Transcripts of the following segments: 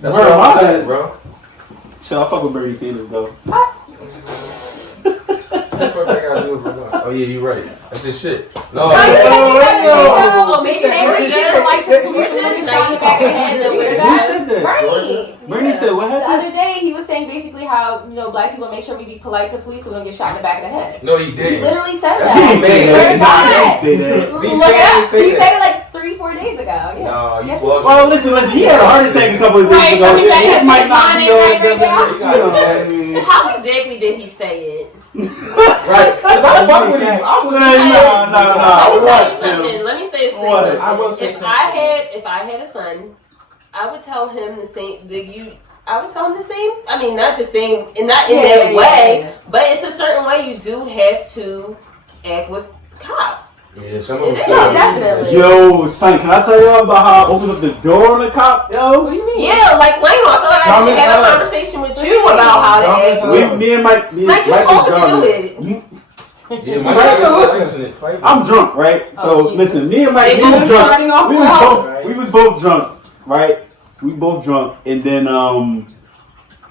That's what I'm at, bro. Chill, I fuck with Bernie Sanders though. That's what they gotta do, bro. Oh yeah, you're right. That's his shit. No, maybe they were just like to just shot in the back of the head and wear Who said that? Bernie. Bernie said what The happened? other day, he was saying basically how, you know, black people make sure we be polite to police so we don't get shot in the back of the head. no, he He didn't. literally said That's He that. ain't say that. He ain't say that. He Look said up. he said He that. said it like 3-4 days ago. Yeah. No, you Yes, bullshit. Well, listen. He had a heart attack a couple of days Right, ago. so he's like, Shit might not money be all right now. you know what I mean? How exactly did he say it? Right. Because I fuck with him. I was No. Let me tell What? you something. Let me say What? something. I will say If something. I had a son, I would tell him the same. I would tell him the same. I mean, not the same, and not in that way, but it's a certain way you do have to act with cops. Yeah, some of them. No, definitely. Yo, son, can I tell y'all about how I opened up the door on the cop? Yo, What do you mean? Yeah, like Lano, I feel like I need to have a conversation with you about how to act. me and Mike, Like you told him to do it. Yeah, my I'm drunk, right? So Oh, Jesus. listen, me and Mike, They we was was drunk. starting off We well. was both drunk, right? We both drunk, and then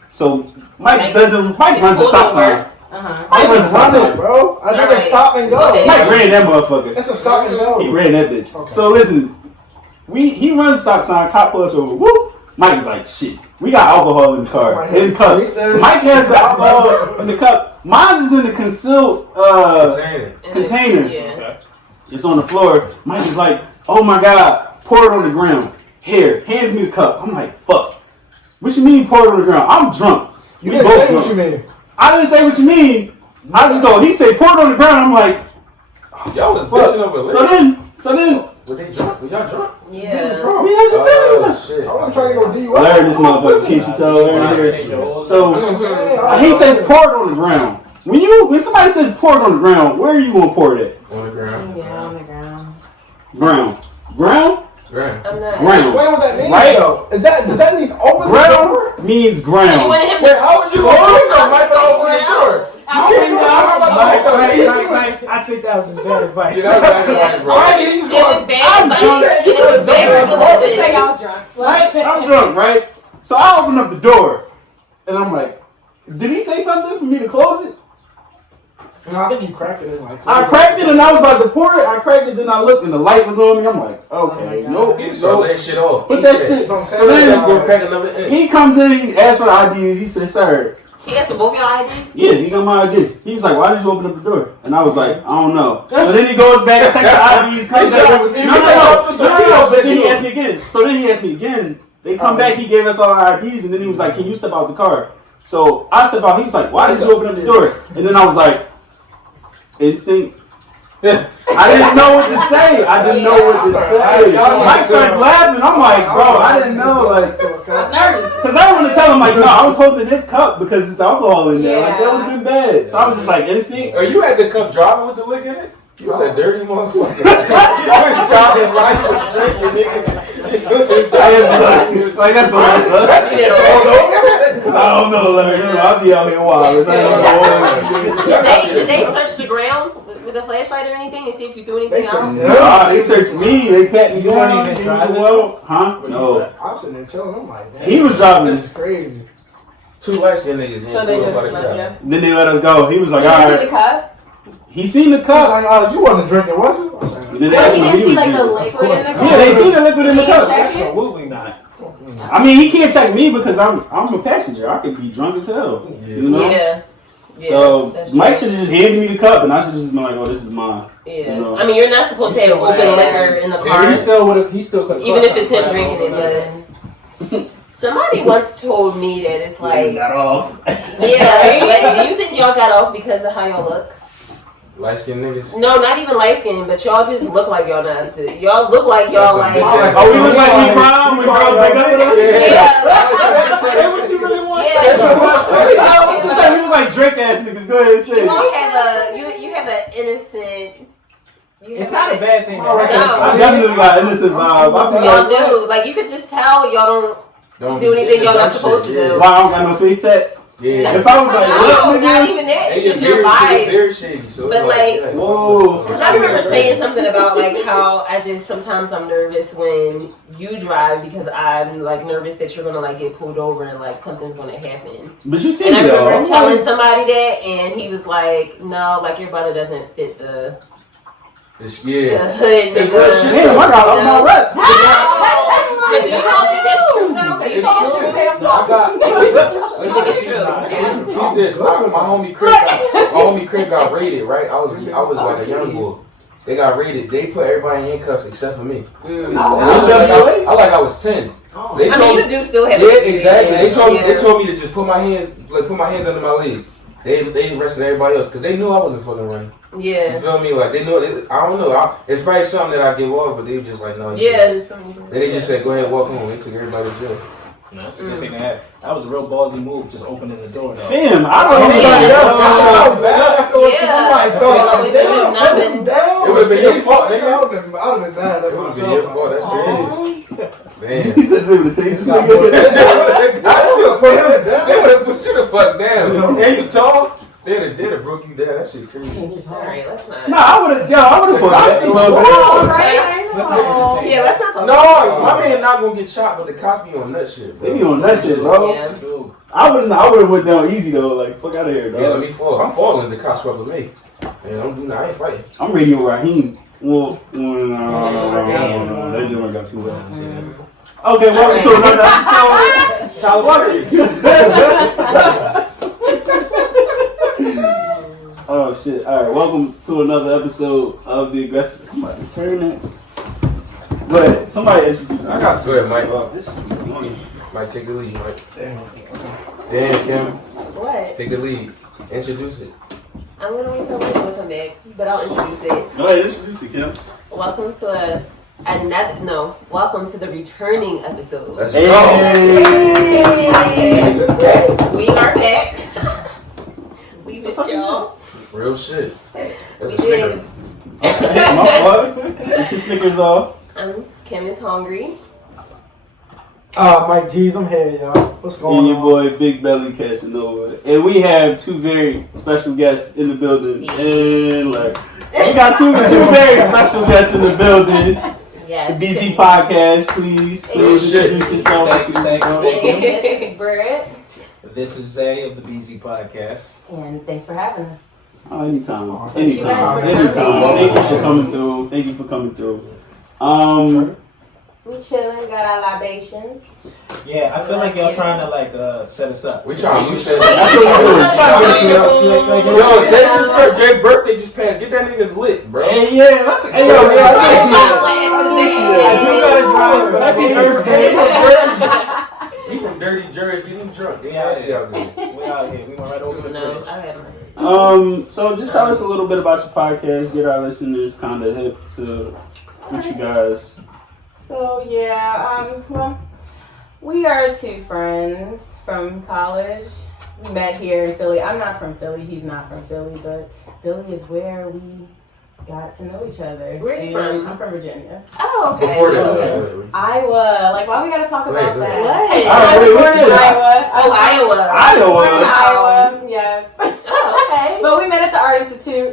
so Mike runs a stop sign. Mike runs a stop sign, bro. I think it's stop and go. Mike ran that motherfucker. It's a stop and go. He ran that bitch. Okay. So listen, he runs a stop sign. Cop pull us over. Whoop. Mike's like, shit. We got alcohol in the car. In cups. Mike has the alcohol in the cup. Mine is in the concealed container. Yeah. It's on the floor. Mike is like, oh my God, pour it on the ground. Here, hands me the cup. I'm like, fuck. What you mean pour it on the ground? I'm drunk. You We didn't both say what drunk. you mean. I didn't say what you mean. I just go, he said pour it on the ground. I'm like, Y'all was bitching over so then, were they drunk? Was y'all drunk? Yeah. I mean, I just said, Shit. I wasn't trying to go DUI. Larry, this motherfucker, can't you tell Larry here? So, he says pour it on the ground. When somebody says pour it on the ground, where are you going to pour it at? On the ground. Yeah, on the ground. Ground. Ground. I'm not. Ground. Explain what that means, Right? though. Does that mean open the door? Ground means So you ground. wanted him Wait, how would you open the door? Mike would open the door. Mike, I think that was just bad advice. Yeah, that's right, bro. It was bad advice, and it was bad Say I publicity. was drunk. Right? I'm drunk, right? So I open up the door, and I'm like, did he say something for me to close it? No, I think you cracked it in like. I cracked it, and I was about to pour it. I cracked it, then I looked, and the light was on me. I'm like, okay, nope. He started that shit off. Put that shit. Don't say So that. then Go crack another inch. he comes in, he asks for the IDs. He said, sir, He asked for both your ID. yeah, he got my ID. He was like, why did you open up the door? And I was like, I don't know. So then he goes back, checks the IDs, comes back. No. But then he asked me again. So then he asked me again. They come back, he gave us all our IDs, and then he was like, can you step out the car? So I step out, he was like, why did you open up the door? And then I was like, instinct. I didn't know what to say. Mike starts laughing. I'm like, bro, I didn't know. Like, Nervous. because I don't want to tell him, like, no, I was holding his cup because it's alcohol in there. Like, that would have been bad. So I was just like, instinct. Are you at the cup driving with the liquor in it? You was a dirty motherfucker. You was driving like you was drinking, nigga. Like, that's what I thought. I don't know, like, I'll be out here wild. Did they search the ground with a flashlight or anything and see if you threw anything out? Nah, they searched me. They pat me down. even drive it? Huh? No. I'm sitting there chilling. I'm like, He was driving. This is crazy. Two light skinned niggas. So they just let you. Then they let us go. He was like, Did all you see right. the cup? He seen the I was cup. like, you wasn't drinking, was you? I was like, Then they But asked he him didn't if see he like was the drinking. liquid in the cup. Yeah, they seen the liquid in the He didn't cup. check it? Absolutely not. I mean, he can't check me because I'm a passenger. I could be drunk as hell. You know? Yeah. So that's Mike true. should have just handed me the cup, and I should have just been like, "Oh, this is mine." Yeah. You know? I mean, you're not supposed to have open liquor in the car, He still could. even if it's him drinking it. Somebody once told me that it's like, got off. yeah, but do you think y'all got off because of how y'all look? Light skinned niggas. No, not even light skinned, but y'all just look like y'all not. Y'all look like y'all like. Oh, we look like we crying when girls make up with us. Yeah. Say what you really want. Yeah. What you say? We look like Drake ass niggas. Go ahead and say You don't it. have you have an innocent. It's not a bad thing. No. I definitely got innocent vibe. I be Y'all like, do. Like you could just tell y'all don't do anything y'all not supposed to do. why I don't got no face tats? Yeah. If I was like, No, what, not nigga? even that. They It's just just your vibe. very shady. So But, like, Whoa. Because I remember saying something about like how sometimes I'm nervous when you drive because I'm like nervous that you're gonna like get pulled over and like something's gonna happen. But you see And I me remember though. telling somebody that, and he was like, "No, like your brother doesn't fit the It's, the yeah. hood." It's real shit. Damn, I got up my rep. But do you don't think that's true though? It's It's true. true. No, I got. You think it's true? Keep this. My homie Craig got raided, right? I was like a young boy. They got raided. They put everybody in handcuffs except for me. I was 10. They I mean, you do still have. Yeah, exactly. They Yeah. told me to just put my hands under my legs. They arrested everybody else because they knew I wasn't fucking running. You Yeah. feel me? Like they knew. I don't know. It's probably something that I give off, but they were just like, no. Yeah. They just said, go ahead, walk home. They took everybody to jail. No, that's a good thing to have. That was a real ballsy move, just opening the door, though. Fam, I don't know Yeah. anybody else. It would have been your fault, nigga. I would have been mad at It would have been your fault. That's crazy. Man. He said they would have taken this They nigga. would have put you the fuck down. And you tall? They'd have broke you down. That shit crazy. Alright, let's not. Nah, I would have fucked that a little bit. Yeah, let's not talk. No, my man not gonna get shot, but the cops be on that shit, bro. They be on that shit, bro. Yeah. Dude. I would've went down easy though. Like, fuck out of here, dog. Yeah, let me fall. I'm falling. The cops fuck with me. Man, don't do nothing. I ain't fighting. I'm Radio Raheem. Well, no, that didn't work out too well. Okay, welcome to another episode. Tyler Oh shit! All right, welcome to another episode of the aggressive. I'm about to turn it. Go ahead. Somebody introduce. I got to. Go ahead, Mike. This is annoying. Mike, take the lead, Mike. Damn, Kim. What? Take the lead. Introduce it. I'm gonna wait for Rachel to come back, but I'll introduce it. Go ahead, introduce it, Kim. Welcome to welcome to the returning episode. Let's Hey. go. We are back. We missed y'all. Real shit. That's We a snicker. did. Okay, my fault. Get your Snickers off. Kim is hungry. Mike G's, I'm here, y'all. What's going And on? your boy Big Belly catching over. And we have two very special guests in the building. And like, we got two very special guests in the building. Yes. The BZ Podcast, please introduce yourself. Thank you. This is Britt, This is Zay of the BZ Podcast. and thanks for having us. Oh, anytime. Thank you guys for Anytime. coming. Thank you for coming through. Thank you for coming through. We chilling, got our libations. Yeah, I feel like y'all trying to set us up. We trying. We said. That's what we're doing. Yo, Jay's birthday just passed. Get that nigga lit, bro. Hey, yeah, that's a hey, yo, Happy birthday. He from Dirty Jersey. Get him drunk. Get that shit out there. We out here. We went right over the No, bridge. I had mine. So just tell us a little bit about your podcast. Get our listeners kind of hip to what you guys. So well, we are two friends from college. We met here in Philly. I'm not from Philly. He's not from Philly, but Philly is where we got to know each other. Where are you from? I'm from Virginia. Oh, okay. Before that, Iowa. Like, why we gotta talk about Go that? ahead. What? Alright, wait, what's Born in this? Iowa. Oh, Iowa. Iowa. Iowa, yes. Oh, okay. But we met at the Art Institute,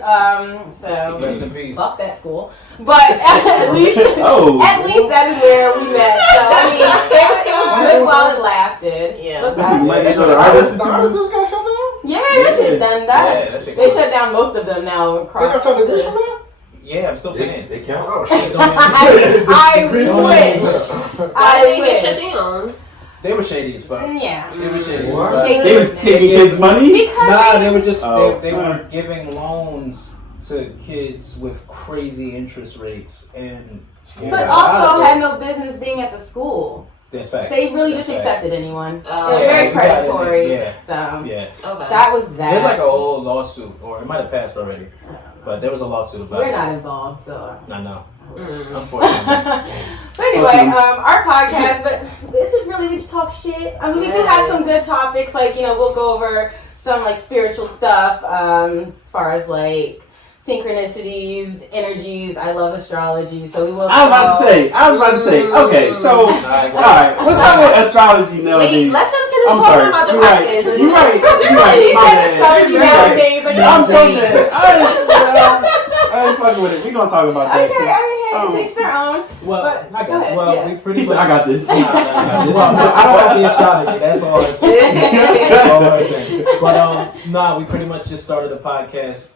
so Rest in peace. fuck that school. But at least, Oh. at least that is where we met. So I mean, it was good while it lasted. Yeah. What's This is that? Mike. They go to Art Institute. got shut down? Yeah, that shit done that. Yeah, that shit They cool. shut down most of them now across the. Yeah, I'm still paying. They count. Oh, shit. I wish. Why I did they get shut wish. down? They were shady as fuck. Yeah. They were shady as What? fuck. They was taking kids' money. Because Nah, they were just Oh. they were giving loans to kids with crazy interest rates and but also had no business being at the school. that's facts. They really That's just facts. accepted anyone. Oh. It was Yeah, very you got it. predatory. Yeah. So Yeah, Okay. that was that. there's like a whole lawsuit, or it might have passed already, but there was a lawsuit about We're it. not involved, so. I know. Mm. Unfortunately. But anyway, our podcast, but it's just really we just talk shit. I mean, we do have some good topics, like we'll go over some like spiritual stuff, as far as like synchronicities, energies. I love astrology, so we will. I was about to say. Okay, so all right, what's up with astrology nowadays? Wait, let them just I'm talking sorry. about the You're right. podcast. You're right. You're right. My bad. I'm so mad. I ain't fucking with it. We gonna talk about that. Okay, I mean, each their own. Well, But, I go got ahead, well, yeah. we pretty He much. said, I got this. Well, I don't have the astrology. That's all. That's all I think. But nah, we pretty much just started a podcast.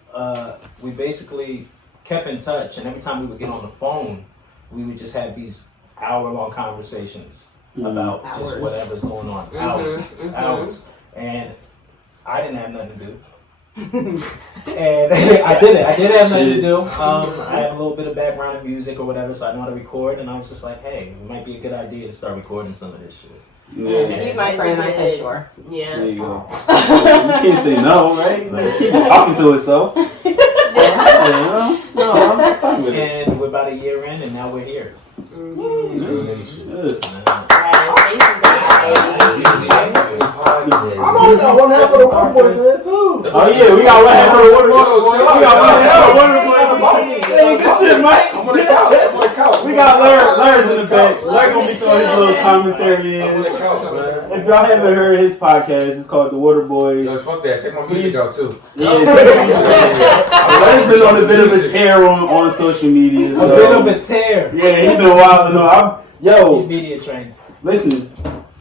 We basically kept in touch, and every time we would get on the phone, we would just have these hour-long conversations about just Hours. whatever's going on. Mhm, Hours. And I didn't have nothing to do. And I did have nothing to do. I have a little bit of background in music or whatever, so I know how to record. And I was just like, hey, it might be a good idea to start recording some of this shit. Yeah. He's my friend, and I said sure. Yeah. There you go. You can't say no, right? Like, keep talking to itself. No, I'm not fucking with it. And we're about a year in, and now we're here. Good. Thank you guys. I'm only got one half of the Water Boys in there too. Oh yeah, we got one half of the Water Boys. Chill out, We got one half of the Water chill Boys. out. Hey, good shit, Mike. I'm on the couch. I'm on the couch. We got Larry's in the back. Larry gonna be throwing his little commentary I'm on the in. couch, man. If y'all haven't heard his podcast, it's called The Water Boys. Yo, fuck that. Check my music out too. Yeah, Larry's been on a bit of a tear on social media. A So. bit of a tear. Yeah, he's been wild. No, yo, He's media trained. listen.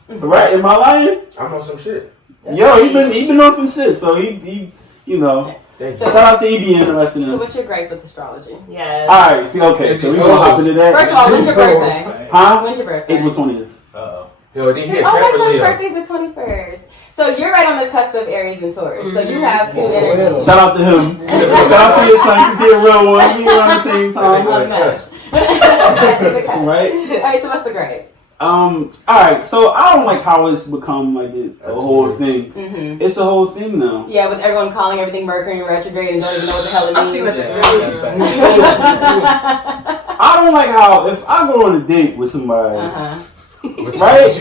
Right? Am I lying? I'm on some shit. Yo, he been on some shit. So he you know. Thank So- you. Shout out to E.B. interested in So him. what's your gripe with astrology? Yes. All right, see, okay, so we gonna hop into that. First of all, when's your birthday? Huh? When's your birthday? April 20th. Uh-oh. Yo, then he a Oh, my Capricorn son's Leo. birthday's the 21st. So you're right on the cusp of Aries and Taurus. So you have two energies. Shout out to him. Shout out to your son, because he's a real one. We around the same time. A mess. Yes, it's a cusp. Right? Alright, so what's the gripe? Alright, so I don't like how it's become like a whole thing. Mm-hmm. It's a whole thing now. Yeah, with everyone calling everything Mercury retrograde and don't even know what the hell it I means. seen that. I don't like how if I go on a date with somebody, Uh-huh. right?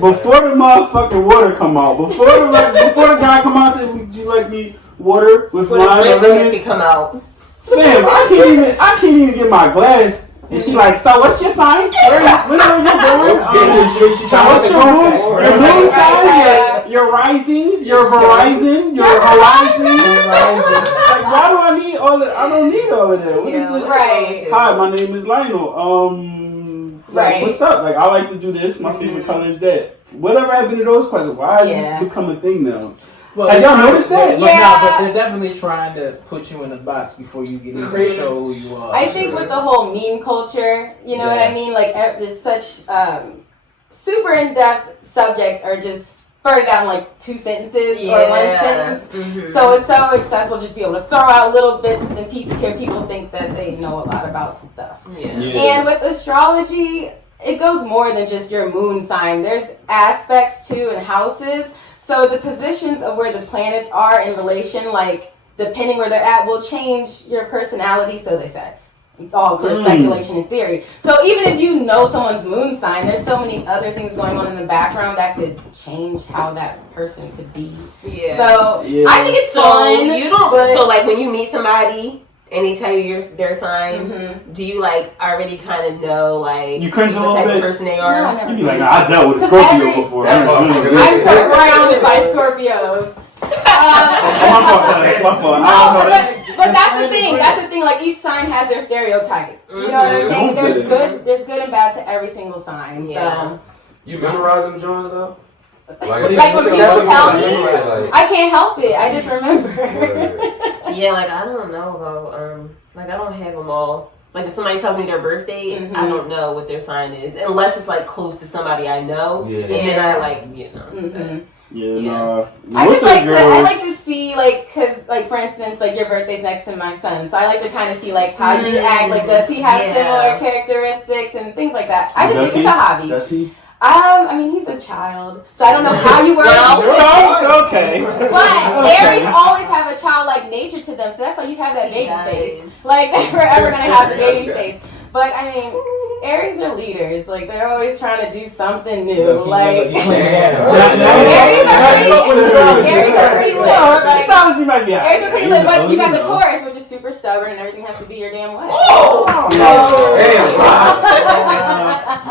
Before the motherfucking water come out, before the guy come out and say, would you like me water with Before the lime and fragrance lemon? can come out. Fam, I can't even get my glass. And she like, so what's your sign? Where are you going? What's your moon? Your moon sign? Your rising? Your horizon? Your horizon? Like, why do I need all that? I don't need all of that. What is this? Right. Hi, my name is Lionel. Like, Right. what's up? Like, I like to do this. My favorite color is that. Whatever happened to those questions? Why has Yeah. this become a thing now? Well, Have y'all noticed that? But, Yeah. no, but they're definitely trying to put you in a box before you get even show who you are. I think with the whole meme culture, you know what I mean? Like, there's such super in-depth subjects are just spurted out in like 2 sentences or 1 sentence. Mm-hmm. So it's so accessible just to be able to throw out little bits and pieces here. People think that they know a lot about stuff. Yeah. And with astrology, it goes more than just your moon sign. There's aspects too and houses. So the positions of where the planets are in relation, like depending where they're at, will change your personality, so they say. It's all speculation and theory. So even if you know someone's moon sign, there's so many other things going on in the background that could change how that person could be. Yeah. So Yeah. I think it's So fun. you don't. but- So like when you meet somebody and they tell you their sign, Mhm. do you like already kind of know like You cringe a what little type bit? of person they No, are? I never You be like, did. nah, I dealt with a Because Scorpio every- before. That motherfucker- I'm surrounded by Scorpios. That's my fault. But that's the thing. That's the thing. Like each sign has their stereotype. You know what I'm saying? There's good and bad to every single sign. Yeah. You memorize them, John, though? Like when people tell me, Like, I can't help it. I just remember. Yeah, like I don't know about like I don't have them all. Like if somebody tells me their birthday, Mhm. I don't know what their sign is unless it's like close to somebody I know. Yeah. And then I like Mhm. Yeah, Yeah. nah. I Most just of the like to. girls- I like to see like, cause like for instance, like your birthday's next to my son, so I like to kind of see like how you act. Like, does he have Yeah. similar characteristics and things like that? I just Does think it's a hobby. Does he? I mean, he's a child, so I don't know how you were. It's okay. But Aries always have a childlike nature to them, so that's why you have that baby Yes. face. Like they're forever gonna have the baby face. But I mean, Aries are leaders. Like they're always trying to do something new. Like Aries are pretty lit. Like, Astrology might be out. Aries are pretty lit, but you got the Taurus, which is super stubborn and everything has to be your damn way. Oh! You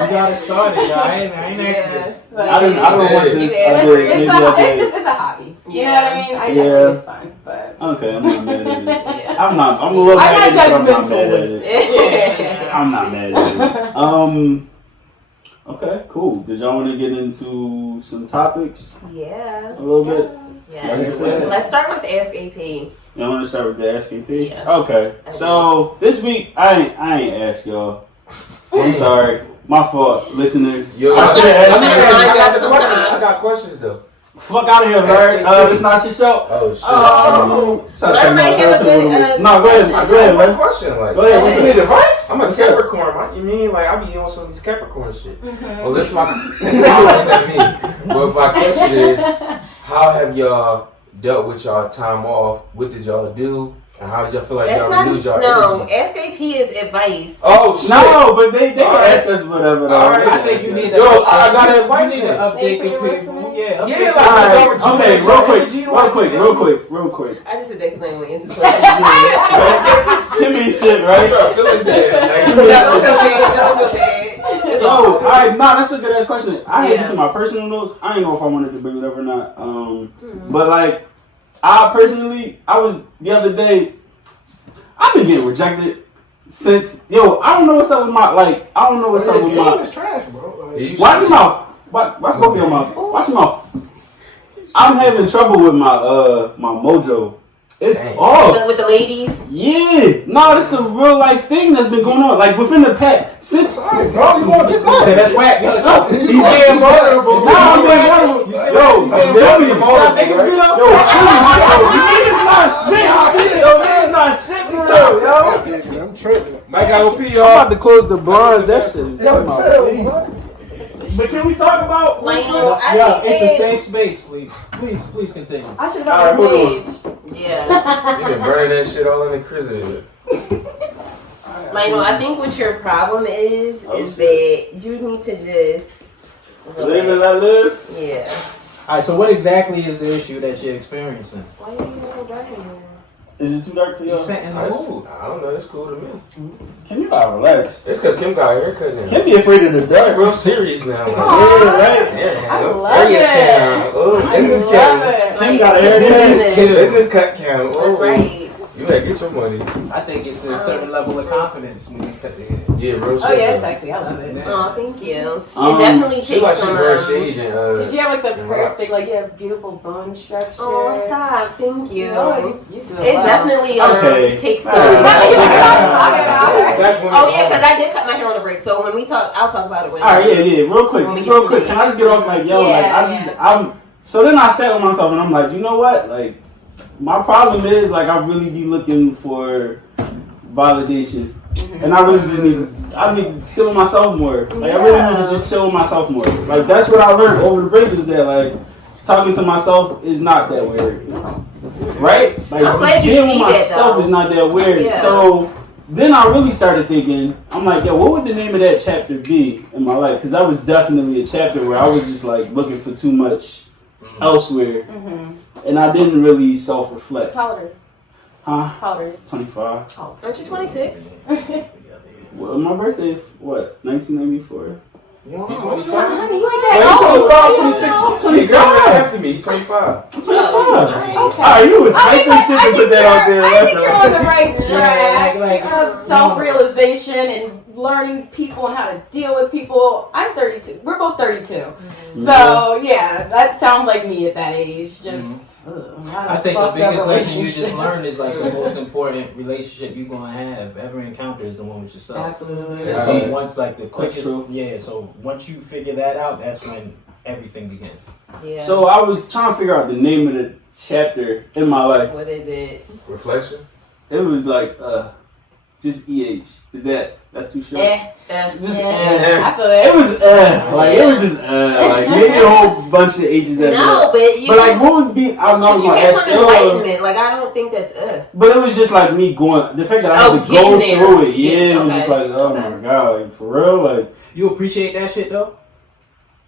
got it started, y'all. I ain't asked this. I don't want this. It's a hobby. You know what I mean? I think it's fun, but okay, I'm not mad at it. I'm a little mad at it. I'm not mad at it. I'm not mad at it. Okay, cool. Did y'all want to get into some topics? Yeah. A little bit? Yeah. Let's start with Ask AP. Y'all want to start with the Ask AP? Yeah. Okay. So this week I ain't asked y'all. I'm sorry. My fault, listeners. Yo, I got questions though. Fuck out of here, Larry. This not your show. Oh shit. Go I ahead. got one question. Like, Go ahead. What's your advice? I'm a Capricorn. You mean like I be on some of these Capricorn shit? Well, this my. But my question is, how have y'all dealt with y'all time off? What did y'all do? And how did y'all feel like y'all renewed y'all energy? Ask AP is advice. Oh shit! No, but they can ask us whatever. All right, I think you need to. I got advice. You need to update the people. Yeah, like okay, real quick. I just said that because I didn't want to answer questions. Give me shit, right? I feeling bad. Oh, alright, that's a good ass question. I had this in my personal notes. I didn't know if I wanted to bring it up or not. But like, I was the other day. I've been getting rejected since. I don't know what's up with my It's trash, bro. Like, watch your mouth. Watch both of your mouth. Watch your mouth. I'm having trouble with my mojo. It's off. With the ladies? Yeah. No, this is a real life thing that's been going on. Like within the past since. sorry, bro. You want to get that? That's whack. He's getting vulnerable. No, I'm being vulnerable. Yo, niggas not shit. Yo, niggas not shit for real, yo. I'm tripping. Mike, I go pee, I'm y'all. about to close the blinds. That shit is Yo, my bro. But can we talk about? Yeah, it's a safe space, please. Please continue. I should have been on stage. Yeah. You been burning that shit all in the crib. Lionel, I think what your problem is that you need to just Live and let live. Yeah. All right. So, what exactly is the issue that you're experiencing? Why are you so dark in here? Is it too dark for You're y'all? setting the mood. I don't know. It's cool to me. Can you relax? It's because Kim got a haircut now. Can't be afraid of the dark, Real bro. serious now. Like, Yeah, right. yeah, I I'm love serious it. now. Oh, I business love count. it. Kim got a haircut. Business cut count. That's right. You better get your money. I think it's a certain level of confidence when you cut the hair. Yeah, real shit. Oh yeah, it's sexy. I love it. Oh, thank you. It definitely She like takes she some. wear shades and Did you have like the perfect, like you have beautiful bone structure? Oh, stop! Thank you. No, you do It definitely takes some. Oh yeah, because I did cut my hair on the break. So when we talk, I'll talk about it. When All right, yeah, real quick. Can I just get off like, yo, so then I sat with myself and I'm like, you know what? Like, my problem is like I really be looking for validation, and I really just need to sit with myself more. Like I really need to just chill with myself more. Like that's what I learned over the break is that like talking to myself is not that weird, right? Like I'm glad just you being with see that, myself though. is not that weird. Yeah. So then I really started thinking, I'm like, yo, what would the name of that chapter be in my life? Because that was definitely a chapter where I was just like looking for too much elsewhere. And I didn't really self-reflect. How old are you? Huh? How old are you? 25. Oh, aren't you 26? Well, my birthday, what, 1994? You 25? Honey, you ain't Wait, that you old. 25, 26. 25. After me, 25. I'm 25. Okay. Alright, you was hyping shit to put that out there. I think you're on the right track like, of self-realization and learning people and how to deal with people. I'm 32. We're both 32. So, yeah, that sounds like me at that age. Just, I think the biggest lesson you just learned is like the most important relationship you're going to have ever encounter is the one with yourself. Absolutely. And so once like the quickest, so once you figure that out, that's when everything begins. Yeah. So I was trying to figure out the name of the chapter in my life. What is it? Reflection? It was like, just EH. That's too short? Just I feel it. It was like it was just like maybe a whole bunch of H's at No, but you. But like what would be? I don't know. But you get some enlightenment. Like I don't think that's But it was just like me going. The fact that I had to go through it. Yeah, it was just like, oh my god, like for real, like you appreciate that shit though.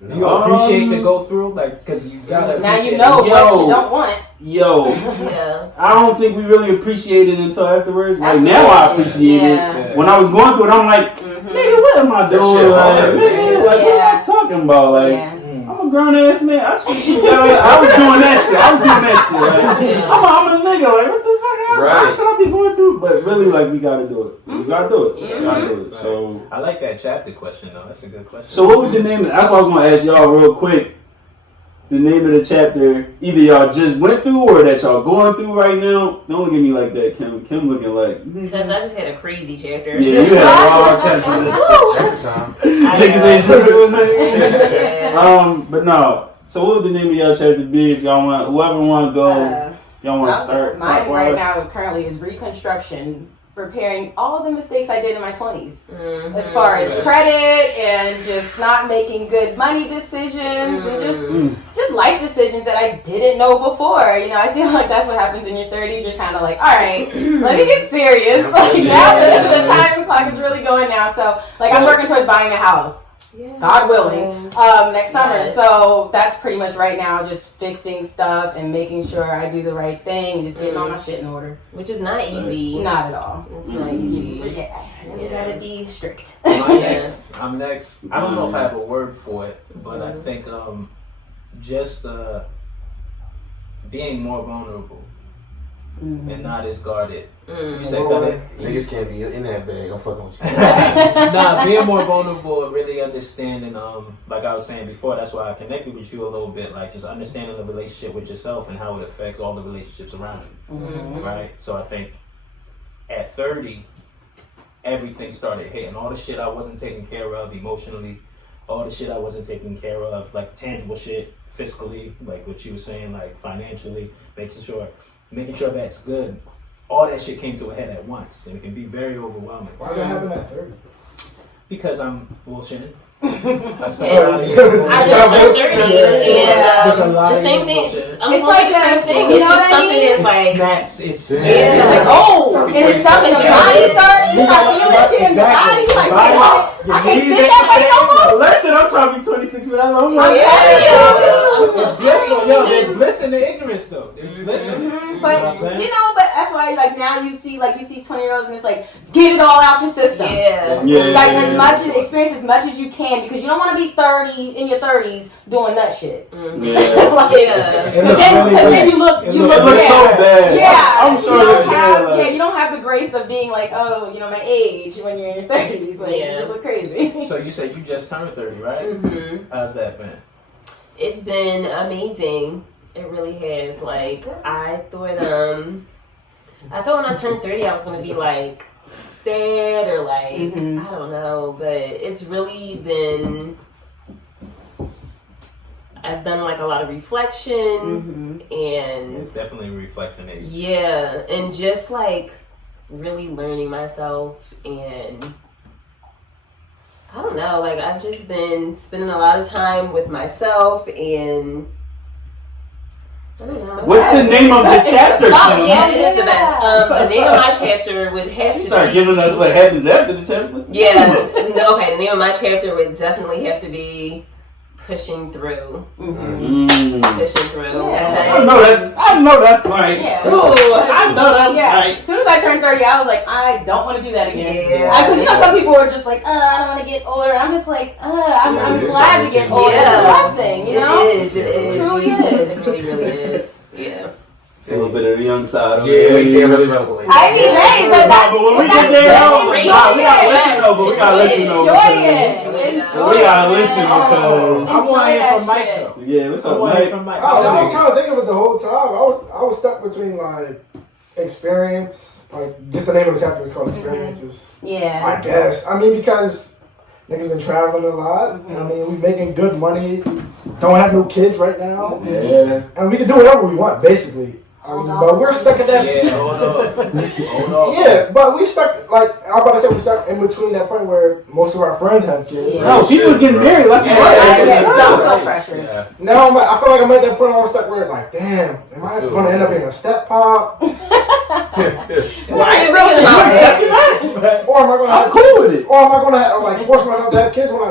Do you appreciate the go through? Like, because you gotta. Now you know what you don't want. Yo, Yeah. I don't think we really appreciate it until afterwards. Like now, I appreciate it. When I was going through it, I'm like, nigga, what am I doing? Like, nigga, like, what am I talking about? Like, I'm a grown ass man. I was doing that shit. Like, I'm a nigga. Like, what the fuck? Why should I be going through? But really, like, we gotta do it. We gotta do it. We gotta do it. So I like that chapter question though. That's a good question. So what would the name of that's what I was gonna ask y'all real quick. The name of the chapter, either y'all just went through or that y'all going through right now. Don't look at me like that, Kim. Kim looking like because I just had a crazy chapter. Yeah, you had a long chapter time. Niggas ain't shit with But no. So what would the name of y'all chapter be if y'all want? Whoever want to go, if y'all want to start. Mine right now currently is reconstruction. Repairing all the mistakes I did in my 20s. As far as credit and just not making good money decisions and just life decisions that I didn't know before. You know, I feel like that's what happens in your 30s. You're kind of like, all right, let me get serious. Like now the time clock is really going now. So like I'm working towards buying a house. God willing, next summer. So that's pretty much right now, just fixing stuff and making sure I do the right thing and just getting all my shit in order. Which is not easy. Not at all. It's not easy. Yeah, you gotta be strict. I'm next. I don't know if I have a word for it, but I think just being more vulnerable and not as guarded. You said niggas can't be in that bag. I'm fucking with you. Nah, being more vulnerable and really understanding, like I was saying before, that's why I connected with you a little bit, like just understanding the relationship with yourself and how it affects all the relationships around you, right? So I think at 30, everything started hitting. All the shit I wasn't taking care of emotionally, all the shit I wasn't taking care of, like tangible shit, fiscally, like what you were saying, like financially, making sure that's good. All that shit came to a head at once, and it can be very overwhelming. Why did that happen at 30? Because I'm bullshitting. I just turned 30, and the same thing. It's like the same thing. It's just something that's like snaps. It's like and it's something the body starts. You start feeling shit in the body. You like, I can't sit that way no more. Listen, I'm trying to be 26 forever. I'm like, there's bliss in the ignorance though. There's bliss in it. But you know, but that's why like now you see 20-year-olds and it's like get it all out your system. Like as much as experience as much as you can because you don't want to be 30 in your 30s doing nut shit. Because then you look so bad. Yeah, I'm sure you don't have the grace of being like, oh, you know, my age when you're in your 30s. Like you just look crazy. So you said you just turned 30, right? How's that been? It's been amazing. It really has. Like I thought when I turned 30 I was gonna be like sad or like I don't know, but it's really been I've done like a lot of reflection and it's definitely a reflection age. Yeah, and just like really learning myself and I don't know, like I've just been spending a lot of time with myself and I don't know. What's the name of the chapter? Oh yeah, it is the best. The name of my chapter would have to be. Start giving us what happens after the chapter. Yeah. Okay. The name of my chapter would definitely have to be pushing through. Pushing through. Yeah. I know that's right. Yeah. I know that's right. As soon as I turned 30, I was like, I don't want to do that again. Yeah. Because you know, some people were just like, I don't want to get older. I'm just like, I'm glad to get older. Yeah. It's a blessing, you know? It is. It truly is. It really is. Yeah. It's a little bit of the young side. Yeah, we can't really revelate. I mean, hey, but when we get there, we gotta listen though. We gotta listen because I want to hear from Mike though. Yeah, what's up, Mike? Mike? I was trying to think of it the whole time. I was stuck between like experience, like just the name of the chapter is called experiences. Yeah. I guess. I mean, because niggas been traveling a lot. I mean, we making good money. Don't have no kids right now. Yeah. And we can do whatever we want, basically. I mean, but we're stuck at that. Yeah, hold on. Yeah, but we stuck, like, I'm about to say, we stuck in between that point where most of our friends have kids. No, people's getting married left and right. No pressure. Yeah. Now I feel like I'm at that point where I'm stuck where, like, damn, am I going to end up being a step pop? Why are you thinking about that? Or am I gonna I'm have, cool with it. or am I gonna have, like force myself to have kids when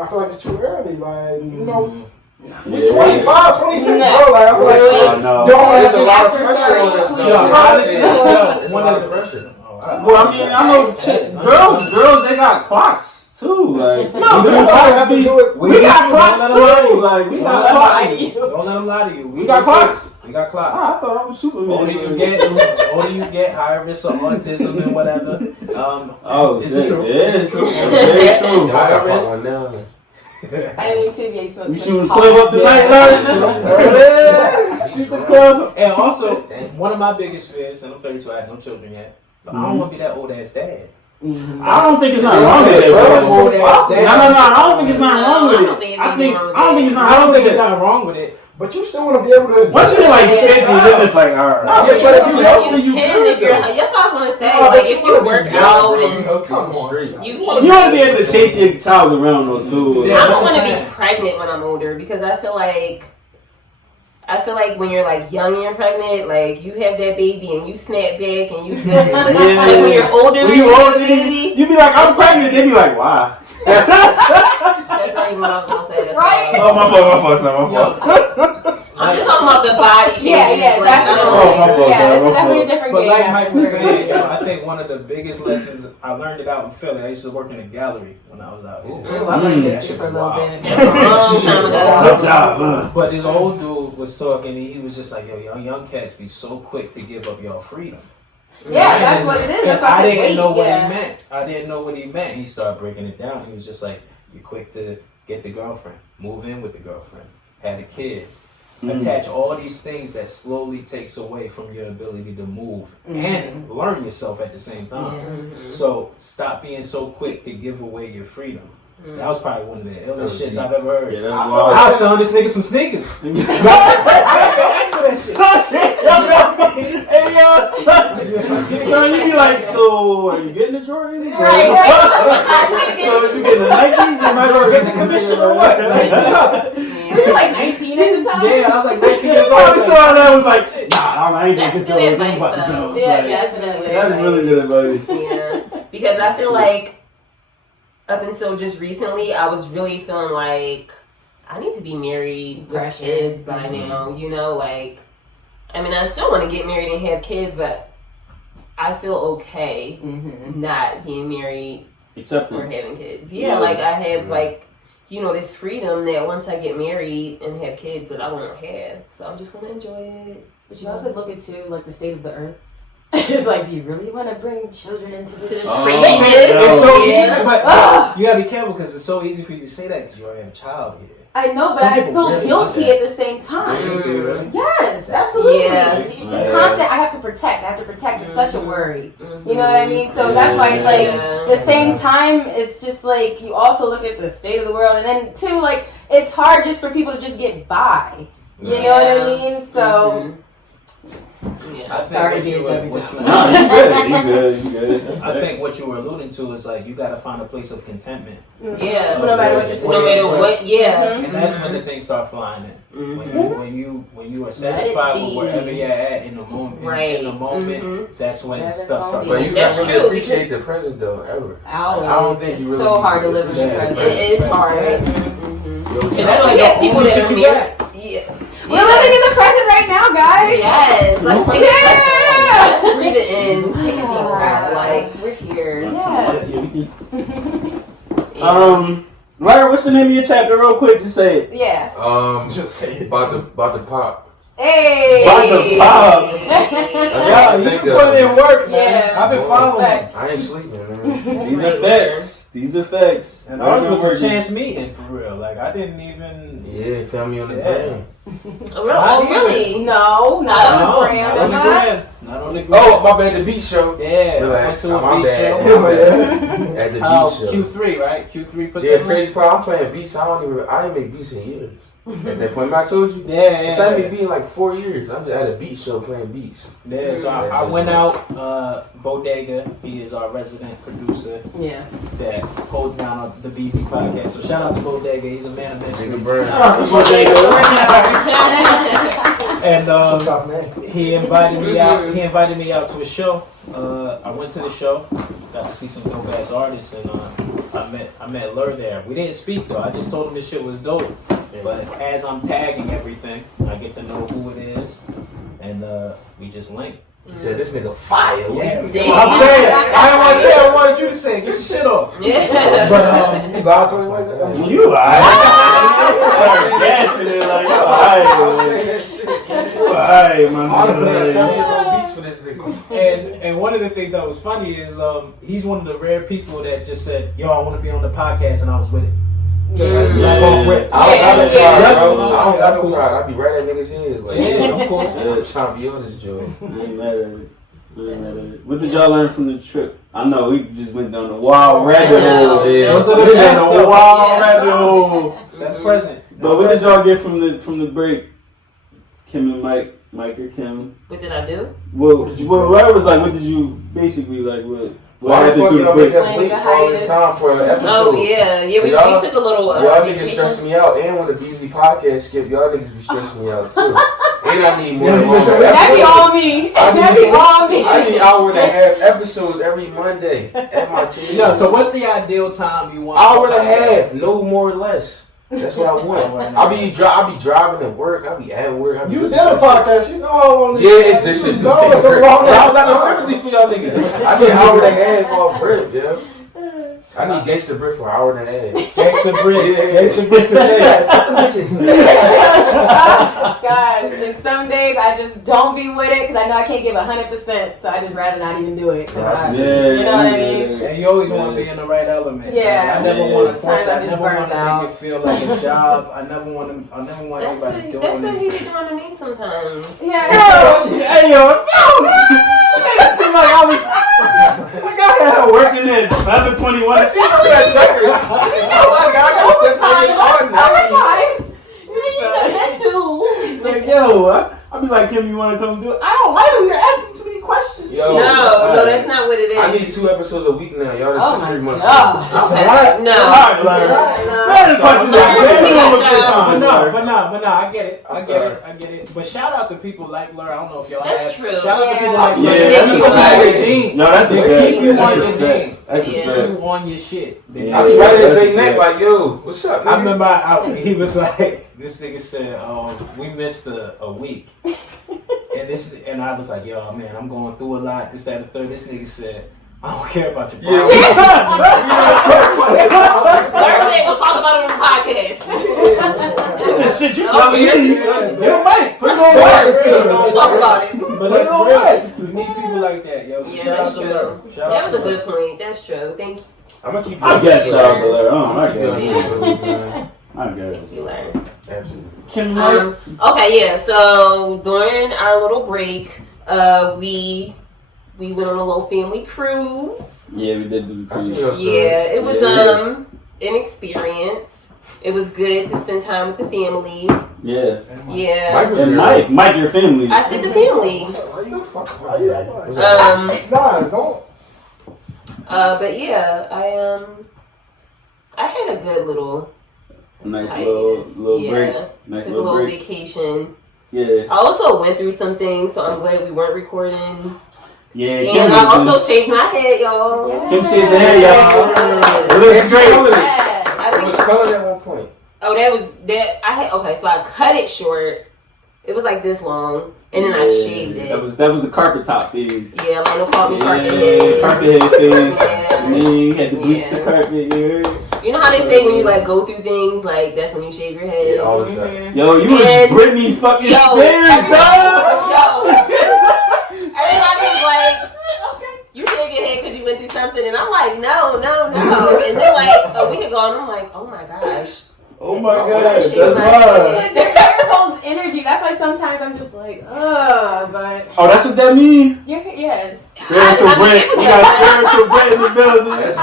I feel like it's too early? Like, you know, we're 25, 26, bro. Like, I feel like no. don't have There's a lot of pressure on us. Yo, honestly, There's a one lot of of the pressure. Well, I mean, I know girls, they got clocks too. Like, no, we don't have to do it. we got clocks too. Like, we got clocks. Don't let them lie to you. We got clocks. We got clocks. I thought I was Superman. Older you get, higher risk of autism and whatever. Oh, Is it true? Yeah, Is it true? Very true. I got one now. I mean, too, yeah, you smoked You some shoot the pot. club up the night, Shoot the club. And also, one of my biggest fears, and I'm 32, I have no children yet, but I don't want to be that old ass dad. I don't think it's nothing wrong with it, bro. No, I don't think it's nothing wrong with it. I don't think it's not wrong with it. Wrong with it. But you still want to be able to. Once you're like 50, then it's like, all right. No, but if you healthy, you can good. if you're. That's what I was gonna say. No, Like but if you work out and Come on, you You want to be able to chase your child around though too. I don't want to be pregnant when I'm older because I feel like when you're like young and you're pregnant, like you have that baby and you snap back and you good. Like when you're older, When you older, you be like, I'm pregnant. They be like, why? That's not even what I was gonna say. That's Right? Oh, my fault. I'm just talking about the body changes. Yeah, like, definitely. Oh, my fault, Yeah, it's my definitely a fault. different But game. like Mike was after. saying, you know, I think one of the biggest lessons, I learned it out in Philly. I used to work in a gallery when I was out here. Ooh, I'm gonna get That you shit for a was little wild. bit. Tough job, huh? But this old dude was talking, and he was just like, yo, young cats be so quick to give up your freedom. Yeah, that's what it is. That's why I I said didn't wait. know what Yeah. he meant. I didn't know what he meant. He started breaking it down. He was just like, you're quick to get the girlfriend, move in with the girlfriend, have a kid. Attach all these things that slowly takes away from your ability to move and learn yourself at the same time. So stop being so quick to give away your freedom. That was probably one of the illest shits I've ever heard. Yeah, that's I wild. was selling this nigga some sneakers. Hey, yo. So you be like, so are you getting the Jordans? Right. So is you getting the Nikes? Or am I going Get the commission or what? Like, what's up? You were like 19 at the time? Yeah, I was like 19 years I old. saw that was like, nah, I ain't gonna That's get good those. I'm advice, about to though. go. Yeah, Like, That's really good. that's really good advice. Yeah, because I feel like up until just recently, I was really feeling like I need to be married with Pressure. kids by now. You know, like I mean, I still want to get married and have kids, but I feel okay not being married or Acceptance. having kids. Yeah, like I have like this freedom that once I get married and have kids that I won't have. So I'm just gonna enjoy it. But you also look into like the state of the earth. It's like, do you really want to bring children into this? Craziness. It's so Yeah. easy, but Ah! you gotta be careful because it's so easy for you to say that because you already have a child here. I know, but Some I people feel really guilty want that. at the same time. Really? Yes, absolutely. Yeah. It's constant. I have to protect. It's such a worry. You know what I mean? So that's why it's like, at the same time, it's just like, you also look at the state of the world. And then, too, like, it's hard just for people to just get by. You know what I mean? So, Yeah. I think sorry to what be you a were- Debbie what Downer. you Nah, you good. I think what you were alluding to is like you gotta find a place of contentment, Yeah. no matter what you're saying. No matter what, yeah. and that's when the things start flying in. When you are satisfied with be. wherever you're at in the moment, Right. in the moment, that's when Whatever stuff it's starts. gonna But you That's can't true, really appreciate because- the present though, ever. Always. I don't think you It's really so hard to can live in the appreciate present. the It is hard. Yo, And that's why you got people that are married. Yeah. We're living in the present right now, guys. Yes. Let's take Yeah. it. Let's breathe it in. Take a deep breath. Like we're here. Yes. Larry, what's the name of your chapter real quick? Just say it. Yeah. Just say it. About the pop. Hey. About the pop. That's Yeah, all I you think put of. in work, man. Yeah. I've been following. Respect. I ain't sleeping, man. These are facts. And And ours was a chance meeting for real. Like I didn't even. Yeah, family on the Yeah. day. Oh, really? No, not on the gram. Not on the am I? gram. Not on the gram. Oh, my bad, the beach show. Yeah, Relax. I went to a My beach bad. show. At the Oh, beach show. Q3, right? Q3 put Yeah, that crazy part. I'm playing beats. I didn't make beats in years. At that point, I told you. Yeah, It's had me being like 4 years. I'm just at a beach show playing beats. Yeah, so I went out. Bodega, he is our resident producer Yes. that holds down the BZ podcast. So shout out to Bodega. He's a man of mystery. Nigga burn. Shout out to Bodega. And That's a tough name. he invited me out. He invited me out to a show. I went to the show, got to see some dope ass artists, and I met Lur there. We didn't speak though. I just told him this shit was dope. But as I'm tagging everything, I get to know who it is, and we just link. He said, "This nigga fire." Yeah, I'm saying. I don't want to say. I wanted you to say. Get your shit off. Yeah. But You lied to him like that? You alright? Started gassing it like you alright, man. Honestly, 7-year-old beats for this nigga. and one of the things that was funny is he's one of the rare people that just said, "Yo, I want to be on the podcast," and I was with it. I don't got no pride. I be right at niggas' heads. Like, Yeah, of course. I'm trying to be on this joint. I ain't mad at it. What did y'all learn from the trip? I know we just went down the wild rabbit hole. Yeah. Those are We the went down best the though. wild rabbit hole. That's present. But what did y'all get from the break? Kim and Mike or Kim? What did I do? Well, Larry was like, what did you basically like? What Why the happened fuck through the y'all make break? us wait for all this time for an episode? Oh yeah, we took a little. Y'all niggas vacation. stressing me out, and when the BZ podcast skip, y'all niggas be stressing me out too. And I need more Yeah, than you missing That be episodes. all me. That be all me. I need hour and a half episodes every Monday at my TV. No, so what's the ideal time you want? Hour and a half, no more or less. That's what I want. I be driving to work. I be at work. I be You did listening a to podcast. You know how long Yeah, this shit. No, it's a long I was out of sympathy for y'all niggas. I need an hour and a half off break, yeah. I need gangsta bread for an hour and a half. Extra bread. Yeah. Extra bread today. God, and some days I just don't be with it because I know I can't give 100%, so I just rather not even do it. 'Cause I- you know what I mean? And you always want to be in the right element. Yeah. I never want to force it. Sometimes I'm I just never want burnt to out. make it feel like a job. I never want That's anybody what doing he it. be doing to me sometimes. Yeah. Hey yo, it made it seem like I was like I had her working at 11:21. Overtime. You know that too. Like yo, I'll be like, Kim, you want to come do it? I don't like it. You're asking too many questions. Yo, No, that's not what it is. I need 2 episodes a week now. Y'all done took 3 months. Okay. No. Alright, Larry. Larry, the questions are good. You know what good time, But Larry. no, I get it. I'm I get it. But shout out to people like Lur. I don't know if y'all That's have. true. Shout out to people like Yeah, Lur. that's a Keep fact. you redeemed. No, that's a They fact. keep you That's on a your fact. thing. That's a Yeah. fact. You on your shit. I be right there saying that like, yo, what's up, I nigga? remember he was like, this nigga said, we missed a week. And I was like, yo, man, I'm going through a lot. This, that, and the third. This nigga said, I don't care about your problems. Thursday, we'll talk about it on the podcast. This is shit you telling me. You might put it on We'll wax. talk about it. But that's real. We need people like that, yo. So Yeah, shout that's out to true. Lur. Shout That out was a to good point. That's true. Thank I'm gonna keep you I on guess this, shout out man. to Larry. I'm gonna keep you on Yeah. this, man. I guess. you, Larry. Absolutely. Kim, Mike. Okay, yeah. So during our little break, we went on a little family cruise. Yeah, we did do the I see cruise. your Yeah, stories. it was Yeah. an experience. It was good to spend time with the family. Yeah. Yeah. Mike was And here. Mike, your family. I said the family. Why you fuck? Nah, don't. But yeah, I had a good little Nice hiatus. little Yeah. break. Nice Took a little little break. vacation. Yeah. I also went through some things, so I'm glad we weren't recording. Yeah. And I also shaved my head, y'all. Kim shaved the hair, y'all. It looks great. It was colored at one point. Oh, that was that. Okay, so I cut it short. It was like this long, and then I shaved it. That was the carpet top phase. Yeah, Lana called me carpet Yeah, head. carpet head phase. Yeah. And then you had to bleach Yeah. the carpet. You heard? You know how they say when you like go through things, like that's when you shave your head. Yeah, all the time. Yo, you was And- Britney fucking Yo, Spears, dog. Everybody was like, you shave your head because you went through something, and I'm like, no. And then like a week ago, and I'm like, oh my gosh. Oh my That's gosh, why I that's shaved my wild. head. The hair holds energy. That's why sometimes I'm just like, but Oh, that's what that means? yeah. Spiritual I mean, bread. it was We a- got spiritual bread in the building. That's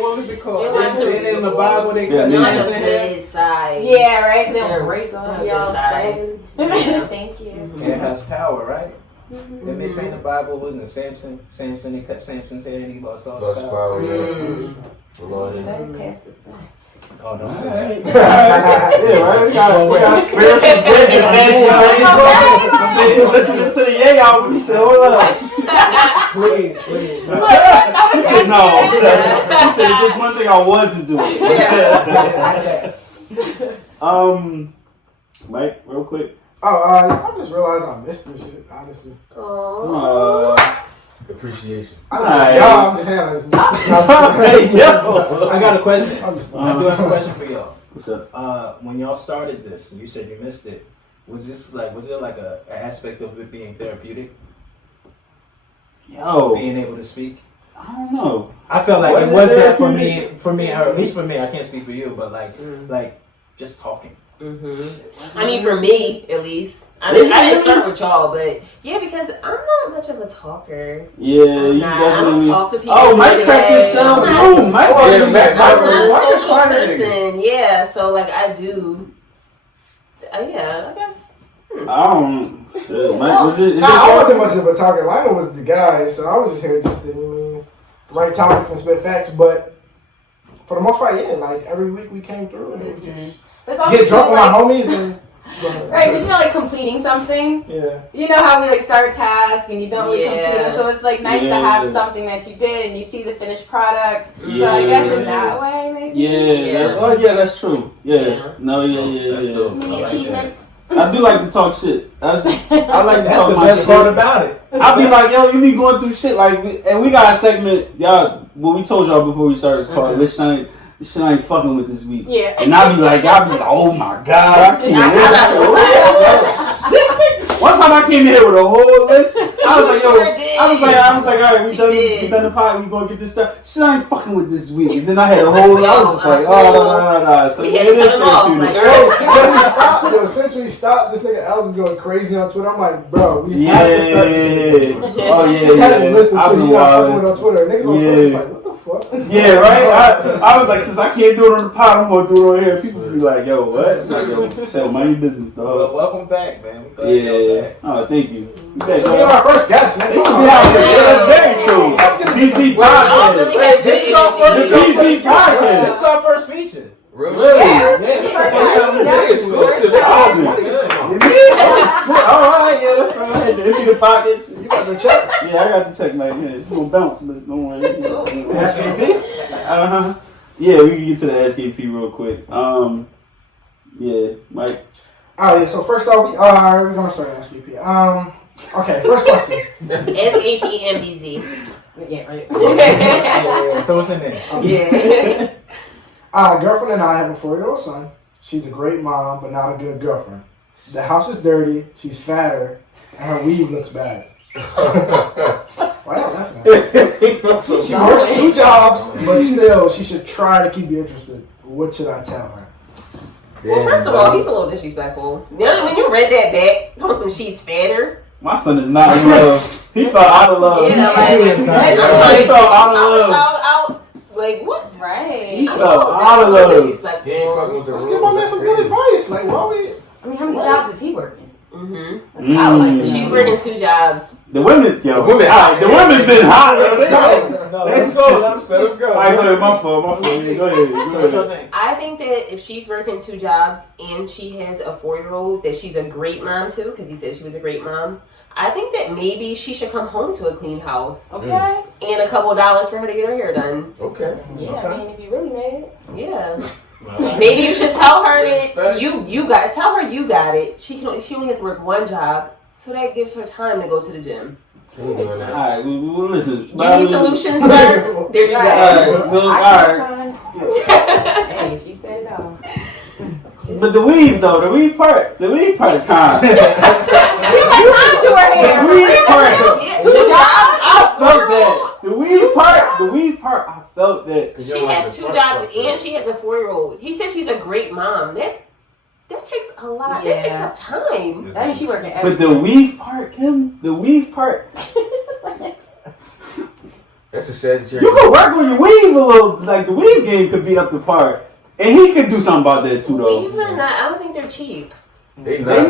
What was it called? It was They in the Bible, they Yeah. cut You're on names the in there. good side. Yeah, right. So they They're- don't break on they're y'all good size. skin. Thank you. It has power, right? Didn't they say in the Bible, wasn't it Samson? They cut Samson's head and he lost all his Lost power. power. Mm. Lord. Is that past the sun? Oh, no. Alright. Yeah, right. We got spirits and kids and listening to the Ye album. He said, hold up. Please. He said, no. He said, there's one thing I wasn't doing. Mike, real quick. I just realized I missed this shit, honestly. Appreciation. I'm just handling I got a question. I do have a question for y'all. What's up? When y'all started this, and you said you missed it, was there like an aspect of it being therapeutic? Yo. Being able to speak? I don't know. I felt like it was that for me, or at least for me, I can't speak for you, but like just talking. Mm-hmm. I mean, for me, at least. I didn't start with y'all, but yeah, because I'm not much of a talker. Yeah, you definitely. I don't talk to people. Oh, Mike cracked his shell too. Mike I'm not a social person. Yeah, so like I do. Yeah, I guess. I don't. Shit, Mike, was it? I wasn't much of a talker. Lionel was the guy, so I was just here just to write topics and spit facts. But for the most part, yeah, like every week we came through and it was just get drunk with my homies and. Right, but like completing something. Yeah. You know how we like start tasks and you don't really complete them, so it's like nice to have something that you did and you see the finished product. Yeah. So I guess in that way, maybe. Yeah, that's true. Yeah. No, yeah. Mini achievements. I do like to talk shit. I like to talk the my best shit. part about it. I be like, yo, you be going through shit and we got a segment, y'all. What we told y'all before we started is called "This shit I ain't fucking with this week." Yeah. And I be like, oh my god, I can't. One time I came in here with a whole list. I was like, all right, we done the pod. We gonna get this stuff. Shit, I ain't fucking with this week. And then I had a whole. I was just like, no. So it is therapeutic. Since we stopped, this nigga Alvin's going crazy on Twitter. I'm like, bro, we have to start this shit. Oh yeah. He's had to listen to you on Twitter. Niggas on Twitter is like, what the fuck? Yeah, right. I was like, since I can't do it on the pod, I'm gonna do it on here. People be like, yo, what? I'm like, yo, tell my business, dog. Well, welcome back, man. Yeah. Oh, thank you. This is our first guest, man. That's very true. BC podcast. This is our first BC podcast. This is our first feature. Real Yeah. shit. Exclusive. All right, yeah, that's right. I had to empty the pockets. You got the check? Yeah, I got the check, man. Yeah, it's gonna bounce, but don't worry. SKP? Yeah, we can get to the SKP real quick. Yeah, Mike. Oh yeah. So first off, we're gonna start at SKP. Okay. First question. SAPMBZ. Yeah, right. Yeah, throw us in there. Yeah. Girlfriend and I have a 4-year-old son. She's a great mom, but not a good girlfriend. The house is dirty. She's fatter, and her weave looks bad. Why not laughing at her? She works 2 jobs, but still, she should try to keep you interested. What should I tell her? Well, first of all, he's a little disrespectful. When you read that back, telling some she's fatter. My son is not in love. He felt out of love. Yeah, he felt out of love. Like, what? Right. He felt out of love. Disrespectful. He ain't fucking with the Let's rules. give my man some good advice. Like, why we? I mean, how many jobs is he working? Mm-hmm. I like that. She's working 2 jobs. The women been hot. Let's go. Let him go. All right, go ahead. My fault. Go ahead. I think that if she's working 2 jobs and she has a 4-year-old, that she's a great mom too, because he said she was a great mom. I think that maybe she should come home to a clean house. Okay. And a couple dollars for her to get her hair done. Okay. Yeah, I mean, if you really made it. Yeah. Maybe you should tell her that you got it. Tell her you got it. She only has to work 1 job, so that gives her time to go to the gym. Alright, we'll listen. You need solutions, sir? There you go. Alright. Hey, she said it all. But the weave part kind. She got time to her hair. The weave part. 2 jobs. I felt that. The weave part. I felt that. She has 2 jobs and she has a 4-year-old. He said she's a great mom. That takes a lot. Yeah. That takes up time. I mean, she working every But the weave part, Kim. The weave part. That's a Sagittarius. You could work on your weave a little. Like the weave game could be up to par, and he could do something about that too, though. Weaves are not. I don't think they're cheap. They They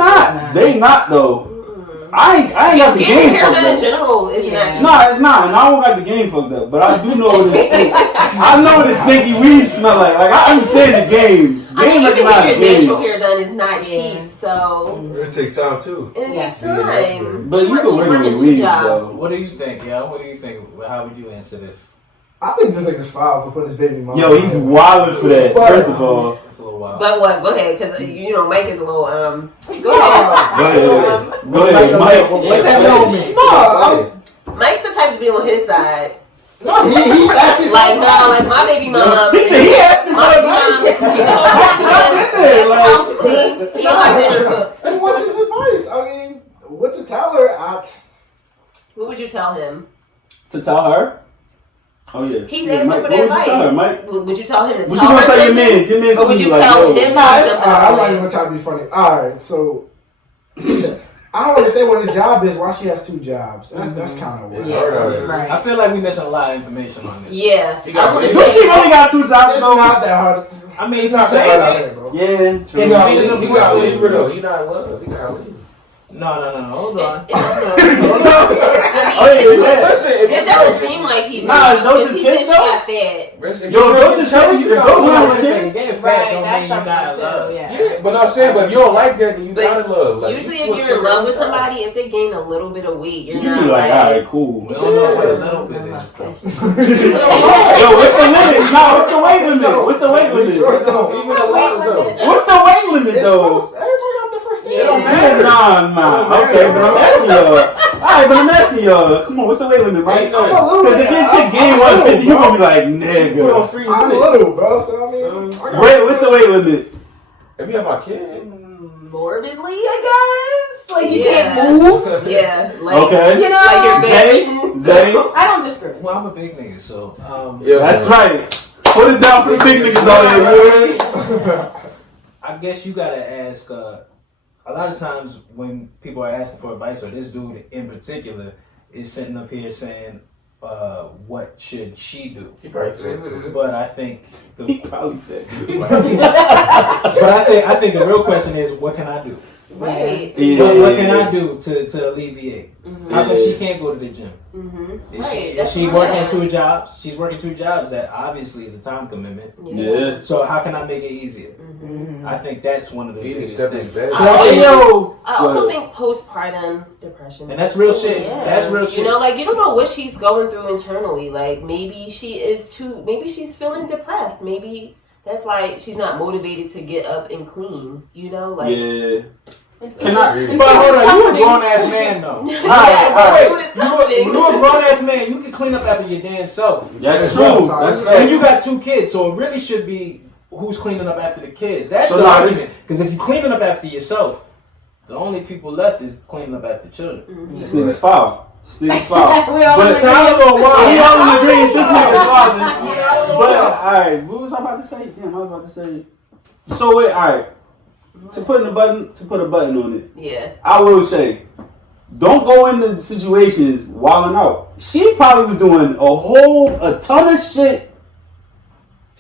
not though. I ain't got the Getting game hair fucked done in up. general is not cheap. Nah, it's not, and I don't got the game fucked up. But I do know what this I know what this stinky weed smell like. Like I understand the game. I mean, even recognize getting the your game. natural hair done is not cheap, so It takes time too. and it takes time. But you can She's work working with 2 weed, jobs. though. What do you think, yo? What do you think? How would you answer this? I think this nigga's foul for putting his baby mama. Yo, he's wildin' for that. First of all, That's a little wild. But what? Go ahead, because Mike is a little Go go ahead, Mike. What's happening on me? Mike's the type to be on his side. No, he's actually Like my baby mom. He said he asked me for My baby mom. advice. You can go to the house clean. He got my dinner cooked. And what's his advice? I mean, what to tell her? What would you tell him? To tell her? Oh yeah. He's Yeah, asking Mike, for what the would you tell her, advice. Mike? Would you tell him to What tell you gonna her tell your something? mans? Your mans Or would gonna you be like, tell yo. him Nah, something? I'm not even trying to be funny. All right, so I don't understand what his job is. Why she has 2 jobs? That's kind of weird. Right. I feel like we missing a lot of information on this. Yeah. He got I was raised. gonna Yo, say- she only got 2 jobs It's though. not that hard. I mean, It's if you not say that hard out it, there, bro. Yeah, true. He got raised. He got leave, bro. He not in love. He got leave. no. Hold on. Oh yeah, yeah. Listen, if It doesn't seem like he's. Nah, is those Because his he said kids, she though? got fat. Yo, those is kids. If those are his kids. Getting fat Right, don't that's mean you're not in something love. too, yeah. Yeah, but I'm saying, but if you don't like that, then you But not in love. Like, Usually, you if wanna you're check in love out with the somebody, if they gain a little bit of weight, You you're be not like, alright, cool. We don't know what a little bit is. Yo, what's the limit? No, what's the weight limit? What's the weight limit? Sure don't. Even a lot though. What's the weight limit It's though? supposed, everybody got different It don't standards. matter. Nah. Okay, but I'm asking y'all. Alright, but I'm asking y'all. Come on, what's the weight limit, Mike? Ain't no- Because if your chick gain 150, you gonna be like, Put on nigga. free I'm limit. little, bro. So I mean, I got- Wait, what's the weight limit? If you have my kid, Morbidly, I guess. Like you Yeah. can't move. Yeah. Like, Okay. You know, Like your Zay? baby. Zay? I don't discriminate. Well, I'm a big nigga, so yeah, That's right. Put it down for the big niggas out here, boy. I guess you gotta ask. A lot of times when people are asking for advice, or this dude in particular is sitting up here saying, "What should she do?" He probably fat too. But I think, He probably fit. but I think the real question is, what can I do? Right. What can I do to alleviate? Mhm. How come she can't go to the gym? Mhm. Is Right, she, is that's she right. working 2 jobs? She's working 2 jobs. That obviously is a time commitment. Yeah. So how can I make it easier? Mhm. I think that's one of the He didn't biggest step in things. bed. Hey, yo. I also think postpartum depression. And that's real shit. Yeah. That's real shit. You know, like you don't know what she's going through internally. Like maybe maybe she's feeling depressed. Maybe that's why she's not motivated to get up and clean. You know, like Yeah. Can I? But hold on, you a grown ass man though. Alright. food is comforting. You a grown ass man. You can clean up after your damn self. That's true. That's And right. you got 2 kids, so it really should be who's cleaning up after the kids. That's So the now argument. Because if you're cleaning up after yourself, the only people left is cleaning up after children. This nigga's foul. This nigga's foul. We all But agree. sound a little wild. We Yeah. all in agreement. This nigga's wild. But alright, what was I about to say? Damn, I was about to say. So wait, alright. To put a button on it. Yeah. I will say, don't go into situations wilding out. She probably was doing a ton of shit,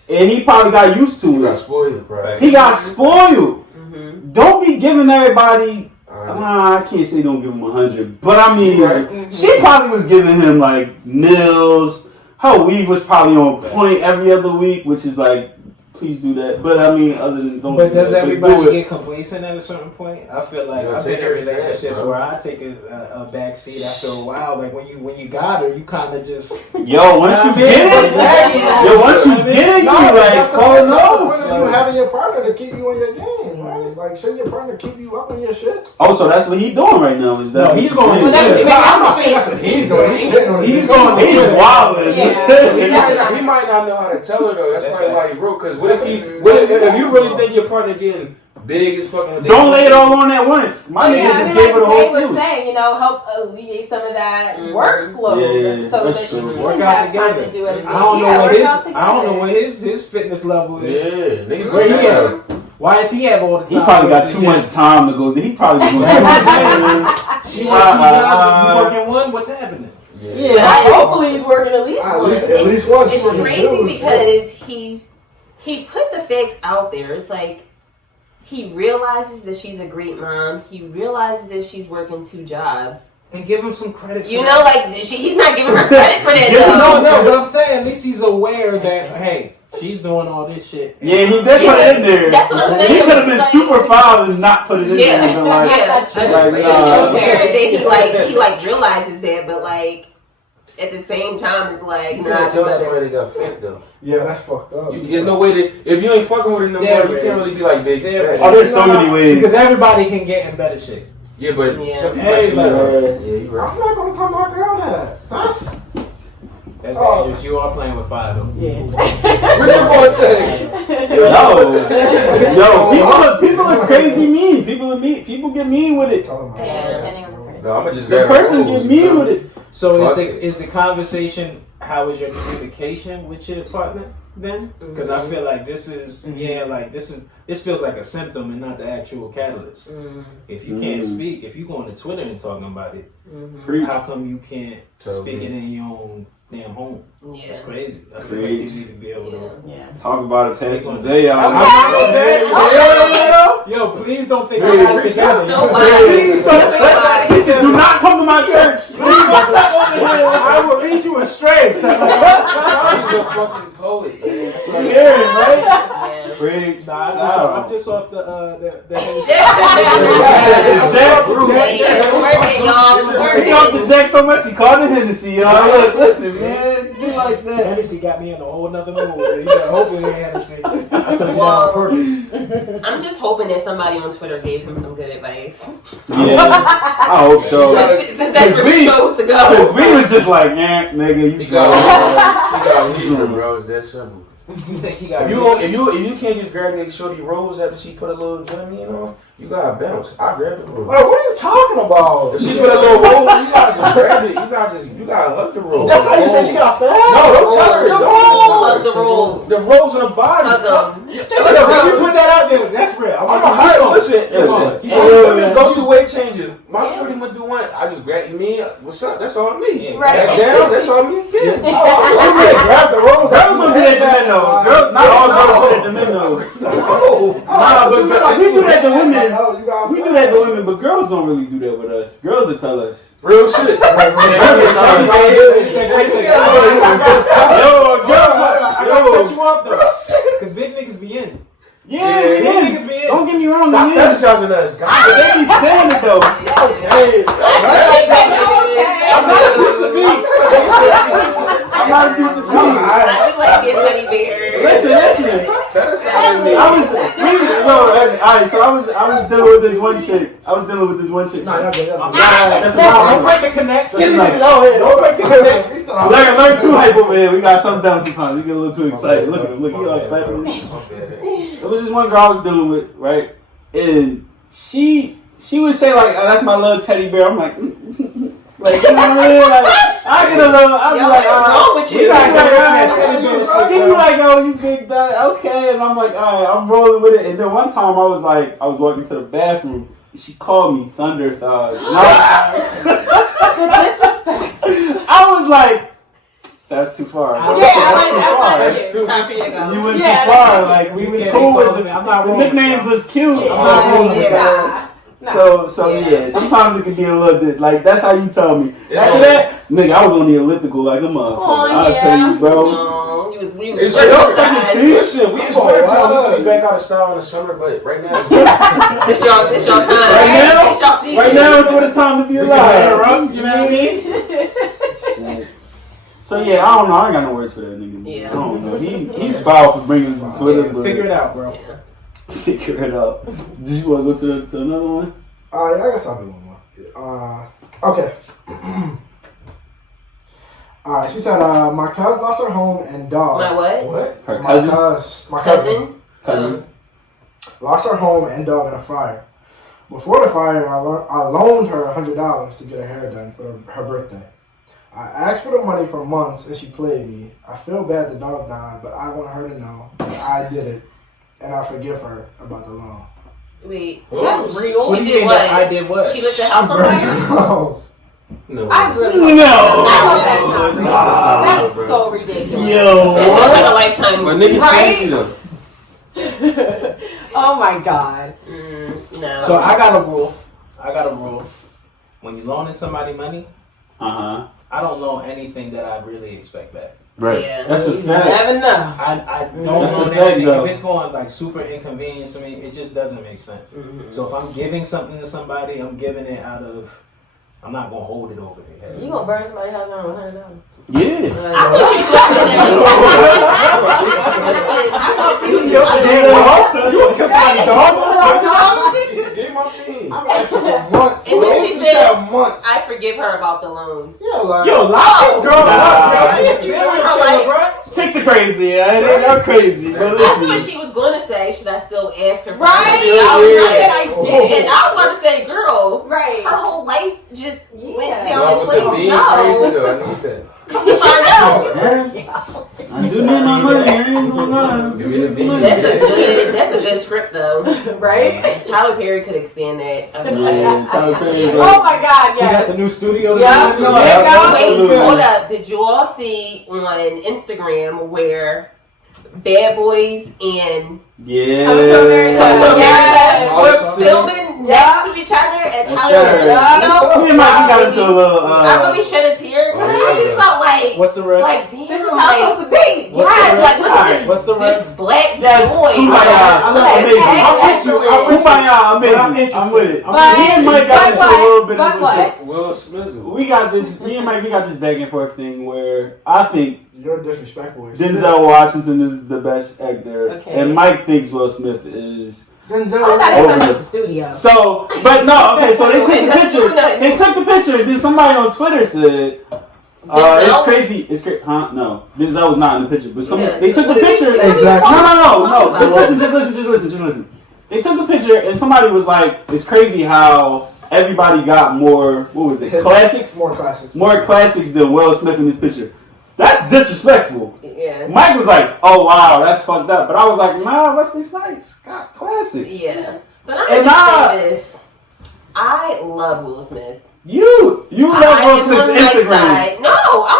and he probably got used to You got it. spoiled, bro. He got spoiled. Mm-hmm. Don't be giving everybody. I can't say don't give him 100, but I mean, Right. she probably was giving him like meals. Her weave was probably on point every other week, which is like, please do that. But I mean, other than don't. But do does that, but everybody do it. get complacent at a certain point? I feel like You gotta I've been take in her fast, relationships bro. where I take a back seat after a while. Like when you got her, you kind of just Yo, once you get it, yo, once you get it, you like fall What in are you having your partner to keep you in your game, right? Like, shouldn't your partner keep you up in your shit? Oh, so that's what he's doing right now. Is that No, he's going Well, that's what he's he- I'm not saying that's what he's doing. He's shitting on his He's dick. going- he's wilding. Yeah. He might not know how to tell her though. That's That's probably why facts. he broke. Because what if you really think your partner getting big as fucking? Don't lay it all on at once. My nigga Yeah, just I gave mean, her the like whole Zay was suit. saying, help alleviate some of that Mhm. workload, Yeah, so that that's she true. can work out have time together. to do everything. I don't know Yeah, what work his out I don't know together. what his fitness level Yeah, is. nigga. Where he at? Why does he have all the time? He probably got too much time to go. He probably doing That's too what I'm much. saying. She working 2 jobs, you working 1. What's happening? Yeah, hopefully he's working at least At one. least once. It's crazy because he put the facts out there. It's like he realizes that she's a great mom. He realizes that she's working 2 jobs. And give him some credit for You that. know, like, he's not giving her credit for that, No, but I'm saying at least he's aware that, hey, she's doing all this shit. Yeah, he did put it in there. That's what I'm saying. He could have been super foul and not put it in there. Yeah, Like, she's aware that he realizes that, but like at the same time, it's like, You nah, can't tell better. somebody they got fat though. Yeah, that's fucked up. There's no way that if you ain't fucking with it no more, you can't really be like big. Oh, there's so many ways. Because everybody can get in better shape. Yeah, but Yeah. some people Hey, actually man. yeah, you right. I'm not gonna tell my girl that. That's dangerous. You are playing with fire though. Yeah. What you gonna say? Yo, people are crazy mean. People get mean with it. No, I'ma just The grab person the get mean with it. So Fuck is the conversation, how is your communication with your partner then? Because I feel like this is this feels like a symptom and not the actual catalyst. If you can't speak, if you go on to Twitter and talking about it, how come you can't speak it in your own damn home? Yeah. It's crazy. I feel like you need to be able to Talk about it, past the day. Yo, please don't think Please. I got it together. So Please don't. He said, do not come to my church. I will lead you astray, son. He's a fucking poet. Man. That's what Yeah, right? Yeah. Freaks. I'm just off the Hey, it's working, y'all. It's He off the working. jack so much he called it Hennessy, y'all. Look, listen, man. Be like that. Hennessy got me in a whole nother mood. You better hope it ain't Hennessy. I took you down on purpose. I'm just hoping that somebody on Twitter gave him some good advice. Yeah, I hope so. Since that's where he chose to go. Because we was just like, yeah, nigga, you He got leave him, bro. It's that simple. You think he got If you can't just grab that shorty rose after she put a little, you know what I mean, on, you gotta bounce. I grab the rose. What are you talking about? If she put a little rose, you gotta just grab it. You gotta hug the rose. That's how you say she got fat? No, don't tell her. Hug the rolls. The rose in the body. Hug them. If you put that out there, that's real. I'm a high. Listen. Women go through weight changes. My shorty went through one. I just grab me. What's up? That's all me. Right. Back down. That's all me. Yeah. grab the rose. Girls don't do that to men, though. Girls, not all girls do that to men, though. Nah, but we do that to women. We do that to women, but girls don't really do that with us. Girls will tell us. Real shit. Yo, Because big niggas be in. yeah, we big in. niggas be in. Don't get me wrong, Stop we in. fetishizing us, But guys. they be saying it though. I'm not a piece of meat. I'm not a piece of meat. I do like this teddy bear. Listen. Fetishizing me. I was dealing with this one chick. Nah, y'all good. That's Don't break the connection. Skinny niggas out here. Don't break the connect. Learn too hype over here. We got something down sometimes. We get a little too excited. Look at him. Look, he all clapping. There was this one girl I was dealing with, right? And she would say like, oh, "That's my little teddy bear." I'm like, like, you know what I mean? Like, I get a little. I'd be Yo, like, what's wrong with you? She be like, "Oh, you big bad." Okay, and I'm like, all right, I'm rolling with it. And then one time I was walking to the bathroom. She called me Thunder Thighs. And The disrespect. I was like, that's too far. That's time for you to go. You went too far. Like, we was cool with it. I'm not The rolling. nicknames was cute. Yeah. I'm not rolling with that. Nah. So yeah, sometimes it can be a little bit like that's how you tell me. After that, nigga, I was on the elliptical like a motherfucker. Oh, I'll yeah. tell you, bro. No, you was It's circumcised. Listen, we just want to tell you to be back out of style in the summer, but right now, This your time. Right now? This your season. Right now is what the time to be alive. You know what I mean? So yeah, I don't know. I ain't got no words for that nigga. Yeah. I don't know. He's foul for bringing it to Twitter, but Figure it out, bro. Yeah. figure it out. Did you want to go to another one? Yeah, I guess I'll do one more. Okay. Alright, she said, my cousin lost her home and dog. My what? what? Her cousin. My cousin. Cousin? Lost her home and dog in a fire. Before the fire, I loaned her $100 to get her hair done for her birthday. I asked for the money for months and she played me. I feel bad the dog died, but I want her to know that I did it and I forgive her about the loan. Wait. Is that real? What do She you did mean what? that I did what? She lit the house on fire? No. I really hope that's not real. That's so ridiculous. Yo, That's some type of lifetime But movie. niggas Right? crazy though. Oh my god. No. So I got a rule. When you loaning somebody money, I don't loan anything that I really expect back. Right. Yeah. That's a You fact. never know. I don't That's loan a fact, anything. though. If it's going like super inconvenience to me, it just doesn't make sense. So if I'm giving something to somebody, I'm giving it out of. I'm not gonna hold it over their head. You gonna burn somebody's house down with $100? Yeah. I thought she was going to say. I thought she was going to say. You want to kill somebody's dog? Give my thing. I'm asking for months. And then she Just says, have months. I forgive her about the loan. Yeah, like, Yo, lock this girl up, bro. I forgive her, like, Chicks are crazy. They're crazy. But I knew what listen. she was going to say. Should I still ask her for Right? $100? I did. And I was about to say, girl, Right. her whole life just went Yeah. down Y'all the with the flames. being No. crazy though. I need that. Come to find out. I do need my money. I ain't gonna lie. Give me the bean. That's a good script though. Right? Tyler Perry could expand that. Yeah, Tyler Perry's Oh like, my god, You got yes. the new studio. Yeah. No, Yeah. Wait, Absolutely. hold up. Did you all see on Instagram where Bad Boys and yeah. Coming to America. Come to Yes. America were filming next to each other at Tyler Perry's studio? Me and Mikey got into a little. I really shed a tear because I just felt like, What's the rest? like damn, This is how like, it's supposed to be. What's the guys, rest? like look at this, What's the this rest? black Yes, boy. I'm amazing. I'm with it. Me and Mike got into a little bit But of what? a Will Smith. We got this. Me and Mike, we got this back and forth thing where I think you're disrespectful. Denzel Washington is the best actor, Okay. and Mike thinks Will Smith is. Denzel. I thought it was something with the studio. So, but no, okay. So they took the picture. They took the picture, and then somebody on Twitter said, Denzel? "It's crazy. It's crazy." Huh? No, Denzel was not in the picture, but some Yeah, they so took the what are you- picture. what are you Exactly. talking No. about? Just listen. They took the picture, and somebody was like, "It's crazy how everybody got more. What was it? Classics. More classics. More classics than Will Smith in this picture." That's disrespectful. Yeah. Mike was like, "Oh wow, that's fucked up," but I was like, "Nah, Wesley Snipes got classics." Yeah. But I'm And just say this. I love Will Smith. You love I Will am Smith's on Mike's Instagram. side. No, I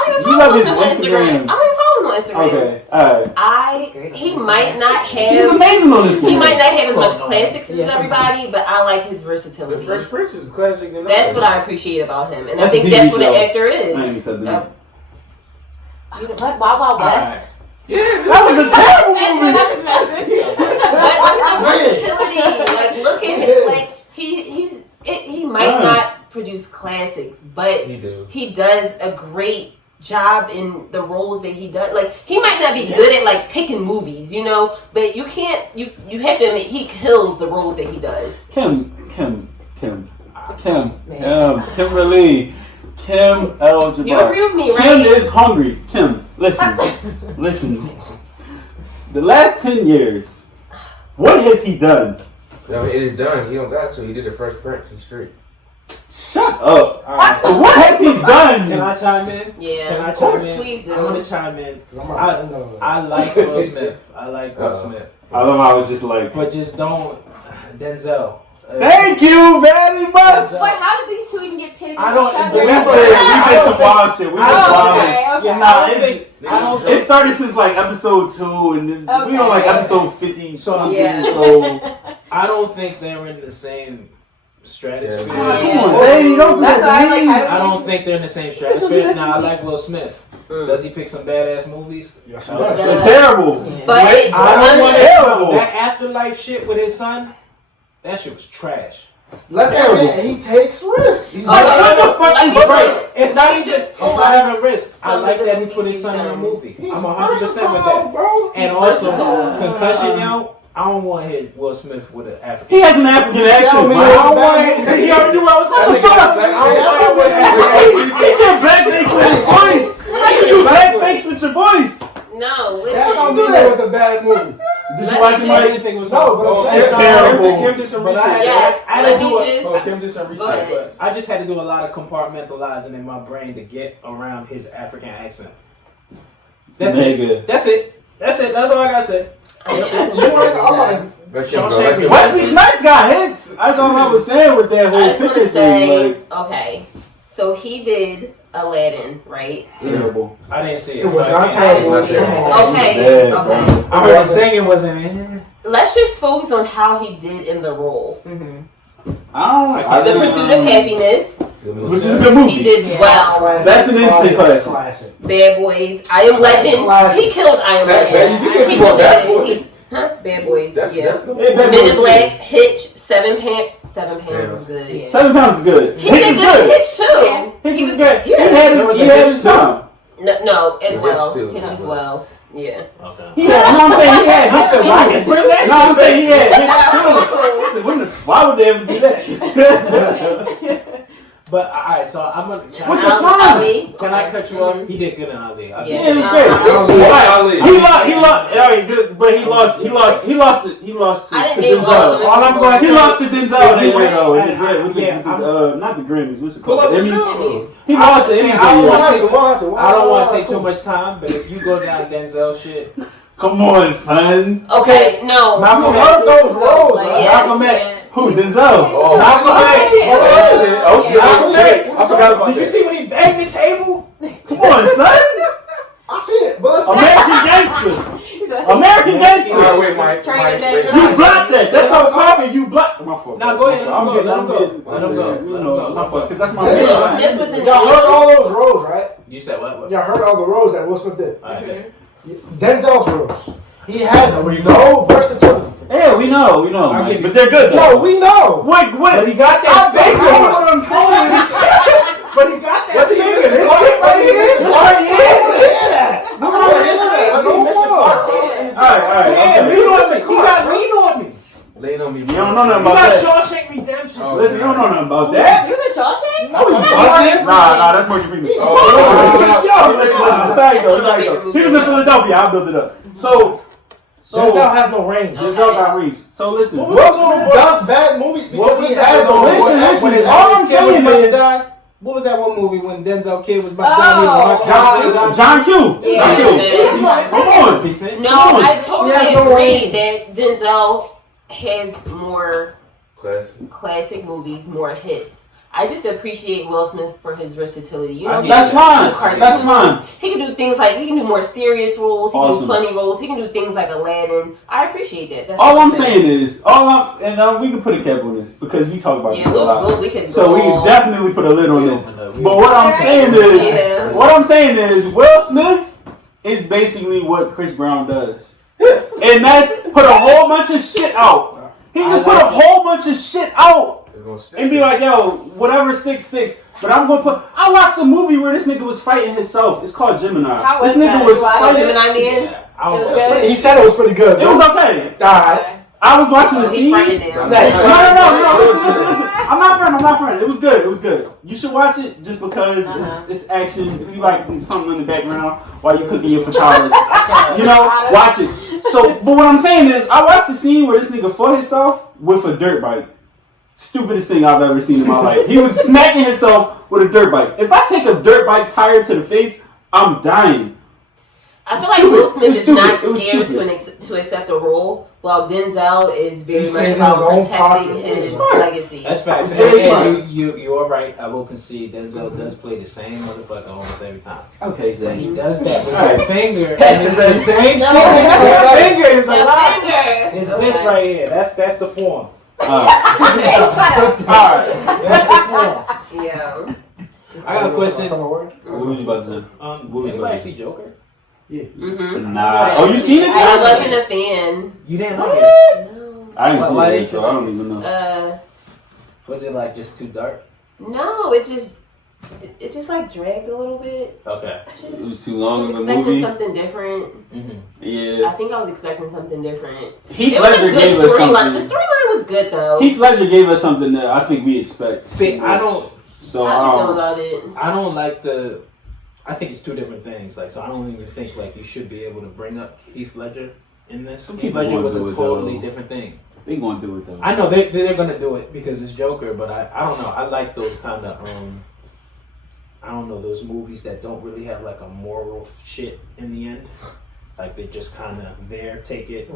don't even You follow love Will his Smith on Instagram. Instagram. I don't even follow him on Instagram. Okay, alright. He might not He's have. amazing on Instagram. He might not have as much classics as Yeah, everybody, but I like his The versatility. Fresh Prince is classic. than That's others. what I appreciate about him, and That's I think a that's TV what show. an actor I ain't even is. said that. What? Wild Wild West? Yeah, That was a terrible movie. But look at the versatility. Like, look at him. Like, he might not produce classics, but he do. he does a great job in the roles that he does. Like, he might not be good at like picking movies, you know, but you can't. You have to admit he kills the roles that he does. Kimberly, Kim L. Jabbar. You agree with me, right? Kim is hungry. Kim, listen. The last 10 years, what has he done? No, it is done. He don't got to. He did the Fresh Prince. He's straight. Shut up. All right. What has he done? Can I chime in? Yeah. Can I chime in? Please do. I'm gonna chime in. I'm not- no. I like Will Smith. I like Will Smith. I love how I was just like, But just don't Denzel. thank you very much. Wait, how did these two even get pitted I against don't- each other? We did some wild shit. We did wild. Okay. Yeah, nah, I don't it started since like episode 2, and we on like episode 50 something. Yeah. So I don't think they're in the same stratosphere. come on, Zay, you don't do That's that why to me. I don't think they're in the same stratosphere. Now I like Will Smith. Does he pick some badass movies? Yes, He does. They're does. terrible. But Wait, I don't want terrible. that afterlife shit with his son. That shit was trash. Let that man. He takes risks. He's What not- the fuck Like, is he right? just- It's not he even. just It's pulled not up even risk. I some like of that the he put his movies son in a he's movie. He's I'm 100% with versatile, that. bro. And He's also, versatile. concussion, yo. I don't want to hit Will Smith with an African. He has an African accent, me bro. what I don't the want bad to. movie He already knew what I was That talking nigga got about. black He did blackface with his voice. You do blackface with your voice. no, That don't listen. mean that was a bad movie. Did you watch it, Let me Mike? Anything was No, but I'm It's saying terrible. Kim did some But research. Yes, I let had to me do it. just. Kim did some Go research. ahead. But I just had to do a lot of compartmentalizing in my brain to get around his African accent. That's Nigga. it. That's it. That's all I gotta say. Let Kim Sean go. Let Kim Wesley go. Snipes got hits. That's all I was saying with that I whole just want picture to say, thing. Like, okay, So he did Aladdin, right? Terrible. I didn't see it. It was so I not can't- terrible. Come on. Okay. Yeah, Okay. I heard the singing wasn't. Let's just focus on how he did in the role. I don't like The Pursuit of Happiness. which is a good movie. He did well. Classic. That's an instant classic. Classic. Bad Boys. I Am Legend. Classic. He killed I Am Bad- Legend. you can He call really Bad did. Boys. He- Huh? Bad Boys. That's Yeah. good. Hey, Bad Men Boys in Black. too. Hitch. 7 Pounds. 7 Pounds was good. Yeah. 7 Pounds is good. He Hitch did is good in good. Hitch too. Yeah. Hitch He is was good. Yeah. He had his time. No, as Hitch well. too. Hitch as well. Yeah. Okay. He had, you know what I'm saying? He had Hitch too. Why you bring that No, I'm shit saying he had Hitch too. I said, why would they ever do that? But alright, so I'm gonna. Which is Ali. fine. Can I cut you off? He did good in Ali. Yeah. Yeah, it was great. Ali. He lost. All right, good, but he lost to I didn't name all of Denzel. them. All I'm going to He lost to Denzel anyway, though. Yeah, Not the Grammys. What's it Pull called? up the Emmys. show. He lost the See, Emmys. I don't that want year. I don't want to take too much time, but if you go down Denzel shit, Come on, son. Okay, no. Malcolm You X. heard those roles, Yeah. right? Malcolm X. Who? Denzel. Oh, Malcolm X. Oh shit! Malcolm X. I forgot about Did you that. see when he banged the table? Come on, son. I see it, but let's American Gangster. American All Gangster. right, wait, Mike. Trying Mike, to wait. get You blocked that. That's how it's popping. You blocked. My fault. Nah, go ahead. I'm Let getting. him I'm go. getting. Let him go. You Let him know, go. my fault. Because that's my Will man. Smith was in Y'all heard all those roles, right? You said what? Y'all heard all the roles that Will Smith did. All right. Denzel's roles. He has no versatility. Yeah, we know. I'll Man. give you- But they're good. No, Though. we know. Wait. But he got that face Basically, on. what I'm saying is. But he got that What's he face. using? This shit right here? That's right here. No more. Alright. Yeah, Okay. lean on me. He got lean on me. Lean on me. You don't know nothing He about got that. Shawshank Redemption. Oh. Listen, you don't know nothing about that. You was in Shawshank? No, he wasn't. Nah, that's Morgan Freeman. Oh. Yo, listen, that's how you go. That's how you go. He was in Philadelphia. I built it up. So Denzel has no range. Denzel got rings. So listen. Will Smith does bad movies because he has no range. Listen. All I'm saying is. What was that one movie when Denzel Kid was about to Oh. John Q. Yeah. Come on. Decent. No, Come on. I totally He has no agree range. that Denzel has more Classic. classic movies, more hits. I just appreciate Will Smith for his versatility. You know, he That's can fine. do cartoons. That's fine. He can do things like he can do more serious roles. He can Awesome. do funny roles. He can do things like Aladdin. I appreciate that. That's All what I'm saying is, we can put a cap on this because we talk about Yeah, this a lot. we could. So we go can definitely put a lid on this. But But what I'm saying Yeah. is, Will Smith is basically what Chris Brown does, and that's put a whole bunch of shit out. He just put a whole bunch of shit out. And be like, yo, whatever sticks. But I'm gonna put. I watched a movie where this nigga was fighting himself. It's called Gemini. How was This nigga that? was You watched fighting. Gemini Man. He said it was pretty good. It was okay. Alright. I was watching the He scene. fronted down. No. Listen. I'm not friend. It was good. You should watch it just because it's action. If you like something in the background while you cooking your frittatas, watch it. So, but what I'm saying is, I watched the scene where this nigga fought himself with a dirt bike. Stupidest thing I've ever seen in my life. He was smacking himself with a dirt bike. If I take a dirt bike tire to the face, I'm dying. I feel Stupid. like Will Smith It was is not stupid. It was scared stupid. to accept a role, while Denzel is very He much stays in about his own protecting pocket. his It's smart. legacy. That's facts. It's very smart. And you are right. I will concede Denzel does play the same motherfucker almost every time. Okay, But Zay. he does that with Alright. that finger. And it's the same shit. No, That finger is a The lot. finger. It's this right here. That's the form. Alright. That's the form. Yeah. I got a question. What was you about to say? What was Anybody that? see Joker? Mm-hmm. Nah. Oh, you seen it? I wasn't a fan. You didn't like it? No. I didn't see Why it, didn't so I don't even know. Was it like just too dark? No, it just like dragged a little bit. Okay. I just It was too long was of a expecting movie? something different. Mm-hmm. Yeah. I think I was expecting something different. Heath It was a Ledger gave good us storyline. The something. storyline was good though. Heath Ledger gave us something that I think we expect. See, I don't. So How'd you feel about it? I don't like the. I think it's two different things. Like, so I don't even think like you should be able to bring up Heath Ledger in this. Some Heath people Ledger wanna was do a it, totally though. different thing. They going to do it though. I know they're gonna do it because it's Joker, but I don't know. I like those kind of I don't know, those movies that don't really have like a moral shit in the end. Like they just kind of there, take it,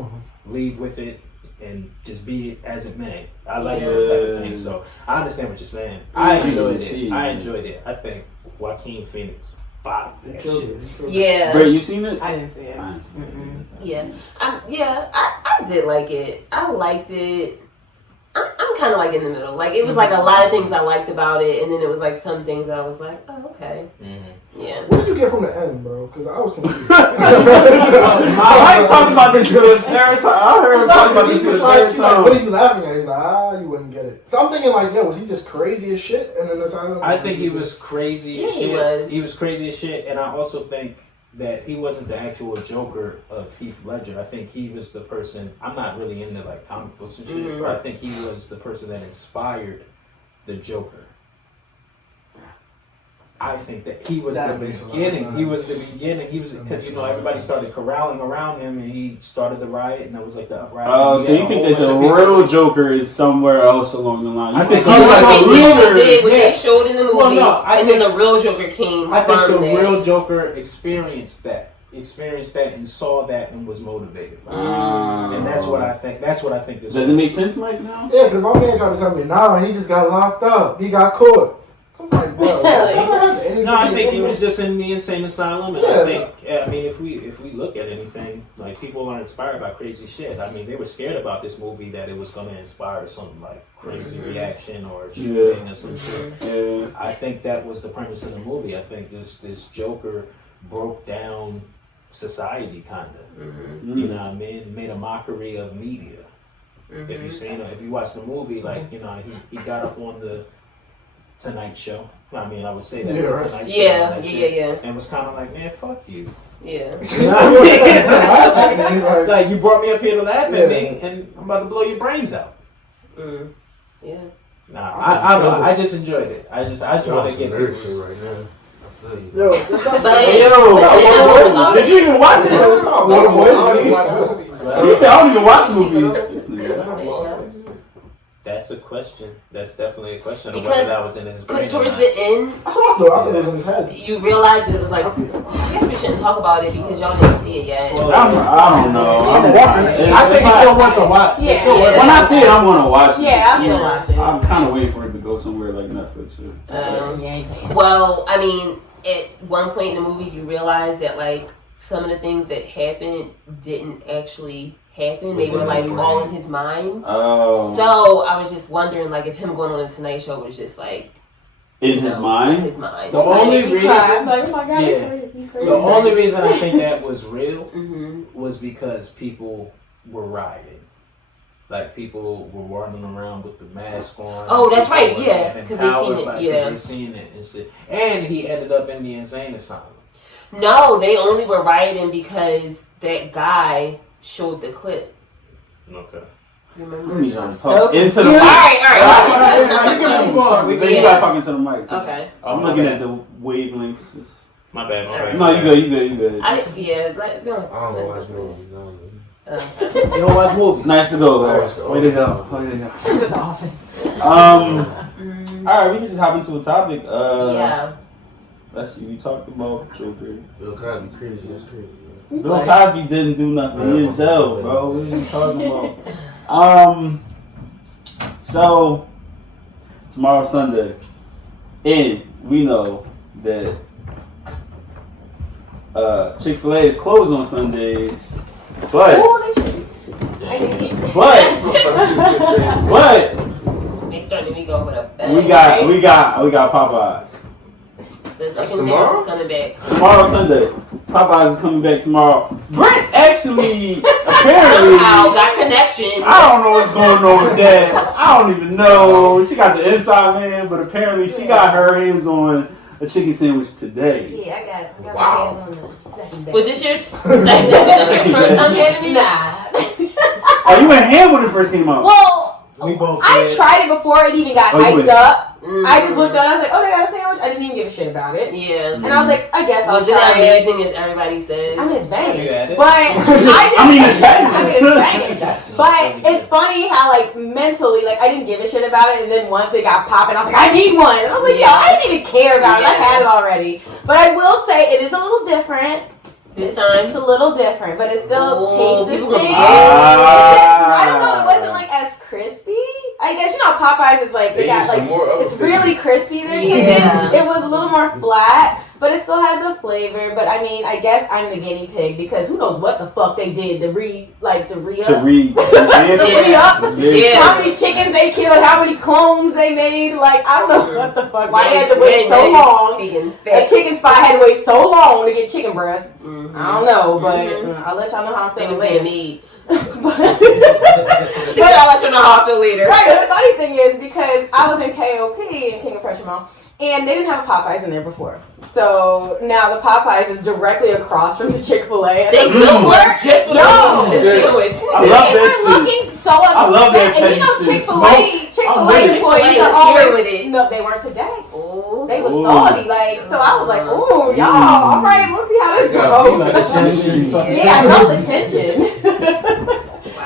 leave with it. and just be it as it may. I like those type of things. So I understand what you're saying. I enjoyed it. I think Joaquin Phoenix bottomed that shit. Yeah. Bro, you seen it? I didn't see it. Yeah. I did like it. I liked it. I'm kind of like in the middle. Like it was like a lot of things I liked about it, and then it was like some things that I was like, oh, okay. Yeah. What did you get from the end, bro? Because I was confused. I ain't talking about this good every time. I heard him talking about this good every She's like, time. what are you laughing at? He's like, you wouldn't get it. So I'm thinking like, yo, was he just crazy as shit? And then I think he was crazy as shit. He was. He was crazy as shit, and I also think that he wasn't the actual Joker of Heath Ledger. I think he was the person. I'm not really into like comic books and shit, but I think he was the person that inspired the Joker. I think that he was the beginning. He was the beginning. He was because everybody started corralling around him, and he started the riot, and that was like the uprising. Oh, so you think that the real Joker is somewhere else along the line? I think he's like a leader. Did what they showed in the movie, Well, no, and then the real Joker came. I think the from that. real Joker experienced that, and saw that, and was motivated by it. And that's what I think. That's what I think. This Does it make sense, Mike? Now? Yeah, because my man tried to tell me, nah, he just got locked up. He got caught. I'm like, bro. No, I think he was just in the insane asylum, and I think, if we look at anything, like people are inspired by crazy shit. I mean, they were scared about this movie that it was going to inspire some like crazy reaction or shooting or some shit. Yeah. I think that was the premise of the movie. I think this Joker broke down society, kind of. You know what I mean? Made a mockery of media. If you seen it, if you watch the movie, like he got up on the Tonight Show. I mean, I would say that's the Tonight Show. Yeah. And was kind of like, man, fuck you. Yeah. You know what I mean? Like, you brought me up here to laugh at me, and I'm about to blow your brains out. Yeah. Nah, I don't know. I just enjoyed it. I just want to get nerd shit shit right now. Yo, that's not Did you even watch it? He said, I don't even watch movies. That's a question. That's definitely a question. Because whether that was in his brain. Because towards the end, I thought it was in his head. you realized it was like, I guess we shouldn't talk about it because y'all didn't see it yet. I don't know. I think it's still worth a watch. Yeah. When I see it, I'm gonna watch it. Yeah, I'll still watch it. I'm kind of waiting for it to go somewhere like Netflix. Well, I mean, at one point in the movie, you realize that like some of the things that happened didn't actually happen. They were like all in his mind. Oh. So I was just wondering, like, if him going on the Tonight Show was just like in his mind. In his mind. The only reason, like, oh my God, the only reason I think that was real was because people were rioting. Like people were running around with the mask on. Oh, that's right. Yeah, because they seen it. Yeah, they seen it and shit. And he ended up in the insane asylum. No, they only were rioting because that guy showed the clip. Okay. Remember? So into the mic. All right. You guys talking to the mic. Okay. I'm looking at the wavelengths. My bad. No, you good. I don't watch movies. You don't watch movies. Nice to go, Larry. Way to go. The Office. All right, we can just hop into a topic. Yeah. Let's see. We talked about Joker. Bill Cosby crazy. That's crazy. Bill Cosby didn't do nothing. He in jail, bro. What are you talking about? So tomorrow's Sunday, and we know that Chick-fil-A is closed on Sundays, but next time we go with a bag. we got Popeyes. The chicken sandwich is coming back. Tomorrow Sunday. Popeyes is coming back tomorrow. Brent actually apparently got connection. I don't know what's going on with that. I don't even know. She got the inside man, but apparently she got her hands on a chicken sandwich today. Yeah, I got my hands on the second bag. Was this your first time having it? Nah. Oh, you went ham when it first came out. Well, we both I tried it before it even got hyped up. Mm-hmm. I just looked at it, I was like, oh, they got a sandwich? I didn't even give a shit about it. Yeah. And I was like, I guess I'll Was it try amazing as everybody says? I mean, it's banging. Yeah, But it's banging. But it's funny how, like, mentally, like, I didn't give a shit about it. And then once it got popping, I was like, I need one. And I was like, yo, I didn't even care about it. I had it already. But I will say it is a little different This time It's a little different, but it still tastes people the gonna same. be I don't know. It wasn't like as crispy. I guess you know Popeyes is like They they got use some like more other it's things. really crispy. Their Yeah. chicken. It was a little more flat, but it still had the flavor. But I mean, I guess I'm the guinea pig because who knows what the fuck they did to re-up. To re. How many chickens they killed? How many clones they made? Like I don't know what the fuck. Why they had to wait so long? A chicken spot had to wait so long to get chicken breast. I don't know, but I'll let y'all know how I'm They feeling was later. being made. But I'll let you know how I feel later. right, the funny thing is because I was in KOP in King of Prussia Mall, and they didn't have a Popeyes in there before. So now the Popeyes is directly across from the Chick-fil-A. They built one just for No. the sandwich. I love They that were shit. looking so upset. I love that And you know petty shit. Chick-fil-A employees are Here always with it. no, they weren't today. Oh. They was Ooh. salty, like so. I was like, "Ooh, y'all, all right, we'll see how this You got goes." tension. Yeah, I know the tension.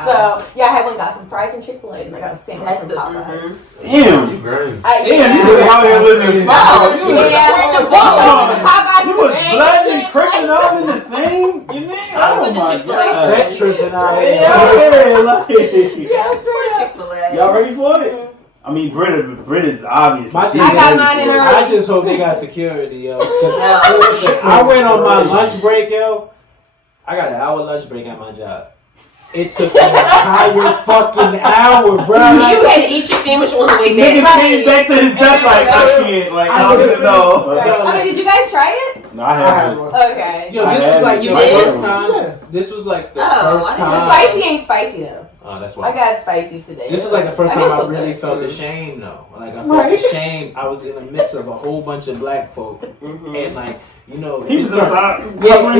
So yeah, I had one got some fries from Chick-fil-A and I got a sandwich That's from the Popeyes. Damn. You grimy. Damn, you was out here living Wow, fire. she was supporting the ball. Popeyes You was was blood and cricket all in the same. You mean? I Oh was my Chick-fil-A. god. Set tripping out Yeah, here. like, Yeah, straight up. Chick-fil-A. y'all ready for it? I mean, Brit is obvious. My She's thing I got ready mine for in it. her- I just hope they got security, yo. 'Cause I went on my lunch break, yo. I got an hour lunch break at my job. It took an entire fucking hour, bro. You had to eat your sandwich on the way back. Niggas came back to his desk like, I can't, like, I don't know. Right. I mean, did you guys try it? No, I I had haven't. one. Okay. Yo, I this had was like it. You the did? first time. Yeah. This was like the Oh, first I time. didn't The spicy ain't spicy though. Oh, that's I why. got spicy today. This is like the first I time guess I so really good. felt ashamed, though. Like, I felt Right. ashamed. I was in the midst of a whole bunch of black folk. And, like, you know, He if was it starts- aside. Yeah,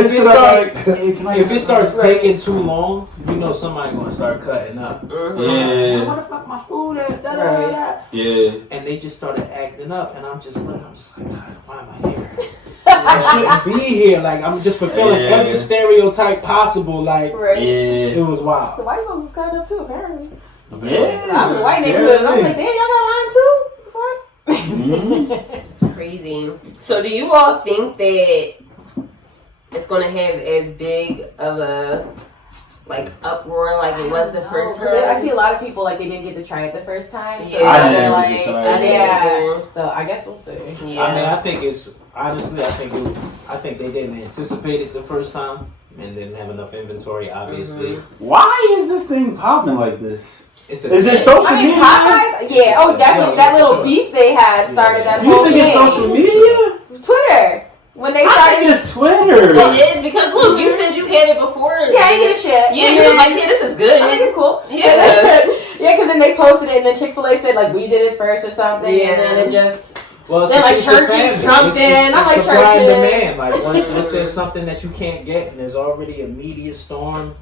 if it If starts taking too long, you know somebody gonna start cutting up. Yeah. I wanna fuck my food and da da da da. Yeah. And they just started acting up, and I'm just like, God, why am I here? I shouldn't be here. Like, I'm just fulfilling Yeah. every stereotype possible. Like, Right. it Yeah. was wild. The white folks was cutting up too, apparently. Yeah. I'm in the white neighborhood. I was like, damn, y'all got line too? Fuck. It's crazy. So, do you all think that it's going to have as big of a uproar like it was the first time? I see a lot of people like they didn't get to try it the first time. So Yeah. I they're didn't like, get to try it. yeah. So I guess we'll see. Yeah. I mean, I think it's honestly, I think they didn't anticipate it the first time and didn't have enough inventory. Obviously, Why is this thing popping like this? it's Is it social I mean, media? Popeyes, yeah. Oh, definitely. Yeah, that little sure. beef they had started that You whole think thing. it's social media? Twitter. When they I started. think it's Twitter. It is because look, you said you had it before. Yeah, I get a shit. Yeah, And you was then- like, yeah, this is good. I think it's cool. Yeah. Yeah, because then they posted it, and then Chick-fil-A said like we did it first or something, Yeah. and then it just well, Then, like, it's churches fandom. jumped in. I'm like, supply and churches. demand. Like once there's something that you can't get, and there's already a media storm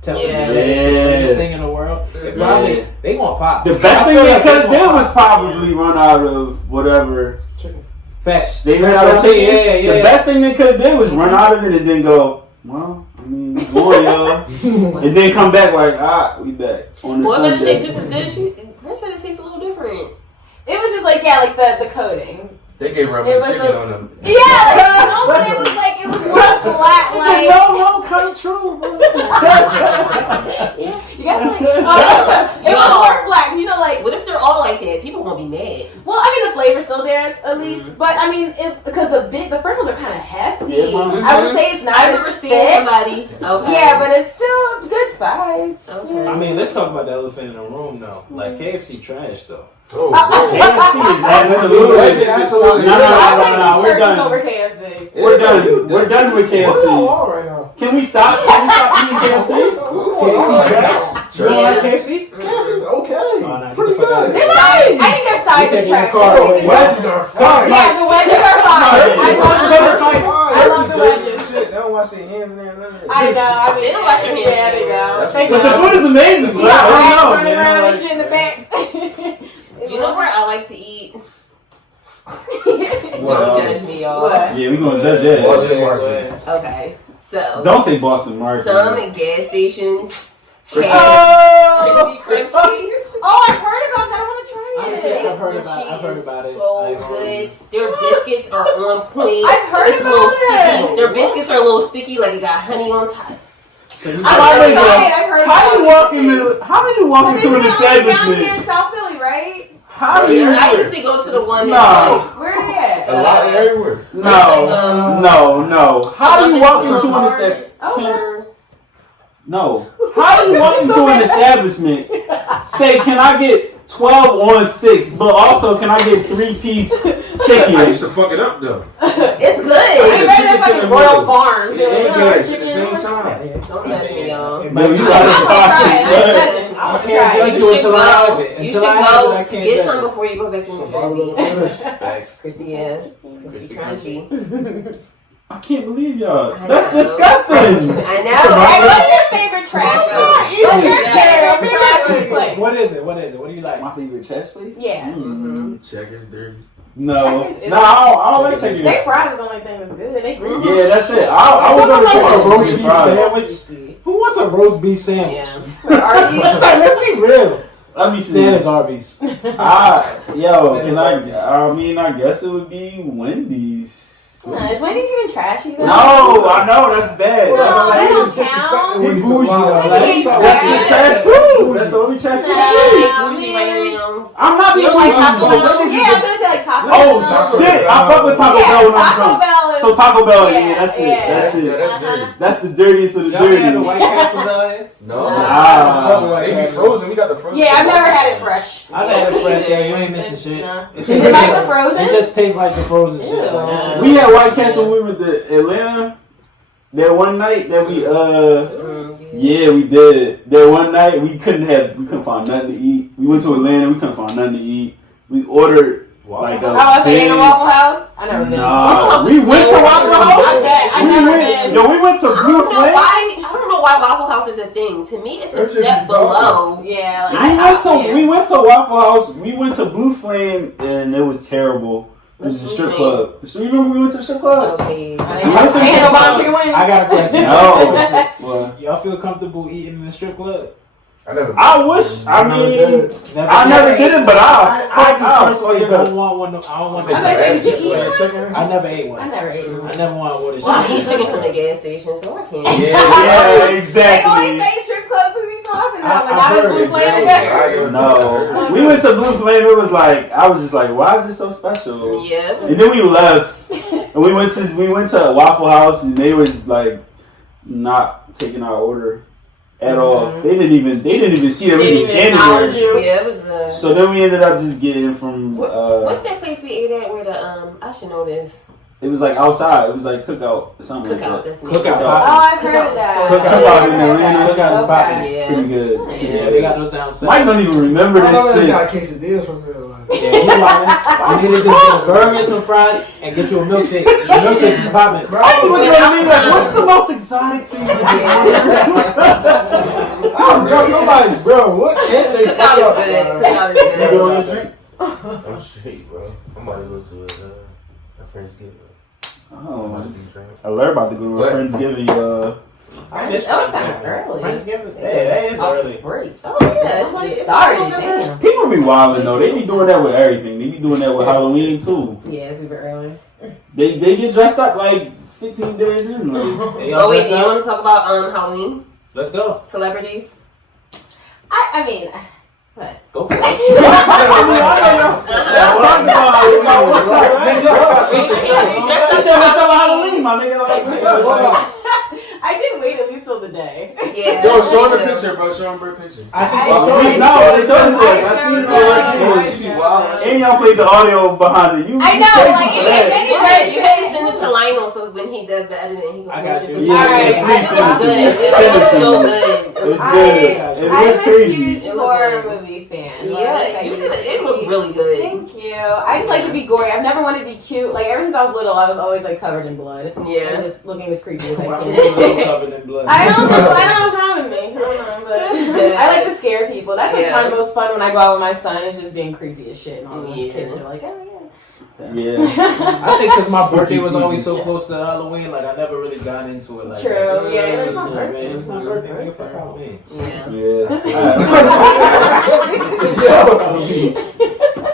telling Yeah. you that it's the Yeah. greatest thing in the world. It probably Yeah. they gonna pop. The best I thing feel they like could have gonna did pop. was probably run out of whatever. Facts. They ran That's out what of I'm saying. chicken. Yeah, yeah. The best thing they could have did was run out of it and then go, well, I mean, boy, y'all. And then come back like, we back on the Well, it Sunday. tastes just as good. Her said it tastes a little different. it was just like like the coating. They gave her It a was chicken a- on them. Yeah, like no, but it was like it was more flat. She Like said, no, come true. you got like it was more flat. 'Cause, you know, like What if they're all like that? People gonna be mad. well, I mean the flavor's still there at least, but I mean because the first ones are kind of hefty. Yeah, Mom. I would say it's not I as remember seeing thick. somebody. Okay. Yeah, but it's still a good size. Okay. I mean, let's talk about the elephant in the room, though. Like KFC trash, though. Oh, KFC is absolutely. Absolutely. No, I no, like we're churches done. over KFC. We're done. We're done with What's going KFC. on right now? Can we stop? Can we stop eating KFC? What's going on right now? You don't like KFC? KFC's okay. Oh, no, Pretty get the fuck out of good. Their size, I think their size are trash. Wedges are fine. Yeah, the wedges are fine. I love the wedges. Shit, they don't wash their hands in there. None of that. I know. I mean, They don't wash their hands. Yeah, they go. That's They what- But the go. food is amazing. You But got I rats don't know, running man. around Like, and shit in the back. You know where I like to eat? What? Don't judge me, y'all. What? Yeah, we gonna judge that. Boston Market. Okay, so Don't say Boston Market. some gas stations have Oh! crispy crunchy. Oh, I've heard about that. I want to try I honestly, I've heard The about it. So good. Their biscuits are on point. I've heard It's a little about sticky. it. Their biscuits are a little sticky, like it got honey on top. So you I've heard How do you walk it. into an Down here establishment? in South Philly, right? How do you? I usually go to the one No. that's Where are they at? A lot of everywhere. No. How do you walk into an establishment? Okay. No. How do you walk into an establishment? Say, can I get 12 on 6, but also can I get 3-piece chicken? I used to fuck it up though. It's I good. ain't ready to fucking Royal Farms. It ain't good at the same time. Don't judge me, y'all. No, you I'm gotta gonna try it. I ain't try judging. I'm I gonna can't try judge it. you until I have it. You Until should I have it, I go can't get judge some it. before you go back to New Jersey. Facts. Yeah, crispy crunchy. I can't believe y'all. I That's know. disgusting. I know. Hey, what's your favorite trash food? What's your Yeah. favorite trash food place? What is it? What do you like? My favorite trash place? Yeah. Checkers dirty. No. Checkers is- No, I don't like checkers. They fries is the only thing that's good. They greasy. Yeah, that's it. I would go to a roast chicken beef fries. sandwich. Who wants a roast beef sandwich? Yeah. Arby's. Let's be real. Let me see. That is Arby's. I guess it would be Wendy's. Is Wendy's even trashy though? No, I know that's bad. No, That's they the don't only- count. He bougie though. Wendy's Like, that's the trash food. That's the only trash food. Yeah, bougie right now. I'm not being You don't like bougie, Taco but Bell? Wendy's is Yeah, I was the- gonna say like Taco Oh Bell. shit! I fuck with Taco Yeah, Bell when I'm Taco drunk. Bell is. So Taco Bell, Yeah, yeah, that's it. yeah. That's it. That's dirty. That's the dirtiest of the Y'all had the dirty. White Castles out here? No. Ah. They be frozen. We got the frozen. Yeah, I've never had it fresh. I've had it fresh. Yeah, you ain't missing shit. No. It Is it like the frozen? It just tastes like the frozen shit. Ew. Like, We had White Castle when we went to Atlanta. That one night that we yeah, we did. That one night we couldn't find nothing to eat. We went to Atlanta, we couldn't find nothing to eat. We ordered like a I saying a Waffle House. I never been. Nah, we went to Waffle House. I never been. Yo, we went to Blue Flame. I don't know why Waffle House is a thing. To me, it's a That shit step be bumping. below. Yeah, We went to Waffle House. We went to Blue Flame, and it was terrible. It was a strip club. So you remember we went to the strip club? Okay. They had no bomb chicken wings. I got a question. No. Well, Y'all feel comfortable eating in the strip club? I wish. I mean, Never I never did it, but I I just personally don't want one. I don't want I I never ate one. I never ate one. I never want one. Well, I eat chicken from the gas station, so I can't. Yeah, They always exactly. say strip club food be popping though. Like, I not heard a Blue it, Flame. yeah. No, we went to Blue Flame. It was like I was just like, why is it so special? Yeah. And then we left, and we went to Waffle House, and they was like not taking our order at all. They didn't even see that we was standing acknowledge there. you. Yeah, it was. So then we ended up just getting from. What's that place we ate at where the I should know this. It was like outside. It was like cookout or something. Cookout. Like that. That's me. Cookout. Oh, I've heard of Cookout that. is so Cookout in Atlanta. Cookout is popping. It's pretty good. Yeah, they got those down south. Mike don't even remember I know this they shit. got quesadillas from there. Like. Yeah, you lying. You need to just get a burger and some fries and get you a milkshake. Your milkshake is popping. Mike looking at me like, what's the most exotic thing? I'm drunk. I'm like, bro, what can't they fuck Cookout is up? good. bro? Cookout is You good on good. your drink? I'm straight, bro. I'm about to go to a Friendsgiving. Oh, I learned about to go to a What? Friendsgiving. That was kind of early. Friendsgiving? Yeah, that is early. Break. Oh yeah, It's just it's started. November. Damn. People be wilding though. They be doing that with everything. They be doing that with Halloween too. Yeah, it's super early. They get dressed up like 15 days in. Like, Oh wait, do you want to talk about Halloween Let's go. celebrities? I mean, what? Go for it. She said, "What's up, Halloween, my nigga?" Like, what's up? I did wait at least till the day. Yeah. Yo, show her the picture, bro. Show her the picture. I think I- they showed it. No, they showed it. I I seen it never- on She be wild. And y'all played the audio behind it. You I know, crazy like, for it- that. You had to send it to Lionel so when he does the editing, he can I got post you. it. Yeah, Alright, please I send it to me. It Send it looks to so me. good. It's I- good. It I'm look a crazy. huge It look horror good. movie fan. Yeah, Like, you I did just- it looked really good. Thank you. I just like to be gory. I've never wanted to be cute. Like ever since I was little, I was always like covered in blood. Yeah. And just looking as creepy as I Why can. was you covered in blood? I don't know what's wrong with me. I don't know, but I like to scare people. That's like Yeah. my most fun when I go out with my son. Is just being creepy as shit, and all the Yeah. kids are like, oh yeah. Yeah. I think because my birthday was Spooky always so season. close to Halloween, like I never really got into it. Like True, that. yeah, it was my Yeah, birthday. man, it was my birthday. Nigga, fuck Halloween. Yeah. Yeah.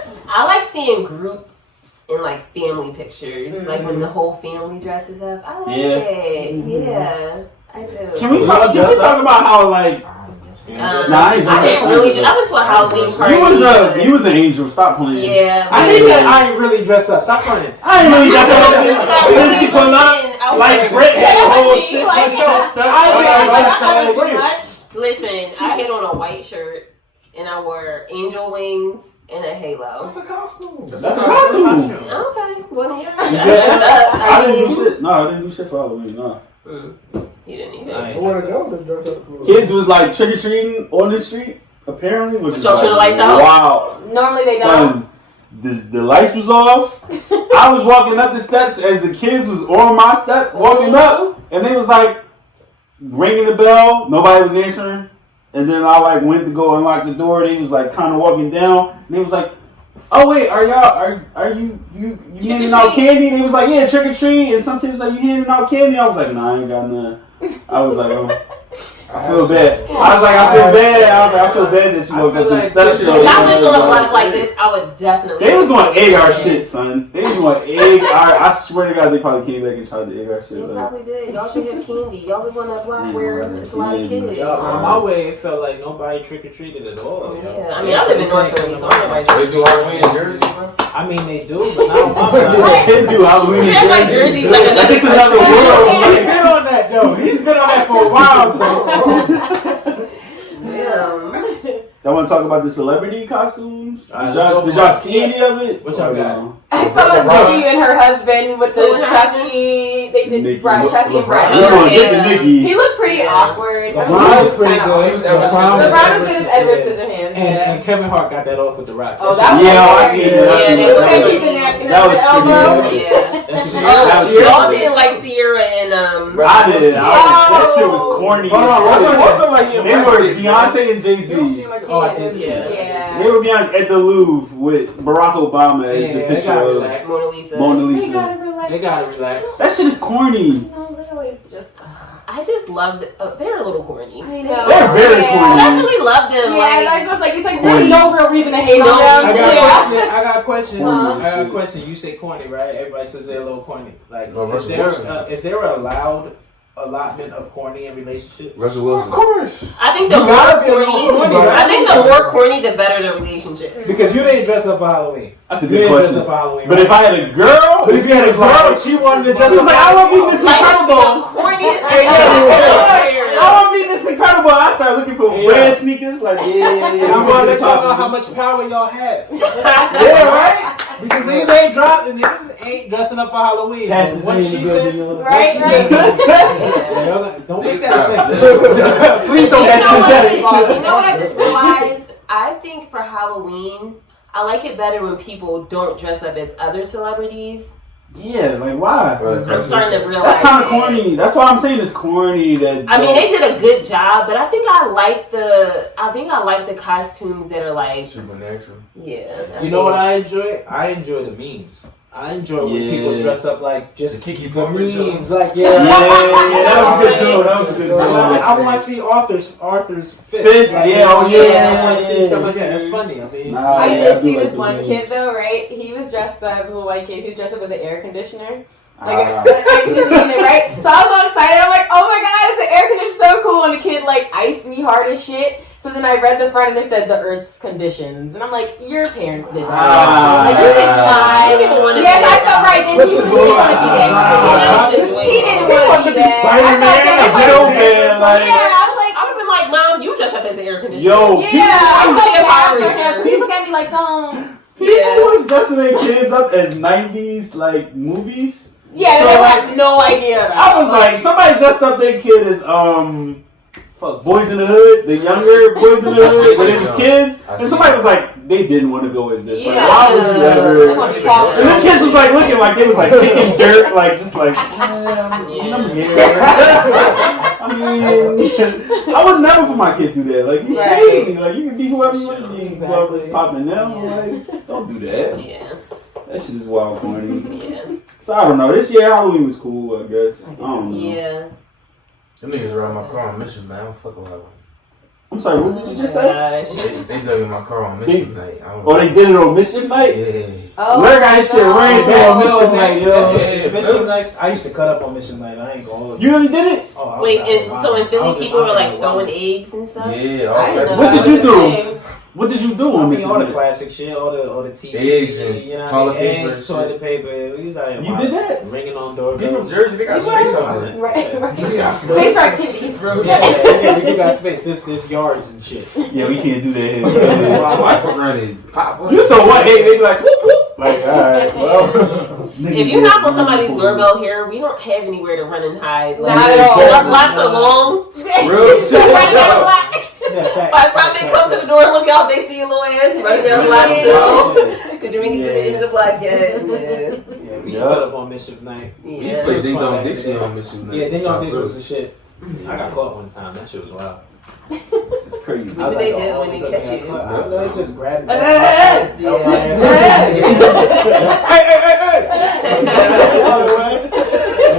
seeing groups in like family pictures, like when the whole family dresses up. I like it. Yeah, I do. Can we talk about how like? I didn't really. I went to a Halloween party. You was an angel. Stop playing. Yeah, I think that I ain't really dressed up. Stop playing. I ain't really dressed up. Then she pull up like Britt had the whole shit. Listen, I had on a white shirt and I wore angel wings and a halo. That's a costume. That's a costume. Okay, well yeah. I didn't do shit. No, I didn't do shit for Halloween. No. You didn't either. Kids was like trick or treating on the street. Apparently, was y'all turn the lights out? Wow. Normally they don't. The lights was off. I was walking up the steps as the kids was on my step walking up, and they was like ringing the bell. Nobody was answering, and then I like went to go unlock the door. They was like kind of walking down, and they was like, "Oh wait, are you handing out candy?" They was like, "Yeah, trick or treat." And some kids was like, "You handing out candy?" I was like, "Nah, I ain't got none." I was like, "Oh." I feel bad. I feel bad that she woke up and steps. If I lived on a block like this, I would definitely. They was going to egg our shit, son. They was going to egg our. I swear to God, they probably came back and tried to egg our shit. They probably did. Y'all should have candy. Y'all live on that block where it's a lot of kids. On my way, it felt like nobody trick or treated at all. Yeah, I mean, I live in North Philly, so I'm nobody. They do Halloween in Jersey, bro? I mean, they do, but not on my They do Halloween in Jersey. Jersey's like another world. He's been on that though. He's been on that for a while, so. I want to talk about the celebrity costumes. Did y'all see any of it? What y'all got? I saw Nicki and her husband with the Chucky. They did Chucky and Brad. He looked pretty awkward. LeBron was pretty good. He was LeBron was good as Edward Scissorhands. And Kevin Hart got that off with the Rock. Oh, that was that was pretty. Y'all didn't like Sierra and I did. That shit was corny. Hold on, what's it like? They were Beyonce and Jay-Z. Oh, I did see that. Yeah. They were Beyonce at the Louvre with Barack Obama as the picture of Mona Lisa. They gotta relax. That shit is corny. No, literally, it's just. I just love it. They're a little corny. I know. They're very corny. But I really love them. It's like really no real reason to hate on them. I got a question. You say corny, right? Everybody says they're a little corny. Like, is there a loud allotment of corny in relationships? Russell Wilson. Of course. I think the more corny, the better the relationship. Because you didn't dress up for Halloween. That's a good question. Halloween, but if I had a girl, she wanted to dress up. Like, I want to be Miss Incredible. I want to be Miss Incredible. I started looking for red sneakers. Like, I'm going to let y'all know how much power y'all have. Yeah, right? Because niggas ain't dropping. Niggas ain't dressing up for Halloween. What she said. Right. Don't make that thing. Please don't ask me that. You know what I just realized? I think for Halloween, I like it better when people don't dress up as other celebrities. Yeah, like why? I'm starting to realize that's kind of corny. That's why I'm saying it's corny. That I mean, they did a good job, but I think I like the costumes that are like supernatural. Yeah. You know what I enjoy? I enjoy the memes. I enjoy when people dress up like just the Kiki memes. Like that was a good joke. That was a good joke. I want to see Arthur's fist. Like, I want to see stuff like that. That's funny. I mean, I did see this one kid though, right? He was dressed up, a little white kid. He was dressed up as an air conditioner. Like air conditioning, right? So I was all excited. I'm like, oh my god, it's an air conditioner, so cool. And the kid like iced me hard as shit. So then I read the front and it said the Earth's conditions, and I'm like, your parents did that. Like, you didn't lie. Yes, I felt right. Then he didn't want to be that shit. He didn't want to be that. Spider-Man, so bad. Yeah, I was like, I would have been like, Mom, you dress up as an air conditioner. Yo, people look at me like, don't. People was dressing their kids up as 90s like movies. Yeah, so, they have no idea about it. I was like, somebody dressed up their kid as Boys in the Hood, the younger Boys in the Hood, when it was kids, and somebody was like, they didn't want to go as this. Like, why would you ever? And the kids was like looking like they was like kicking dirt, like just like. I'm here. I mean, I would never put my kid through that. Like, you crazy. Like, you can be whoever you want to be. Whoever's popping now. Like, don't do that. Yeah. That shit is wild corny. Yeah. So I don't know. This year Halloween was cool, I guess. I don't know. Yeah. Them niggas around my car, I'm missing, man. I don't fuck with Halloween. I'm sorry, what did you just say? They dug in my car on Mischief Night. They did it on Mischief Night? Yeah. Oh, Where got this shit raised on Mischief Night, yo? Mischief Night. I used to cut up on Mischief Night. I ain't gonna hold you. You really did it? Oh, Wait, so in Philly, people were like throwing eggs and stuff? Yeah, all I didn't know What that did you was a do? thing. What did you do I on mean, Mischief all the Night? classic shit, all the TV, Eggs and you know, toilet paper eggs, and toilet shit. paper. We was out here You did that? ringing on People from doorbells. Jersey, they got space out there. Right. Space for activities. Yeah, you got space. There's yards and shit. Yeah, we can't do that here. My for granted. Pop You throw one egg, they be like, whoop, whoop. Like, alright, well. If you knock on somebody's doorbell here, we don't have anywhere to run and hide. Like, Not at all. and our blocks are long. Real shit. By the time they come to the door and look out, they see your little ass running down the block still. Because you're making it to the end of the block yet. Yeah, we cut up on Mischief Night. We used to play Ding Dong Dixie on Mischief Night. Yeah, Ding Dong Dixie was the shit. I got caught one time. That shit was wild. This is crazy. What do they do when they catch you? I don't know, they just grabbed me. Yeah.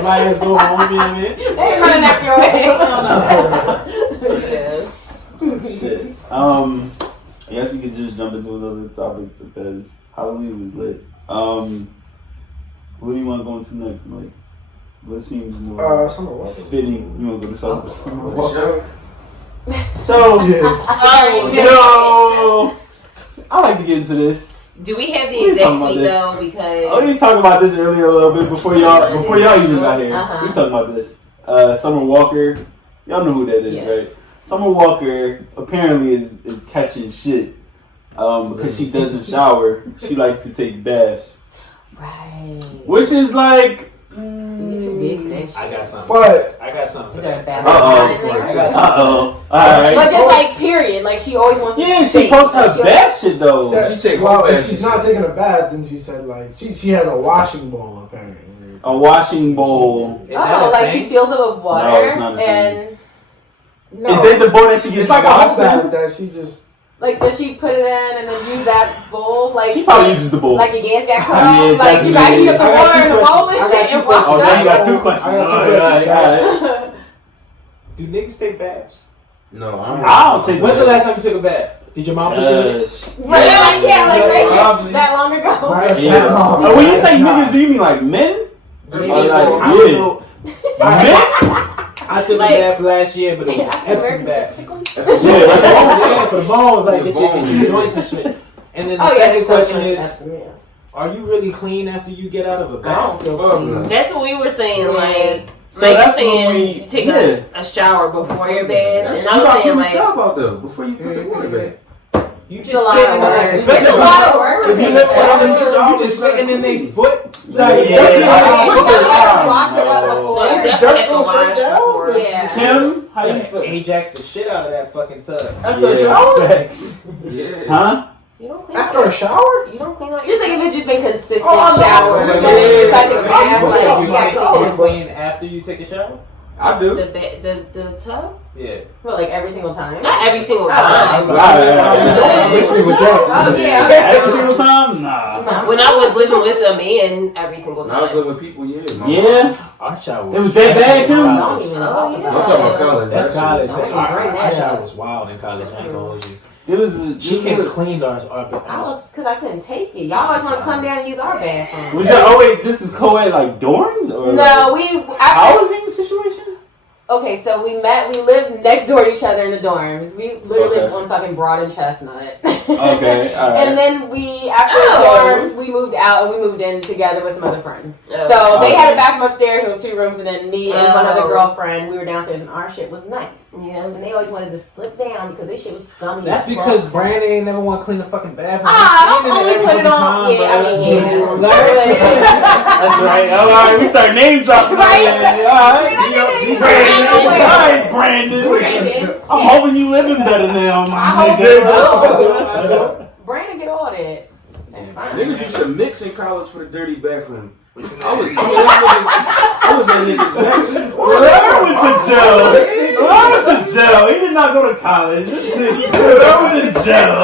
My ass go home, you know what I mean? They ain't running after your ass. Shit. I guess we could just jump into another topic because Halloween was lit. What do you want to go into next, Mike? What seems more Summer Walker. fitting? You want to go to Summer Walker? Sure. So, Alright, so I like to get into this. do we have the We exact talking about tweet this. though? I Because was talking about this earlier a little bit before y'all even got here. Uh-huh. We talking about this. Summer Walker, y'all know who that is, right? Yes. Summer Walker apparently is catching shit because she doesn't shower. She likes to take baths, Right. which is like. You too big for that shit. I got something. But I got something. Is there a bad Uh-oh. in there? I got something. Alright. But just like period, like she always wants to. Yeah, she take, posts so her she'll- bath shit though. She take well, whole if baths she's and not shit. taking a bath, then she said like she has a washing bowl apparently. A washing bowl. Is that Oh, a like thing? she fills it with water No, it's not a thing. and. No. Is that the bowl that she It's gets like a hot washed bath in? that she just. Like, does she put it in and then use that bowl? Like, She probably uses the bowl. Like your gas got cut Yeah, off. Like you gotta heat up the I got water two in the bowl and questions. shit and wash Oh, it now you got up. two questions. I got two Alright, questions. alright. Do niggas take baths? No, I don't take When's the baths. last time you took a bath? Did your mom put you in it? Right, like, yeah, like Probably. that long ago. Right? Yeah. When you say niggas, do you mean like men? Yeah, Or like, I don't yeah. know. Men? I took Like- a bath last year, but it was an Epsom bath. Yeah. Yeah, for the bones, like The get your bones. joints and shit. And then the Oh yeah, second that's question is, Epsom, yeah. are you really clean after you get out of a I bath? don't feel Fuck clean. no. that's what we were saying. Yeah. Like, So like that's you're when saying, we you take yeah. a shower before your bath, That's, and I you was gotta saying clean like, the tub out though before you put the water back. You It's a just lot sitting of in work. there, It's especially a lot of work. if you to live take down in the baths. shower, you just sitting in their foot. Like, Yeah. that's it. Yeah. Yeah, you Like, gotta wash it up No. before. well, you Dirt definitely have to goes straight wash down? before. Yeah. Kim? How you You feel? Ajax the shit out of that fucking tub. Yeah. Facts. Yeah. Huh? You don't clean after a shower? You don't clean out Just like if it's just been consistent Oh, no. showers and then you decide to take a bath, Oh, like yeah. you You gotta clean after you take a shower? I do. the tub. Yeah. Well, like every single time. Not every single Oh. time. I'm listening with that. Oh yeah. Every single time? Nah. When I was living with a man, every single When I was time. living with people, yeah. Yeah? Our shower It was that bad, Kim? I don't even Oh, talk yeah. I'm about talking about that. college. That's college. I ain't bring that Our shower up. was wild in college. I ain't gonna hold you. It was. She can clean our I was because I couldn't take it. Y'all always want to come down and use our bathroom. Was your, oh wait, this is co-ed like dorms or No, we after, housing situation? okay, so we lived next door to each other in the dorms. We literally lived on fucking Broad and Chestnut. Okay, all right. And then after the dorms, we moved out and we moved in together with some other friends. Oh. So they had a bathroom upstairs. It was 2 rooms, and then me and one other Oh. girlfriend, we were downstairs, and our shit was nice. Yeah. And they always wanted to slip down because this shit was scummy. That's as fuck. because Brandon ain't never want to clean the fucking bathroom. Ah, She I only cleaning put it every on. fucking Yeah, I time, mean, bro. yeah. That's right. All right, we start name dropping. Right. All right, Brandon. Brandon. Brandon. I'm Yeah. hoping you living better now, my I hope nigga. so. Brandon get all that. That's fine. Niggas used to mix in college for the dirty bathroom. I was that niggas next. Larry went to jail. Larry went to jail. He did not go to college. This nigga went to jail.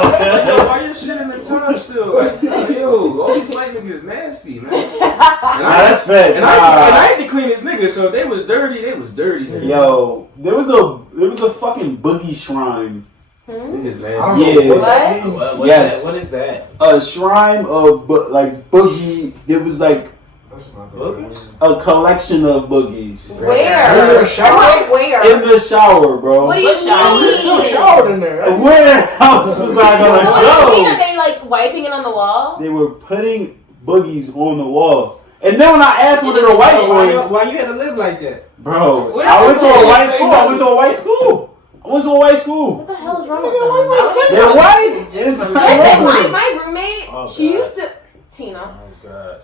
Yo, why you shit in the tub still? Like, yo, all these white niggas nasty, man. And That's facts. and I had to clean his niggas, so if they was dirty, they was dirty. Yo, there was a fucking boogie shrine Niggas I nasty. don't know Yeah. What? Yes. What is that? A shrine of like boogie. It was like That's not the Boogers? a collection of boogies Where? In the shower? Like where? in the shower, bro. What do you What shower? You still mean? showered in there. Where else was I So gonna what do you mean? go? Are they like wiping it on the wall? They were putting boogies on the wall. And then when I asked whether the white boys, Why you had to live like that? bro, Where I went to a was white it? school. I went to a white school. I went to a white school. What the hell is wrong with them? They're white. It's It's just from not Listen, right. my roommate, Oh, she God. used to Tina. Oh god.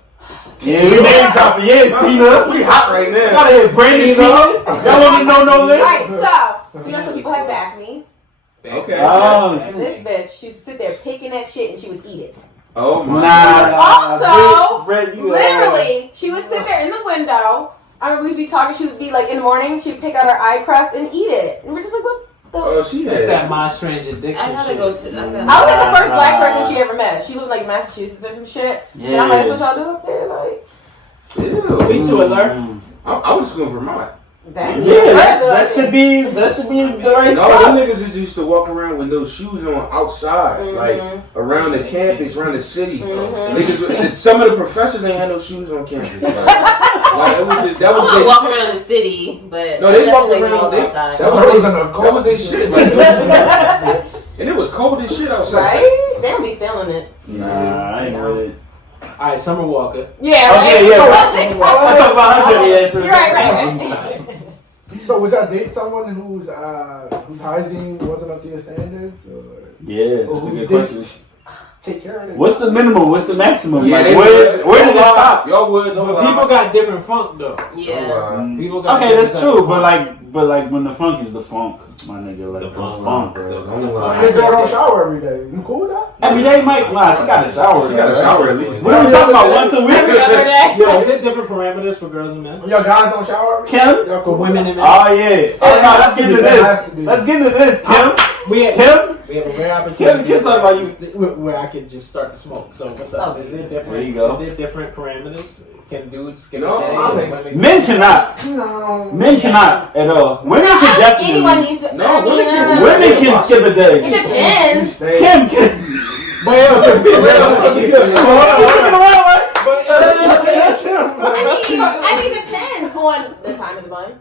Yeah, we name dropping. Yeah, Tina. We hot right now. Out here, Brandon Tina. Y'all want to know no Alright, list? stop. You know some people have backed me. Okay. Oh, This bitch, she used to sit there picking that shit and she would eat it. Oh my Nah. god. Also, Brett, you literally, she would sit there in the window. I remember we'd be talking, she would be like in the morning, she'd pick out her eye crust and eat it. And we're just like, what the? Oh, she That's that had. My Strange Addiction I gotta shit. go to. I was like the first black person she ever met. She lived like Massachusetts or some shit. And I'm like, that's what y'all do up there? Like, Ew. Speak to it, Lur. I went to school in Vermont. that's Yeah, that should be the right And all spot. them niggas just used to walk around with no shoes on outside, like around the campus, around the city. Niggas, some of the professors ain't had no shoes on campus. Like, it was just, that I was want to their walk shit. around the city, but No, they I walked definitely around. walk They, outside. that was their shit. Like, and it was cold as shit outside. right? They don't be feeling it. Nah, I ain't with it. Alright, Summer Walker. Yeah, Okay, right? yeah. Let's talk about her dirty answer. You're right. So would y'all date someone whose hygiene wasn't up to your standards? Or Yeah, that's a good question. take care of it? What's the minimum? What's the maximum? Yeah, Like, they where would. does it stop? Y'all would. But people got different funk though. Yeah. People got Okay, that's different true. funk. But like when the funk is the funk, my nigga, like the funk. Your girl don't shower every day. You cool with that? Every day, Mike. Nah, she got a shower. She got a shower at least. What are we talking about? Once a week? Every other day. Yo, is it different parameters for girls and men? Your guys don't shower every day? Kim? Y'all For cool women with and men? Oh yeah. Oh no, let's get into That has to this. be. Let's get into this, Kim. We have, Kim? we have a rare opportunity. Kim talking about you. where I can just start to smoke. So what's up? Oh, Is there Jesus. different? There you go. Is there different parameters? Can dudes skip No, a day? I think- Women- Men cannot. No. Men cannot at all. Women I can don't think anyone definitely. needs to. No, I mean, women can- Women can skip a It day. You depends. stay. Kim can. But yo, just be real. I think it depends on the time of the month.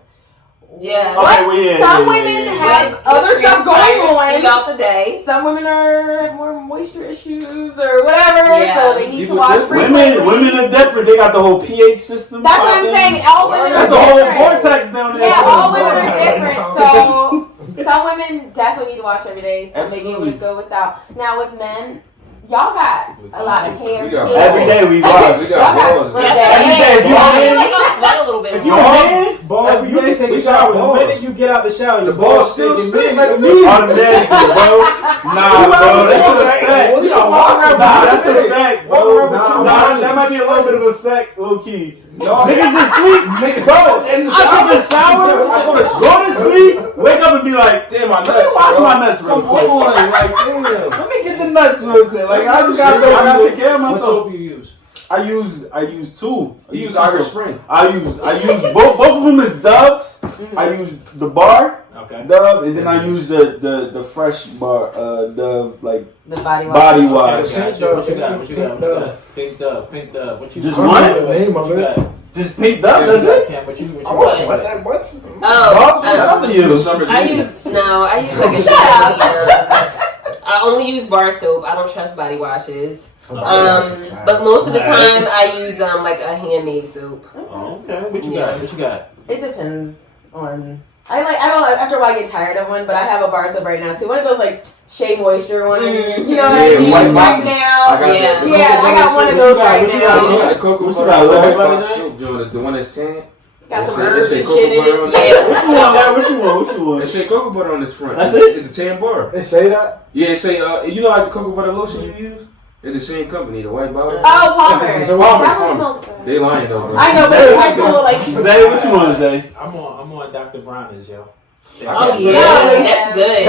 Yeah. Okay, well, yeah, Some yeah, women yeah. have other stuff going on. throughout the day. Some women have more moisture issues or whatever, Yeah. so they need to People wash do. frequently. Women are different. They got the whole pH system. That's what I'm popping. saying. All women That's are the whole different. vortex down there. Yeah, all women are different. No. So some women definitely need to wash every day. Some maybe Absolutely. would go without. Now with men, y'all got a lot of hair. We got too. Every day we wash. We Y'all got got balls. split Yeah, day. every day. If you I man- feel like I'll sweat a little bit If you more. a man, Balls, every you can day take we a got shower. The balls. minute you get out the shower, The your balls still stinking stink big. like a bee. automatically, bro. Nah, bro, that's a fact. What do y'all Nah, wash that's a fact, bro. Walk around with two Nah, washes. that might be a little bit of a fact, low key. No, Niggas is sleep, Niggas bro. in the I take a shower, I go to go to sleep, wake up and be like, damn, my nuts. let me wash bro. my nuts real Come quick. on, like damn. Let me get the nuts real quick. Like I just gotta take care of What myself. soap you use? I use two. You use Irish Spring. I use both of them is Doves. I use the bar Okay. Dove, and then I use the fresh bar Dove like The body wash. body Okay, wash. gotcha. What you got? What you got? What you got? Pink Dove. Pink Dove. What you Just got? one? The name of What you it. got? Just pink Dove, that's it. Cam, what you I want to got? sweat that much. Dove, shout out to you. I use like a Shut up. I only use bar soap. I don't trust body washes. But most of the time I use like a handmade soap. Oh, okay. What you got? What you got? It depends on. I don't. After a while, I get tired of one, but I have a bar soap right now too. One of those like Shea Moisture ones. You know what I Yeah, mean? white Right box. now. I got Yeah. that. Yeah, I got one of those right What you now. got? The cocoa What you butter, got, the Larry? white box soap joint, the one that's tan. Got some It herbs say and cocoa shit in butter on it. it. Yeah. What you want, Larry? What you want? What you It want? say cocoa butter on its front. That's It's- it? It's a tan bar. They say that? Yeah, it say you know like the cocoa butter lotion you use? They're the same company, the white bottle. Oh, Palmer's. It's a That Palmer's, one smells good. They lying though, bro. I know, but it's like cool. Like Zay, what you want, Zay? I'm on Dr. Bronner's, yo. Oh Yeah. yeah, that's good.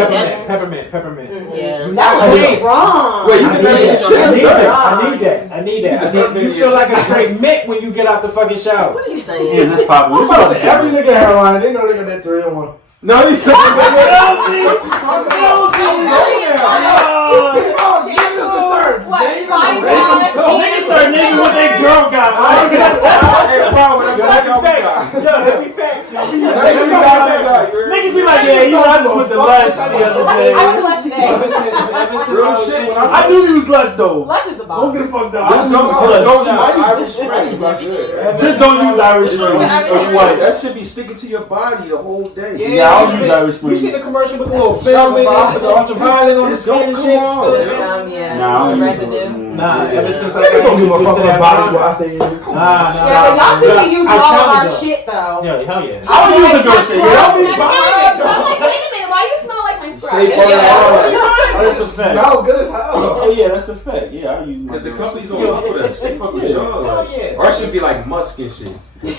Peppermint. Peppermint. Yeah. that was Wait. strong. Wait, you I can need have that. that shit. I need Good. that. I need that. You feel like a straight mint when you get out the fucking shower. What are you Damn, saying? that's popping. I'm What you about about to to say, every say? nigga hairline, they know they got that 3-in-1. No, you Chelsea. Niggas start naming what they girl got. Let me facts. Niggas be like, yeah, you know, I just went to Lush the other day. I went to Lush today. Real shit. I do use Lush though. Lush is the bomb. Don't get a fucked up. Just don't use Irish Spring or white. That should be sticking to your body the whole day. Yeah, I'll use Irish Spring. You see the commercial with the little film in it, with the ultraviolet on the skin and shit? Yeah. Nah, The I residue. Nah, ever since I Niggas don't give a got fuck used to about that body brown- wash they use. Come on. Nah, Yeah, but y'all people use all of our shit though. Yeah, hell yeah. I don't use a girl shit. Y'all be That's buying good. it, So I'm like, wait a minute, why you smell like my Say scrub? part of all That's a fact. Smells good as hell. Oh yeah, that's a fact. Yeah, I use my Cause the girl companies shit. don't fuck with us. They fuck with y'all. Hell Like, yeah. or it should be like musk and shit. Like, It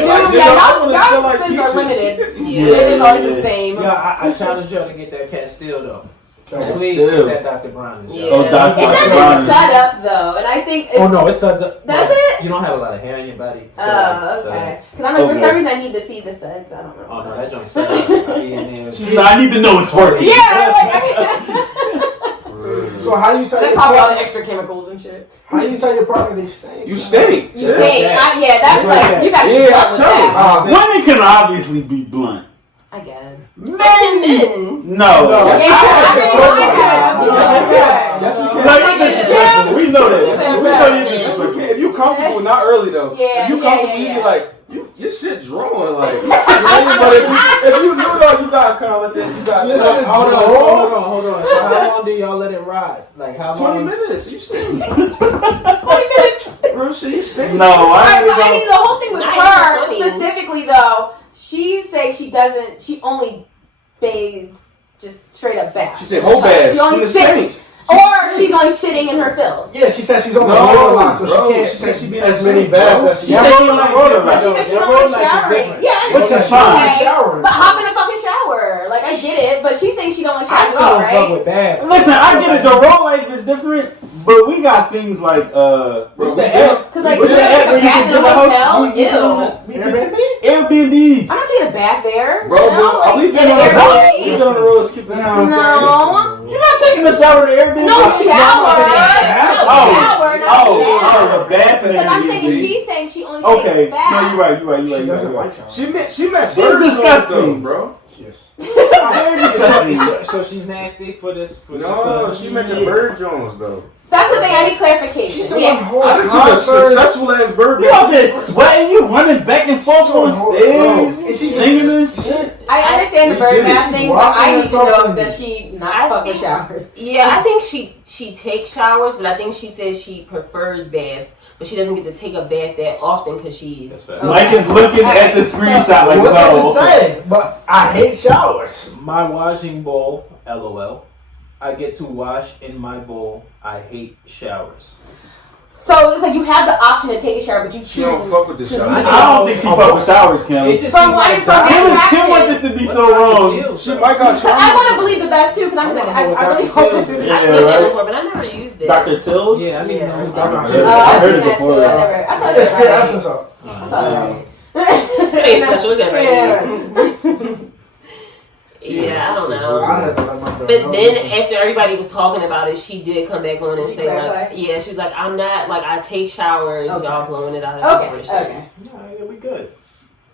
do, yeah, y'all scents are limited. Yeah. It is always the same. Yeah, I challenge y'all to get that Castile though. Please Still. get that Dr. Brown. Yeah. Oh, Dr. It doesn't Brown. set up though, and I think. Oh no, it suds up. Does it? You don't have a lot of hair on your body. So Oh, okay. Because I'm like, for Okay. some reason, I need to see the suds. I don't know. Oh no, that joint suds up. I be in there. She's like, I need to know it's working. Yeah, like, So how you tell that's your probably all the partner? extra chemicals and shit. How you tell your partner they stink? You stink. You stink. Yeah, that's Like like, that. you gotta Yeah, keep I up with tell that. Women can obviously be blunt. I guess. Men. No. Yes, Yeah, Yes, we can. No, you're disrespectful. We know that. We know you're Yes, we disrespectful. can. If you comfortable, not early though. Yeah, If you yeah, comfortable, yeah, you be yeah. like, your shit drawing like. You know what I mean? But if you knew though, you got kind of like that. You got Yeah. Hold on. So how long do y'all let it ride? Like how 20 long? minutes. You stink. 20 minutes. Real shit. You stink. No, Right, but I I mean, the whole thing with Not her even 20. specifically, though, she say she doesn't. She only bathes just straight up bath. She said whole baths. She only From the sits, Saints. or she's only sitting in her filth. Yeah, she said she's on the No, road a lot, so bro. she can't She said she take be as in the many sink, baths bro. as She she said she don't like roller But she said she don't like showering. Yeah, Which she is said fine. okay, Showering. but hop in a fucking shower. Like I get it, but she's saying she don't like I showering still at all, don't fuck right? with baths. Listen, I get it. The roll life is different, but we got things like what's the app? Because like, What's you the take app a where you bath can in get a a house? hotel. We can Ew. Airbnbs. I'm not taking a bath there. Bro, you know? but are we Like, been in on an the road? Airbnb. We been on the road skipping. No. You're not taking a shower at Airbnb. No shower. Oh, No shower. Not oh, bath. the bath and Because I'm saying if Airbnb. she's saying she only Okay, takes baths. no, you're right. She doesn't like y'all. She met She's bird disgusting. though, bro. Yes. Very disgusting. So she's nasty for this. For No, this, she met the Bird Jones though. That's the thing. I need clarification. She doing Yeah. whole I done took a concerts. successful ass bird. You out there sweating, you running back and forth on stage, Bro, singing and shit. I understand the We bird get it. bath She's thing, but washing I need to know herself. that she not fuck with showers. Yeah, I think she takes showers, but I think she says she prefers baths, but she doesn't get to take a bath that often because she's. Mike is looking at the screenshot like, What does it no. say? But I hate showers. My washing bowl, LOL. I get to wash in my bowl. I hate showers. So it's like you have the option to take a shower, but you choose. She don't fuck with the to shower. leave. I don't think she fuck with showers, Kim. It just From seems what- like from that. Kim want this to be so wrong. She might got But I want to believe the best too, because I'm just like, I really hope this is. Yeah, I've seen right. it before, but I never used it. Dr. Tills? Yeah, I need to know who Yeah. Dr. Oh, Till I is. I've heard seen it that before. too. I saw Just that. clear absence up. I saw that. Ain't special, is that right? Yeah. Yeah, I don't know. I had to let my girl But know then this. after everybody was talking about it, she did come back on and Did she say like, clarify? yeah, she was like, I'm not like I take showers, Okay. y'all blowing it out of Okay. proportion. Okay. Yeah, we good.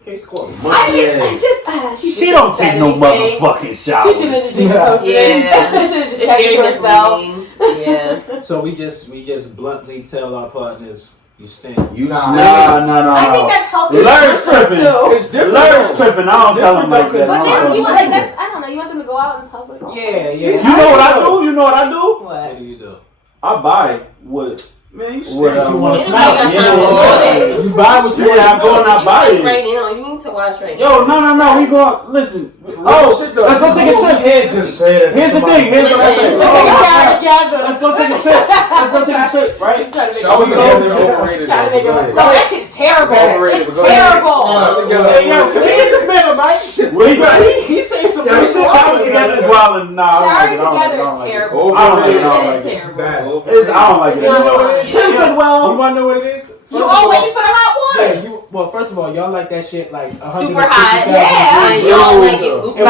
Case closed. I didn't just. She don't take no motherfucking She showers. shouldn't have just even posted Yeah. it. She should have just It's kept it very to herself. misleading. Yeah. So we just bluntly tell our partners, you stink. You Nah. stink. No. I think that's helping. Larry's tripping. Too. It's different. Larry's though. tripping. I don't tell him like that. But No. then you I'm like single. that's I don't know. You want them to go out in public. Yeah. You know what I do? You know what I do? What What? do you do? I buy what Man, you stink. what you want to Anybody smell. got You time know for what? that? You buy what you want. I go and I You buy stink it. right now. You need to watch right now. Yo, no. We going. Listen. Real Oh, shit, though. let's go take a You trip. can't just say that. to Here's the somebody. thing. Here's what I say. Let's take a shower together. Let's go take a trip. Let's go take a trip, right? Trying to make Showers it together overrated. Trying to make it. though. No, Go ahead. that shit's terrible. It's overrated, It's but go ahead. terrible. Shower together Hey, yo, can we get this man a mic? What he say? He saying some Yeah, He said showers together as well, and nah. I Showering don't like it. together I don't is like it. terrible. Overrated. I don't like it. It is It's terrible. bad. It's, I don't like it. It's not You know what fun. it is? Kim said, You well, wanna know what it is? You all waiting for the hot Yeah, ones. you, Well, first of all, y'all like that shit like Super hot. Yeah. And y'all like it lukewarm. You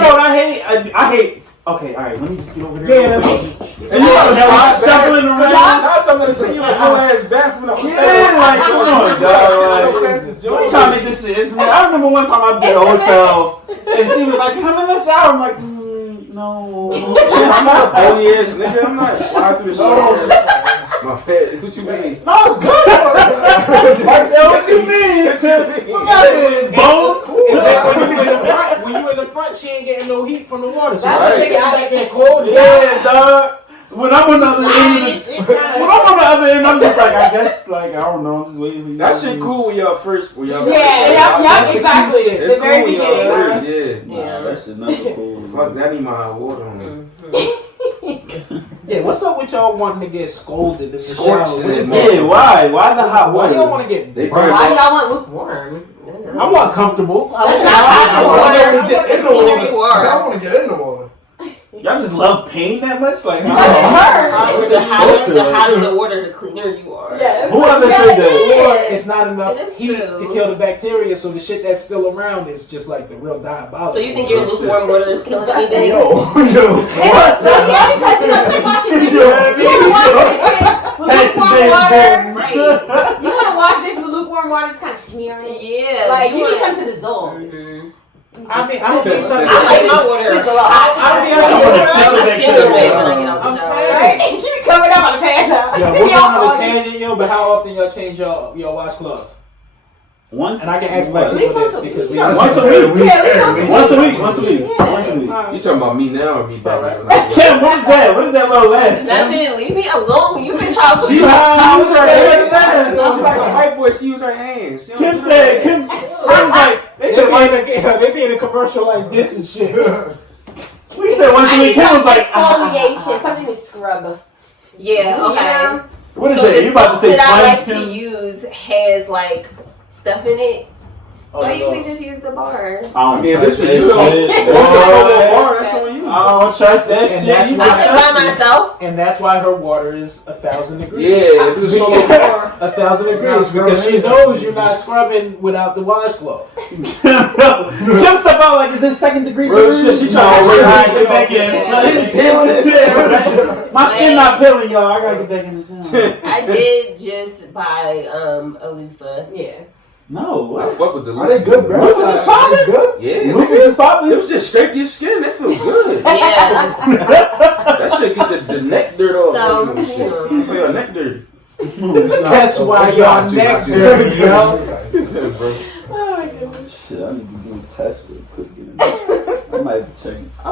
know what I hate? I hate. Okay, all right. Let me just get over there. Yeah, And you gotta slide shuffling back. around. Now something to take you like whole ass bathroom. Yeah, like come on, dog. You trying to make this shit intimate? I remember one time I did a hotel, and she was like, "Come in the shower." I'm like, no. I'm not a bony ass nigga. I'm not slide through the shower. My head. What you mean? No, it's good. Like, what you mean? Bones. When you in the front, she ain't getting no heat from the water. So That's right. right. Back there cold. Yeah, dog. When I'm on the other end, I'm just like, I guess, like, I don't know, I'm just waiting for you. That shit cool when y'all first. Yeah, exactly. It's The very cool when y'all beginning. first. Nah, that shit never cool. Fuck that. I need my hot water on me. Yeah, what's up with y'all wanting to get scolded in the Scorched shower? in What is it, that? Yeah, why? Why the hot Why water? y'all want to get? They burned? burn Why up. y'all want lukewarm? I want comfortable. That's not hot I water. want to get in the Either water. you are. I want to get in the water. Y'all just love pain that much? Like, It hurt. The hotter the water, the cleaner you are. Yeah. Whoever You said gotta that? get it. It's not enough It is heat true. to kill the bacteria, so the shit that's still around is just like the real diabolical. So you think your lukewarm water is killing anything? Yo. So yeah, because you know, keep washing dishes. You want to wash dishes with lukewarm water. Right. You want to wash dishes with lukewarm water, just kind of smearing. Yeah. Like you need want- something to dissolve. Mhm. I mean, I don't think something. I like my water. Sizzle up. I don't think I wanna I kill My the skin is red bacteria. when I get out the I'm shower. saying. Right? You be coming up on the pass out. Yeah, we're going on a tangent, yo. But how often y'all change your washcloth? Once. And I can ask black At people least this once a because week. we Once a week. Yeah, at least Once a week. Once a week. Yeah. Once a week. You talking about me now or me back? Kim, what is that? What is that little laugh? Nothing. Leave me alone. You been trying to She put used her hands. hands. She's like a white boy. She used her hands. She don't Kim do said, that. I was like, they be in a commercial like this and shit. we said once I a need week. Kim was something like, exfoliation, something to scrub. Yeah. You Okay. know? what is So that? the You about to soap say that I like sponge, to Kim? use has like stuff in it. So Oh, I no. usually just use the bar. I mean, don't this trust is you that don't. shit. Once you show the bar, that's on you. I don't trust that And shit. that's You why- I live by disgusting. myself. And that's why her water is 1,000 degrees. Yeah, if it's solo bar. 1,000 Not degrees because she scrubbing knows you're not scrubbing without the washcloth. Kim step out like, is this second degree? Real shit, she trying to No, wait. I gotta get back in. Yeah. Son. Peeling this shit. My skin not peeling, y'all. I gotta get back in the gym. I did just buy a loofah. Yeah. No, I what? fuck with the Are they good, bro? Rufus is popping? They good? Yeah, Rufus is It popping? was just scrape your skin. That feel good. Yeah. That shit get the neck dirt off. So, Like, shit. you know. That's why your neck dirty. That's why y'all neck dirty, yo. Listen, bro. Oh my goodness. Shit, I need to do a test real quick. I might have to check. I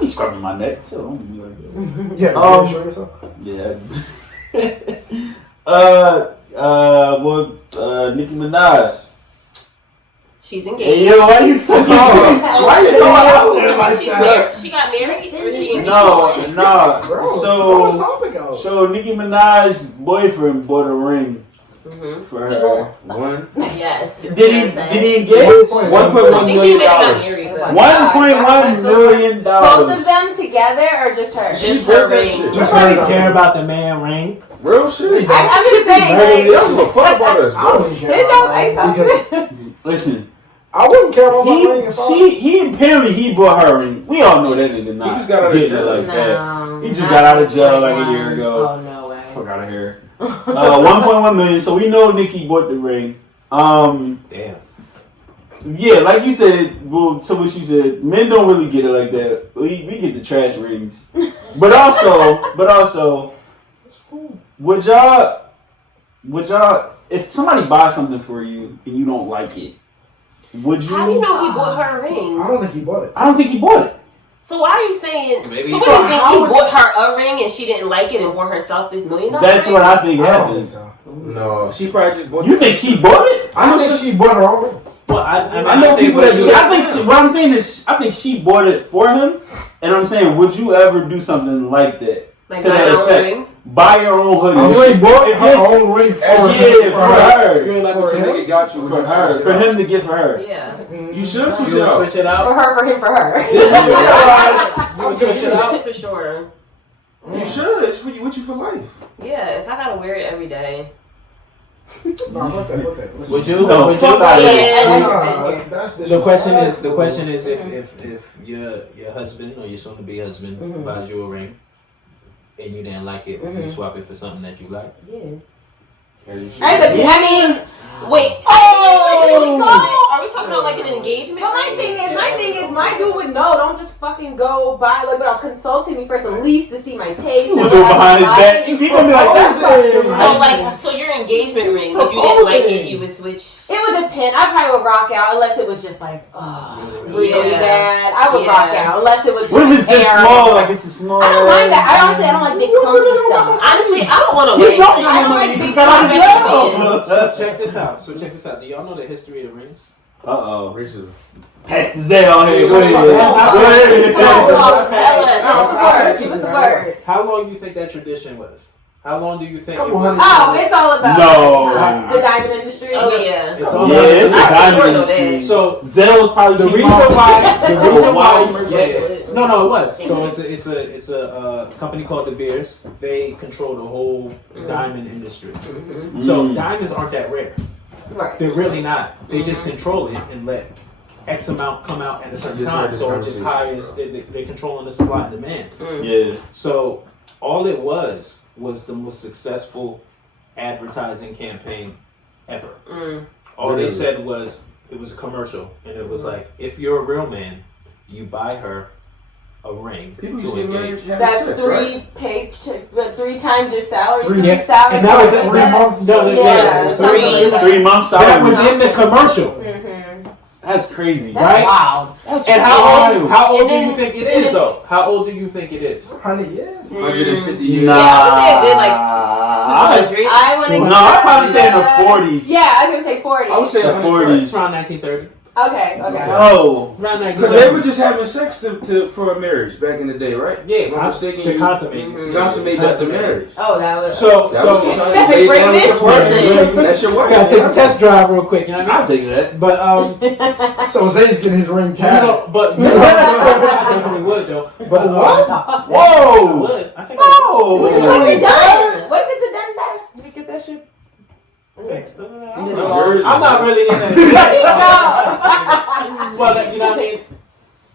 be scrubbing my neck too. Don't be like that. Yeah, sure yourself. Yeah. Nicki Minaj. She's Hey, engaged. yo, why you so Why you throwing out there like She's that? married. She got married or she engaged? No. Bro, So- throw the topic out. So Nicki Minaj's boyfriend bought a ring Mm-hmm. for her. One. Yes. Did he engage? $1.1 I think million. they got married, but $1.1 million. Both of them together or just her? She Just broke her that ring. shit. Just Nobody her. care about the man ring. Real shit. I'm just saying, They like, don't give a fuck about us. I wouldn't care. did y'all say Because something? Listen, I wouldn't care about my ring if I he apparently he bought her ring. We all know that nigga not. He just got out of getting it jail. like that. No. He just got out of jail like a year ago. Oh, no way. Fuck out of here. 1.1 million. So we know Nicki bought the ring. Damn. Yeah, like you said, well, to what you said, men don't really get it like that. We get the trash rings, but also, would y'all, if somebody buys something for you and you don't like it, would you? How do you know he bought her a ring? I don't think he bought it. I don't think he bought it. So why are you saying? Maybe So he what do you think how he would- bought her a ring and she didn't like it and bought herself this $1 million? That's ring? what I think I don't think happened. so. No, she probably just bought. You think she bought it? I think she bought her own ring. Well, I know people that do I think what I'm saying is, I think she bought it for him, and I'm saying, would you ever do something like that? Like to my that own effect. ring. Buy your own hoodie. She bought If her it's- own ring for Yeah, for her. You ain't like what your nigga got you. For her, for him to get for her. Yeah. You should switch You it out. switch it out. For her, for him, for her. You switch it out. For sure. You should. It's for you. With you for life. Yeah. If I gotta wear it every day. No, fuck that. Would you? No, Would fuck you? out of Yeah. That's The question is, if your husband or your soon-to-be husband buys you a ring and you didn't like it, would you swap it for something that you like? Yeah. I mean, Wait. oh! Are we talking about like an engagement? But my thing is, my dude would know. Don't just fucking go buy like without consulting me first, at least to see my taste. You do behind his back. He gonna be like, that's So your engagement ring, if you didn't like it, you would switch. It would depend. I probably would rock out unless it was just like, really bad. I would rock out unless it was just what if it's this terrible. small? Like it's a small. I don't mind that. I don't like big clunky stuff. Honestly, I don't want to You wear don't it. know I don't how like many big he's got on the clunky job. So check this out. Do y'all know the history of rings? Racism. Pass the Zell here. Go ahead. What's the word? How long do you think that tradition was? How long do you think it Come was? on. Oh, it's all about No. the diamond industry. Oh yeah. It's all Yeah, it's the I for sure diamond know that. industry. So Zell's probably the came reason off- why Yeah. No, it was. So it's a company called De Beers. They control the whole diamond industry. So diamonds aren't that rare. Right. They're really not. They just control it and let X amount come out at a certain Just time. like So the it's just conversation. high as they're controlling the supply and demand. Yeah. So all it was the most successful advertising campaign ever. All they said was it was a commercial, and it was like, if you're a real man, you buy her a ring People to used to get married engage. having That's sex, three 3 times your salary. Three- 3 yeah. salaries. And that was something 3 like that. months. No, Yeah, something like that. 3 months. That was in the commercial, That's crazy. right? Wow. That's And wild. how old And do then- you think it and is, then- though? How old do you think it is? 100 years. 150 years. Nah. Yeah, I would say a good like I- 200. I want to. No, I'd probably say in the 40s. Yeah, I was gonna say 40. I would say The 140. 40s. It's around 1930. Okay. Oh. Around Because they were just having sex for a marriage back in the day, right? Yeah, If I'm mistaken, to you consummate. to consummate that's a marriage. Oh, that was. So That was just trying to Hey, lay down with your Listen. partner. That's your wife. gotta take a test drive real quick. You know what I I'll mean? take that. But So Zay's getting his ring you tatted. know, but definitely would though. But Whoa. would. I think Whoa. What if it's done? What if it's a done that? I get that shit fixed. Jersey. I'm not really in that. No. Well, you know what I mean?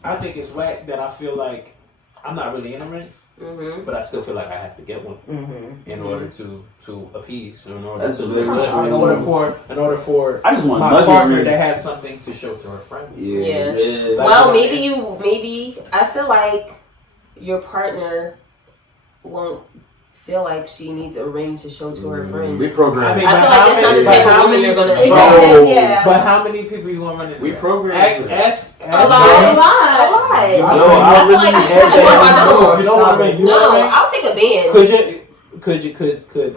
I think it's whack that I feel like I'm not really into rings, but I still feel like I have to get one in order to appease, or in order That's to a good in one. order for I just want my another partner ring. to have something to show to her friends. Yeah. Yeah. Well, maybe I feel like your partner won't feel like she needs a ring to show to her friends. We program. I mean, I feel but like how that's not many- the type but how of woman many- you're gonna It attract. depends, yeah. But how many people you gonna run into? We program. Ask. A lot. Yo, I I feel like You don't want a ring. You want a No, ring? I'll take a band. Could.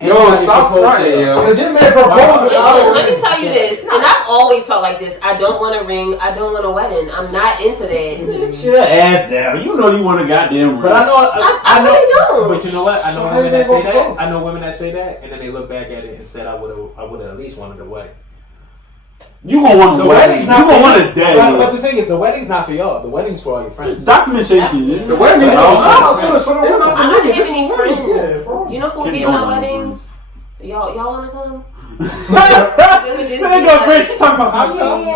Yo, anybody stop propose fronting, to- yo. Legitimate proposal. Listen, let me tell you this, and I've always felt like this. I don't want a ring. I don't want a wedding. I'm not into that. Shut your ass down. You know you want a goddamn ring. But I know. I really don't. But you know what? I know So women how that they say gonna that. propose? I know women that say that, and then they look back at it and said, "I would have at least wanted a wedding." You gonna want The a wedding. wedding's You not gonna for want you. a day. But the thing is, the wedding's not for y'all. The wedding's for all your friends. Documentation. Isn't The it? wedding is No. for for the It's women. not I don't have It's any for women. Yeah, friends. for women. You know who Kim be at don't my want wedding? Y'all want to come? It would just There be you go, like- Rich. Talking about something. I don't know.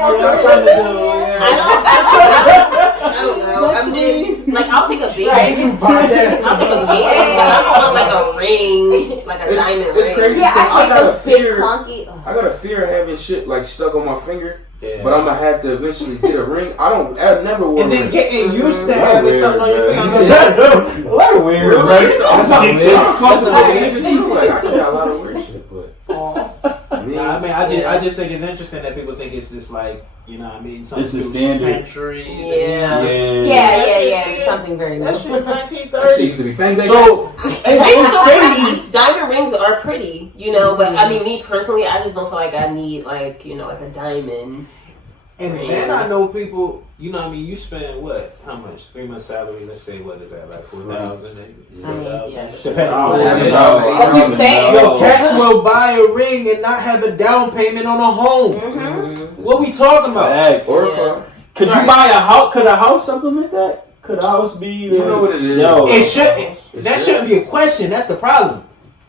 I'm just like, I'll take a band. Podcast. I'll take a band, but I don't want like a ring, like a diamond It's ring. crazy. Yeah, I I got a like those big fear. clunky. I got a fear of having shit like stuck on my finger, Yeah. but I'm gonna have to eventually get a ring. I never wore a And then ring. getting used to That's having weird, something on your man. finger. What weird, Real bro. shit. That's I'm weird. a claustrophobic nigga too. Like I can have a lot of weird shit, but Nah, I mean, I just think it's interesting that people think it's just like, you know what I mean? Something It's a through standard. centuries. Yeah. Yeah. It's something very That new. shit that shit 1930. used to be bang bang. So, Rings are pretty. Diamond rings are pretty, you know. But I mean, me personally, I just don't feel like I need like like a diamond. And then I know people, you know what I mean? You spend what? How much? 3 months salary? Let's say, what is that? Like 4,000? Yeah. Depending on If you stay- Yo, cats will buy a ring and not have a down payment on a home. What we talking about? facts. Or a Yeah. car. Could you buy a house? Could a house supplement that? Could a house be? You know what it is. Yo. It should. That shouldn't be a question. That's the problem.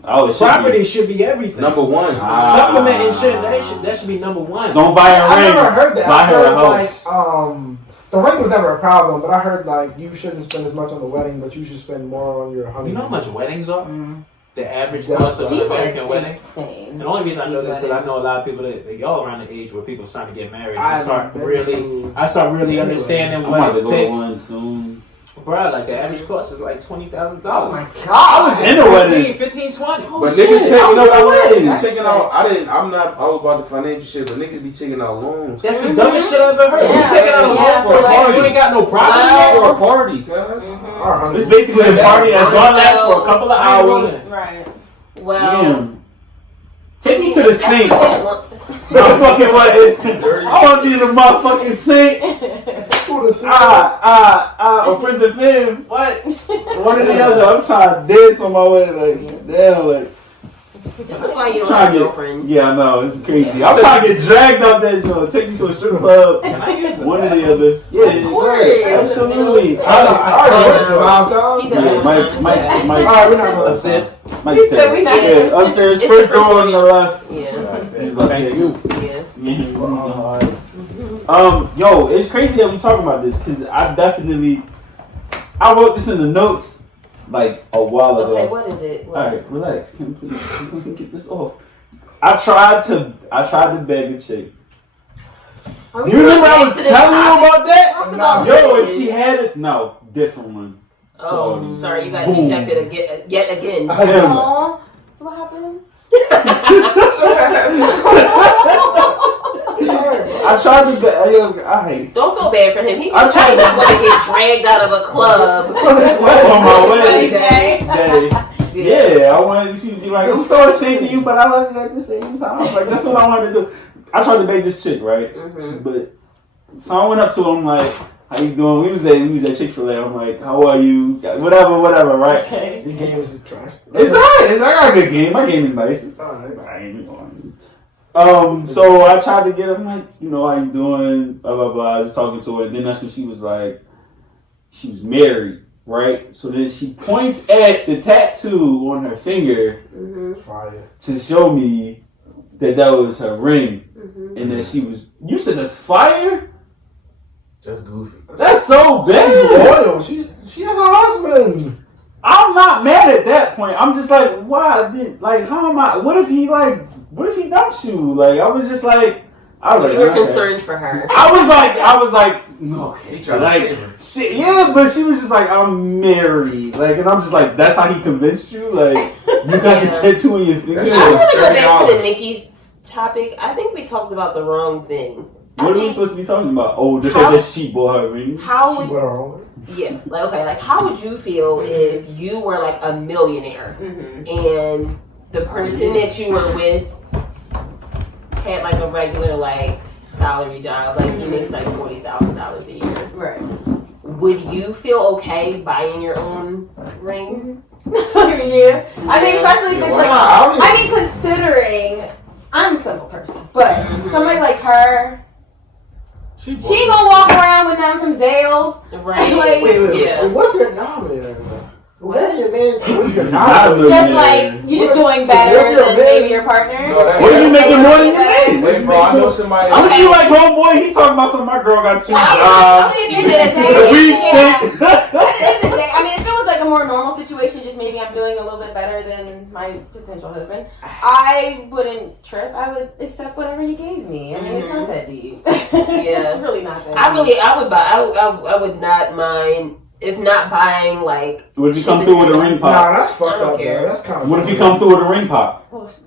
Oh, it should Property be. should be everything. Number one. Supplementing shit, that should be number one. Don't buy a I ring. never heard that. Buy I her heard a house. like the ring was never a problem, but I heard like you shouldn't spend as much on the wedding, but you should spend more on your honeymoon. You know how much weddings are? Mm. The average Yeah. cost of an People American are wedding? insane. And the only reason I know These this because I weddings. know a lot of people that they all around the age where people are starting to get married. I I start haven't been really to- understanding I'm what about to it go takes. one soon. Bro, like the average cost is like $20,000. Oh my I god. was in the wedding. 15, 20. But shit, niggas taking I was out on the wedding. loans. Taking out. I was about the financial shit, but niggas be taking out loans. That's the dumbest shit I've ever heard. Yeah. You taking out a Yeah, loan for a for party? like- You ain't got no property For yet? a party, cuz. Our honeymoon. It's basically a party that's gonna last for a couple of How you hours. rolling? Right. Well, Damn. Take me to the that's sink. what they want. I'm fucking what? I want to be in the motherfucking sink. Or prison fam. What? One or the other. I'm trying to dance on my way. Like, damn, like. This is why you're Trying my to girlfriend. Yeah, I know. It's crazy. I'm trying to get dragged out that show. Take me to a strip club. One or the other. Yeah, Of course. absolutely. I already went to He Valentine's. doesn't Mike, want Mike, Alright, we're not going Upstairs? Mike's He said we not- Yeah, upstairs. It's First the first door on the left. Yeah. Thank you. Yeah. Yo, it's crazy that we talking about this because I wrote this in the notes like a while ago. Okay, what is it? What? All right, relax. Can you please just let me get this off? I tried to beg a chick. Are we You remember going I back was to telling this you topic? about that? Talk about Yo, and this. she had it. No, different one. Oh, sorry, you got boom. ejected yet again. Damn. Aw. So what happened? I tried to beg. I hate. Don't feel bad for him. He I just tried said he to- want to get dragged out of a club. On my wedding wedding day. Yeah, I wanted you to be like, I'm so ashamed of you, but I love you at the same time. I was like, that's what I wanted to do. I tried to beg this chick, right? Mm-hmm. But so I went up to him like, how you doing? We was at Chick-fil-A. I'm like, how are you? Whatever, right? Okay. The game is trash. It's alright. I got a good game. My game is nice. It's alright. So I tried to get him like, how you doing? Blah blah blah. I was talking to her, and then that's when she was like, she was married, right? So then she points at the tattoo on her finger Fire. to show me that was her ring, and that she was. You said that's fire. That's goofy. That's so She's bad. loyal. She has a husband. I'm not mad at that point. I'm just like, why? How am I? What if he dumps you? Like, I was just like, I was like, You were okay. concerned for her. I was like, okay. He tried to Like, save her. shit, yeah, but she was just like, I'm married. Like, and I'm just like, that's how he convinced you? Like, you got the tattoo in your finger? That shit I was want to go back to the $30. Nikki topic. I think we talked about the wrong thing. What are we supposed to be talking about? Oh, the fact that she bought her ring? How She would went her own way. how would you feel if you were like a millionaire and the person that you were with had like a regular like salary job, like he makes like $40,000 a year? Right. Would you feel okay buying your own ring? Yeah. I mean, especially if it's like, Wow. I mean, considering I'm a simple person, but somebody like her, she ain't gonna walk around with them from Zales. Right. Like, Wait. Yeah. What if you're not a millionaire? What if your man? What if you're Not not a a millionaire? millionaire. just like you're just doing What better if you're than a maybe man? your partner. No, that- What are you making more than your man? Wait, bro, I know somebody. I mean, you like homeboy, he talking about something. My girl got 2 jobs. At the end of the day, The weed yeah. stick. At the end of the day, I mean, if it was like a more normal situation, just maybe I'm doing a little bit better than my potential husband, I wouldn't trip. I would accept whatever he gave me. I mean, it's not that deep. Yeah. It's really not that deep. I would buy. I would not mind if not buying like. What if you come through with a ring Nah, pop? that's fucked I don't up, care. man. That's kind of. What if you come through with a ring pop? But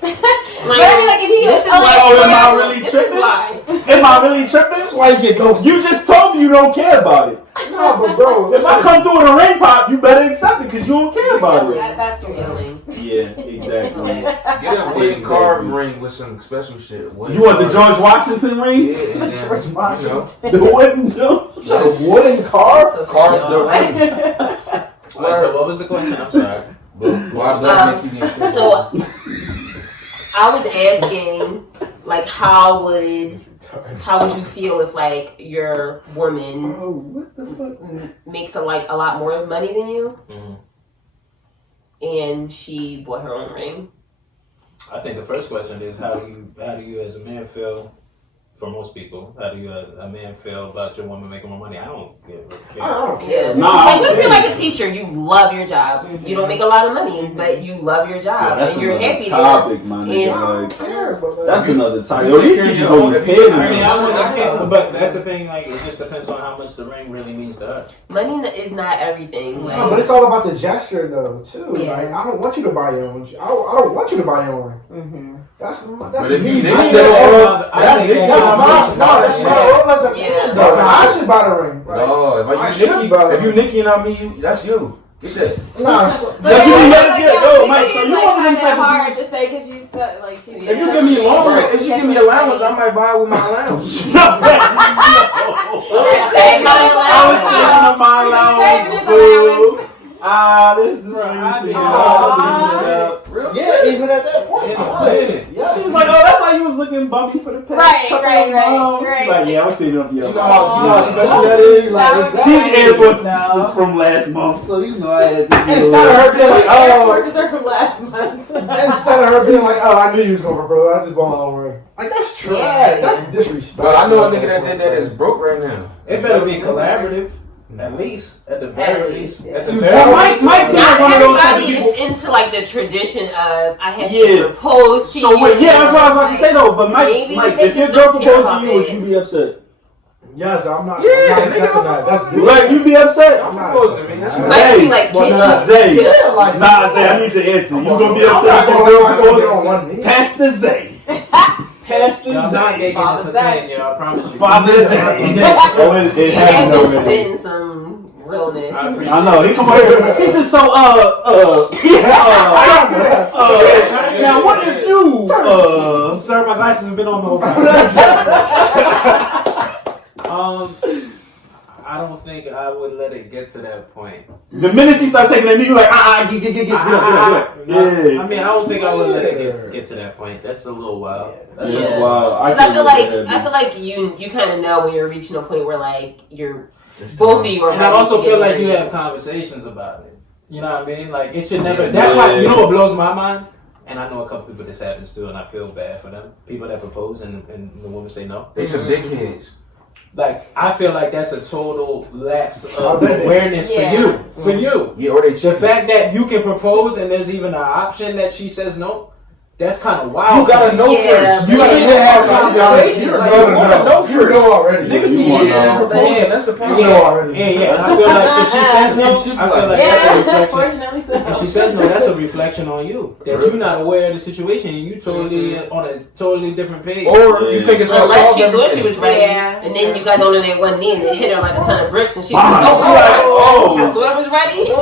I mean, like, if he This is oh, why. like, Oh, am I really This tripping? is why. Am I really tripping? That's why you get ghosted. You just told me you don't care about it. No, but bro, If I come through with a ring pop, you better accept it because you don't care about it. that's You're real. yelling. Yeah, exactly. Get a wooden carved ring with some special shit. You want the George Washington ring? Yeah, and then, George you know, Washington. The wooden Joe? A wooden car? So carve sorry, the y'all. ring. Wait, so what was the question? I'm sorry. Why does Nicki get paid? So I was asking, like, how would you feel if like your woman Oh, what the fuck? makes a lot more money than you, and she bought her own ring? I think the first question is how do you as a man feel? For most people, how do you as a man feel about your woman making more money? I don't care. I don't care. Nah, Like, what if you're like a teacher? You love your job. Mm-hmm. You don't make a lot of money, but you love your job, that's and you're another happy topic, my And- nigga. I don't care, but, like, That's another topic. You Yo, take these care of teachers your own- only if you pay take I mean, them. I wouldn't care, but that's the thing. Like, it just depends on how much the ring really means to her. Money is not everything. Like, No, but it's all about the gesture, though, too. Yeah. Like, I don't want you to buy your own. I don't want you to buy your own. Mm-hmm. That's But if me. you Me, niggas that's I think that's that's my no. That's my role as a Yeah. man. though. I should buy the ring. Right? No, I if should you buy the If you ring. Nicki and I me, that's you. Get that. Nah, But you be letting yo, yo, Mike, so you like, one of them kinda type of hard dudes. to say because she's like she's. If you give me loan, if you give me allowance, I might buy it with my allowance. Save my I was saving up my allowance, Saving his boo. Ah, this ring is for you. Real yeah, shit. even at that point. Yeah. She was like, "Oh, that's why you was looking bumpy for the past Right, couple right, of right, months." right. She's like, "Yeah, I was saving up your You know how allowance." special that is? Like, These Air Forces was from last month, so you know I had to do Instead of her being like, Air oh, Forces are from last month. instead of her being like, oh, I knew you was going for bro, I just bought my own ring. Like, that's trash. Yeah. That's disrespect. But I know a nigga that did that is broke right now. It better be collaborative, at least, at the very least. At the You very tell least. Mike seemed like Not one of those type of everybody people. is into like the tradition of I have Yeah. to propose to So you. wait, yeah, that's what I was about to say though. But Maybe Mike, they if your just girl don't care proposed about to you, would it. you be upset? Yes, I'm not. Yeah, I'm not nigga, accepting that. That's big. Right, you be upset? I'm not Supposed to accepting be. that. That's Might be like, Well, get nah, up, Zay. get up. Yeah, like, Nah, Zay, I need your answer. You gonna be I'm upset not if your gonna girl go on proposed? one knee. Pastor Zay. Pastor Y'all not Zay. making Father this a Zay. thing, y'all. I promise you. Father Zay. Oh, it You have happened been already. spitting some realness. I appreciate I know. He come over here. This is so now what if you Sir, my glasses have been on the whole time. I don't think I would let it get to that point. the minute she starts taking that knee, you like get up. I mean, I don't think I would let it get to that point. That's a little wild. That's Yeah. just That's wild. wild. Because I feel like you kind of know when you're reaching a point where like you're both of you are. And I ready also to get feel like you married. have conversations about it. You know what I mean? Like it should never. That's why you know what blows my mind. And I know a couple people this happens to, and I feel bad for them. People that propose and the women say no. They some dickheads. Like I feel like that's a total lapse of they- awareness Yeah. for you. For you. Yeah, or they The fact that you can propose and there's even an option that she says no, that's kind of wild. You gotta know Yeah. first. You gotta have conversations. You Like, know, you wanna know you first. know already. Niggas You be wanna cheating and know. proposing. That's the You problem. know already. Yeah. And I feel like if she says no, I feel like that's a Yeah, reflection. fortunately so. If she says no, that's a reflection on you. That you're not aware of the situation and you totally on a totally different page. Or you think it's gonna Unless solve she thought everything. she was ready, Yeah. and then you got on that one knee and it hit her like a ton of bricks, and she's like, Oh, "Oh, whoever's ready." You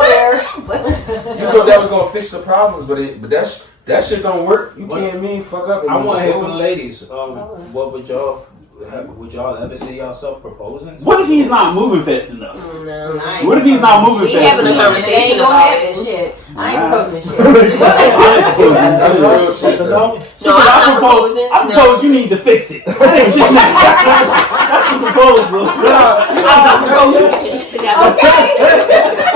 thought that was gonna fix the problems, but that shit don't work. You can't mean fuck up. And I want to hear propose. from the ladies. What would y'all ever see yourself proposing? What if he's not moving fast enough? No. What if he's not moving We fast having a enough? conversation They ain't gonna about have it. this shit. I ain't proposing this shit. That's real shit. That's a no. She No, said, I'm I not propose, proposing, I no. propose you need to fix it. That's the proposal. I'm proposing. Get your shit together. Okay. You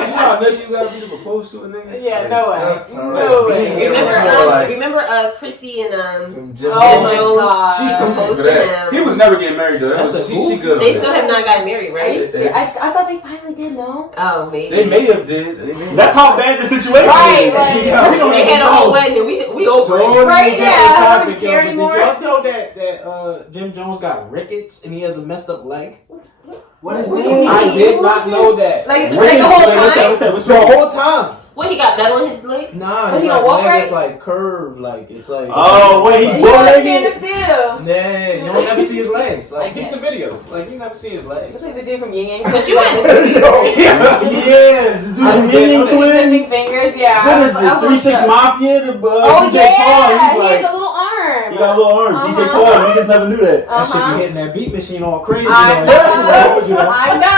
know how nigga you gotta be to propose to a nigga? Yeah, no way. That's No way. Remember Chrissy and Jim Oh my Jones? God. She proposed For to that. He him. was never getting married though. That's a She goofy. good on They that. still have not gotten married, Are you right? serious? I thought they finally did, no? Oh, maybe. They may have did. They may have. That's how bad the situation Right, is. right. Yeah, we don't They even had a whole know. wedding and we over So it. Right, did yeah, that I don't topic, care yo, but anymore. Did y'all know that Jim Jones got rickets and he has a messed up leg? What is What that? do you mean? I did not know that. Like, it's Rickets, like the whole wait, what's that, time? what's that, what's The that? whole time. What, he got metal in his legs? Nah, But his he like, don't walk leg right? is like curved, like it's like. Oh, wait, he like, You don't bow-legged? stand still. Yeah, you don't ever see his legs. Like, Okay. peep the videos. Like, you never see his legs. Looks like the dude from Ying Yang. But you went- Yeah, the Ying Missing twins. fingers, yeah. What is I was it? 3 6 shook. Mafia? The Oh, DJ yeah. Paul. He He's has like, a little arm. he got a little arm. DJ Uh-huh. Paul. Niggas never knew that. That shit be Uh-huh. hitting that beat machine all crazy. I'm though. done. You know? I'm That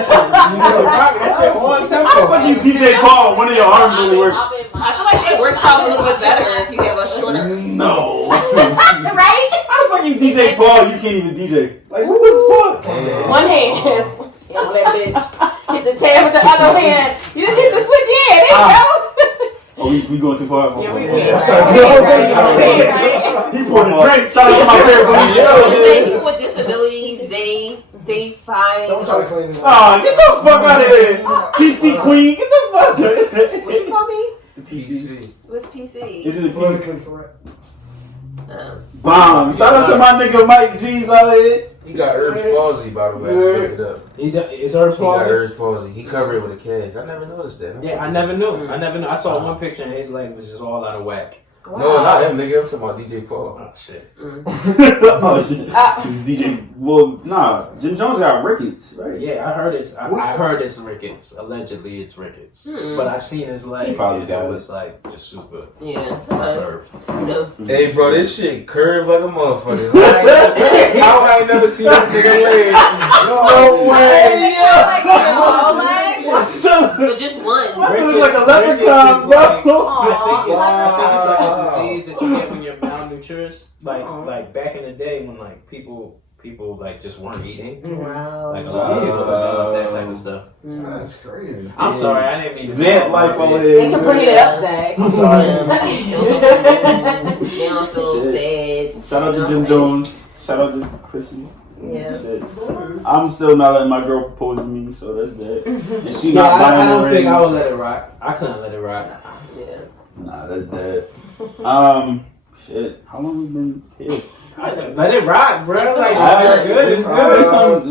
shit, done. you know, that shit on tempo. How the fuck you DJ Paul? One of your arms really work. I feel like it works out a little bit better if you have a shorter. No. Right? How the fuck you DJ Paul? You can't even DJ. Like what the fuck? One hand. You know that bitch. Hit the tab with the other hand. You just hit the switch. Yeah, there you go. Oh we going too far? Yeah, we Yeah. right. He's pouring a drink. Shout out to my favorite I'm comedian. saying people with disabilities, they find. Don't try to clean it up. Oh, get the fuck out of here. PC Queen, get the fuck out of here. What you call me? The PC. What's PC? Isn't it Politically correct. Bomb. Shout out to my nigga Mike G's out here. He got Erb's palsy, by the way. I just looked it up. Is Erb's He got palsy? Erb's palsy. He covered it with a cage. I never noticed that. Yeah, I never knew. I saw one picture and his leg was just all out of whack. Wow. No, not him, nigga. I'm talking about DJ Paul. Oh shit. Oh shit. This is DJ. Well, nah. Jim Jones got rickets, right? Yeah, I heard it's. I heard it's rickets. Allegedly, it's rickets. But I've seen his leg. He probably and got it it. was like just super Yeah. curved. No. Hey, bro, this shit curved like a motherfucker. How I ain't never seen this nigga leg. No way. Like, What's up? But just one. What's up? Like a leprechaun, bro. I think it's like a disease that you get when you're malnourished. Like back in the day when like people like just weren't eating. Wow. Like a lot of people that type of stuff. That's crazy. I'm sorry, I didn't mean to. Vamp life over here. Thanks for bringing it up, Zach. I'm sorry. Now I feel sad. Shout out to Jim Jones. Shout out to Chrissy. Yeah. Shit. I'm still not letting my girl propose to me, so that's that. And she Yeah, not buying I don't the think ring. I would let it rock. I couldn't let it rock. Yeah. Nah, that's that. Shit. How long we been here? Let it rock, bro. Like, Alright, good. It's Alright, good. it's some-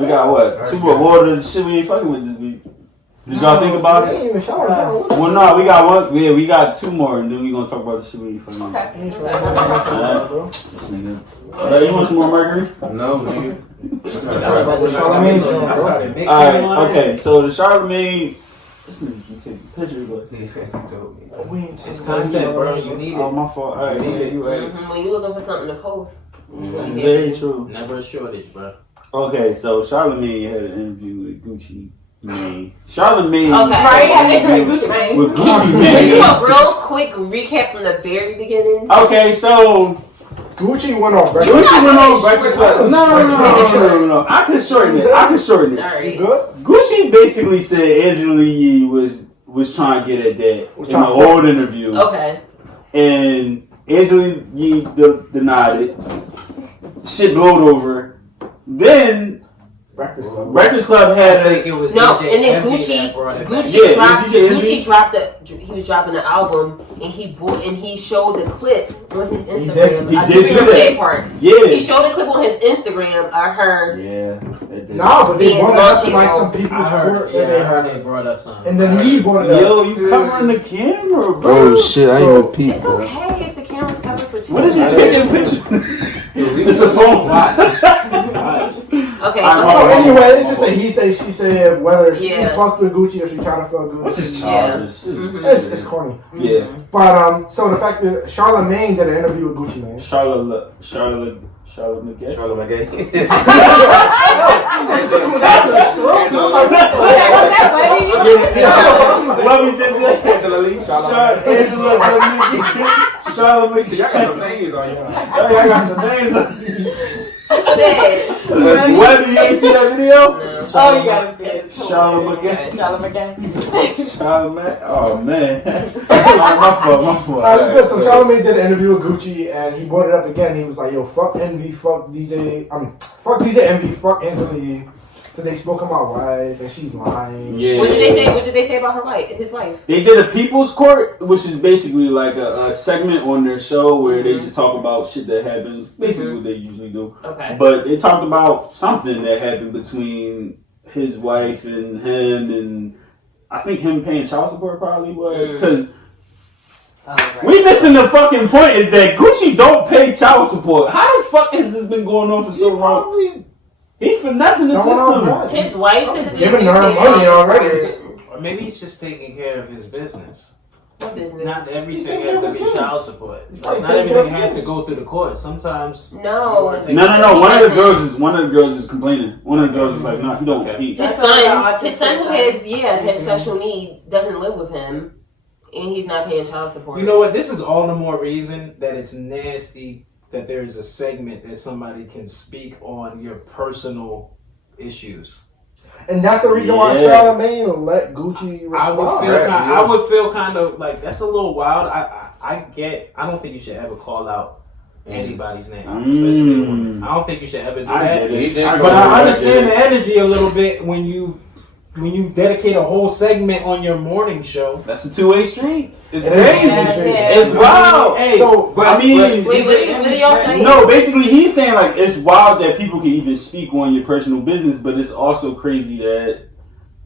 we got what? Alright. 2 more water. Shit, we ain't fucking with this week. Did y'all think about it? Even shower. Well, no, we got one. Yeah, we got 2 more, and then we gonna talk about the shit we ain't fucking with. This nigga. You want some more mercury? No, nigga. Charlamagne. Alright, okay. So the Charlamagne. This nigga keep taking pictures, but He told me. It's content, bro. You need oh it. my fault. Alright, yeah, you right. When you looking for something to post. That's very true. Never a shortage, bro. Okay, so Charlamagne had an interview with Gucci Mane. Charlamagne Okay. Right? Gucci Mane. with Gucci Can you do Mane. a real quick recap from the very beginning? Okay, so Gucci went on breakfast. Gucci went on Short Breakfast one. Club. No. I can shorten it. Alright. Good? Gucci basically said Angela Yee was trying to get at that Was in trying the to old interview, Okay. and Angela Yee denied it. Shit blowed over. Then Breakfast Club. Breakfast Club had a. it was No, DJ and then Envy Gucci that brought it back. Gucci Yeah, dropped DJ Envy. Gucci dropped he was dropping the album and he showed the clip on his Instagram. he I did do do remember that. that part. He Yeah. showed a clip on his Instagram of her. Yeah. They did. Nah, but they Being brought it up to raunchy. like some people I heard, support that yeah, they I heard had. they brought up something. And then he brought it up. Yo, you covering the camera, bro? Oh shit, I ain't even peep, It's bro. okay if the camera's covered for 2 What is you seconds. taking pictures? It's a phone. Okay. I So know. anyway, it's just a he say, she say, whether she Yeah. fucked with Gucci or she trying to fuck Gucci. What's his Yeah. charge? It's corny. Yeah. But so the fact that Charlamagne did an interview with Gucci Mane. Charlotte McGay. Charlamagne. What we did there? Angela Lee. Angela McGee. Charlotte McGee. Y'all got some names on you. I got some names. What's that? Webby, you ain't see that video? No. Oh, you gotta see it. Charlotte McGee. Charlamagne. Charlotte. Oh man. My fault. Good. So Charlamagne did an interview with Gucci, and he brought it up again. He was like, "Yo, fuck Envy, fuck DJ, fuck DJ Envy, fuck Angela Yee, because they spoke about my wife and she's lying." Yeah. What did they say? What did they say about her wife? His wife? They did a People's Court, which is basically like a segment on their show where they just talk about shit that happens. Basically what they usually do. Okay. But they talked about something that happened between his wife and him, and I think him paying child support probably was. Because we missing the fucking point is that Gucci don't pay child support. How the fuck has this been going on for so long? He finessing the system. His wife said Giving her money already. Or maybe he's just taking care of his business. What business? Not everything taking has care to of be his kids. child support. He's Like, not taking care of everything his has to kids. go through the court. Sometimes No. No. One of the girls is complaining. One of the girls is like, nah, he don't. He, His son who has special needs doesn't live with him, and he's not paying child support. You know what? This is all the more reason that it's nasty that there is a segment that somebody can speak on your personal issues. And that's the reason why Charlamagne let Gucci respond. I would feel kind of like that's a little wild. I don't think you should ever call out anybody's name, especially a woman. I don't think you should ever do that. But I understand the energy a little bit when you dedicate a whole segment on your morning show. That's a two-way street. It's crazy. It's wild. Hey, so, but I mean, what are y'all saying? No, basically he's saying like it's wild that people can even speak on your personal business, but it's also crazy that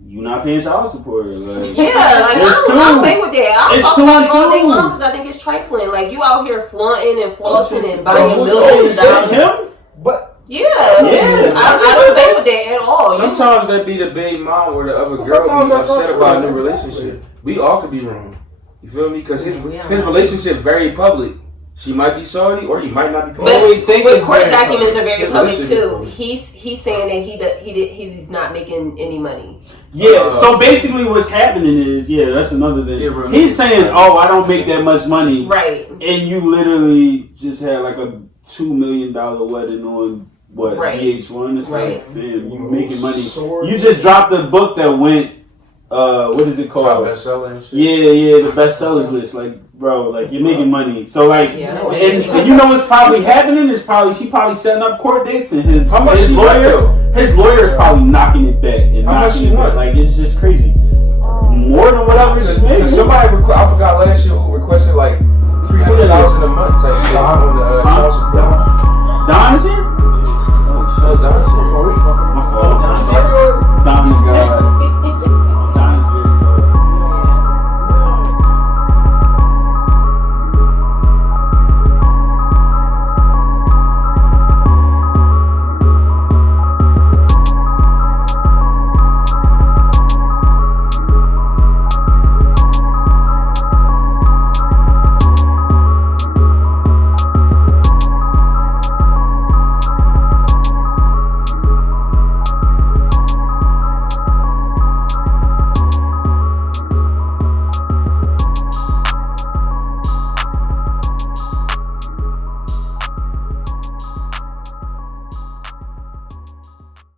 you're not paying child support. Like, I'm okay with that. I'll talk about it all day long because I think it's trifling. Like you out here flaunting and flossing and buying millions of dollars. But I don't say with that at all. Sometimes that be the baby mom or the other girl be upset about a new relationship. We all could be wrong. You feel me? Because his relationship very public. She might be sorry, or he might not be public. But court documents are very public too. He's saying that he's not making any money. Yeah. So basically, what's happening is that's another thing. He's saying, "Oh, I don't make that much money." Right. And you literally just had like a $2 million wedding on VH1. It's like, fam, you making money. You just dropped a book that went. What is it called? Bestseller and shit. Yeah, the bestsellers list. Like, bro, like you're making money. So like, and you know what's probably happening is she probably setting up court dates, and his lawyer is probably knocking it back and how much she want? Like it's just crazy. More than whatever she's making. Somebody I forgot last year who requested like $300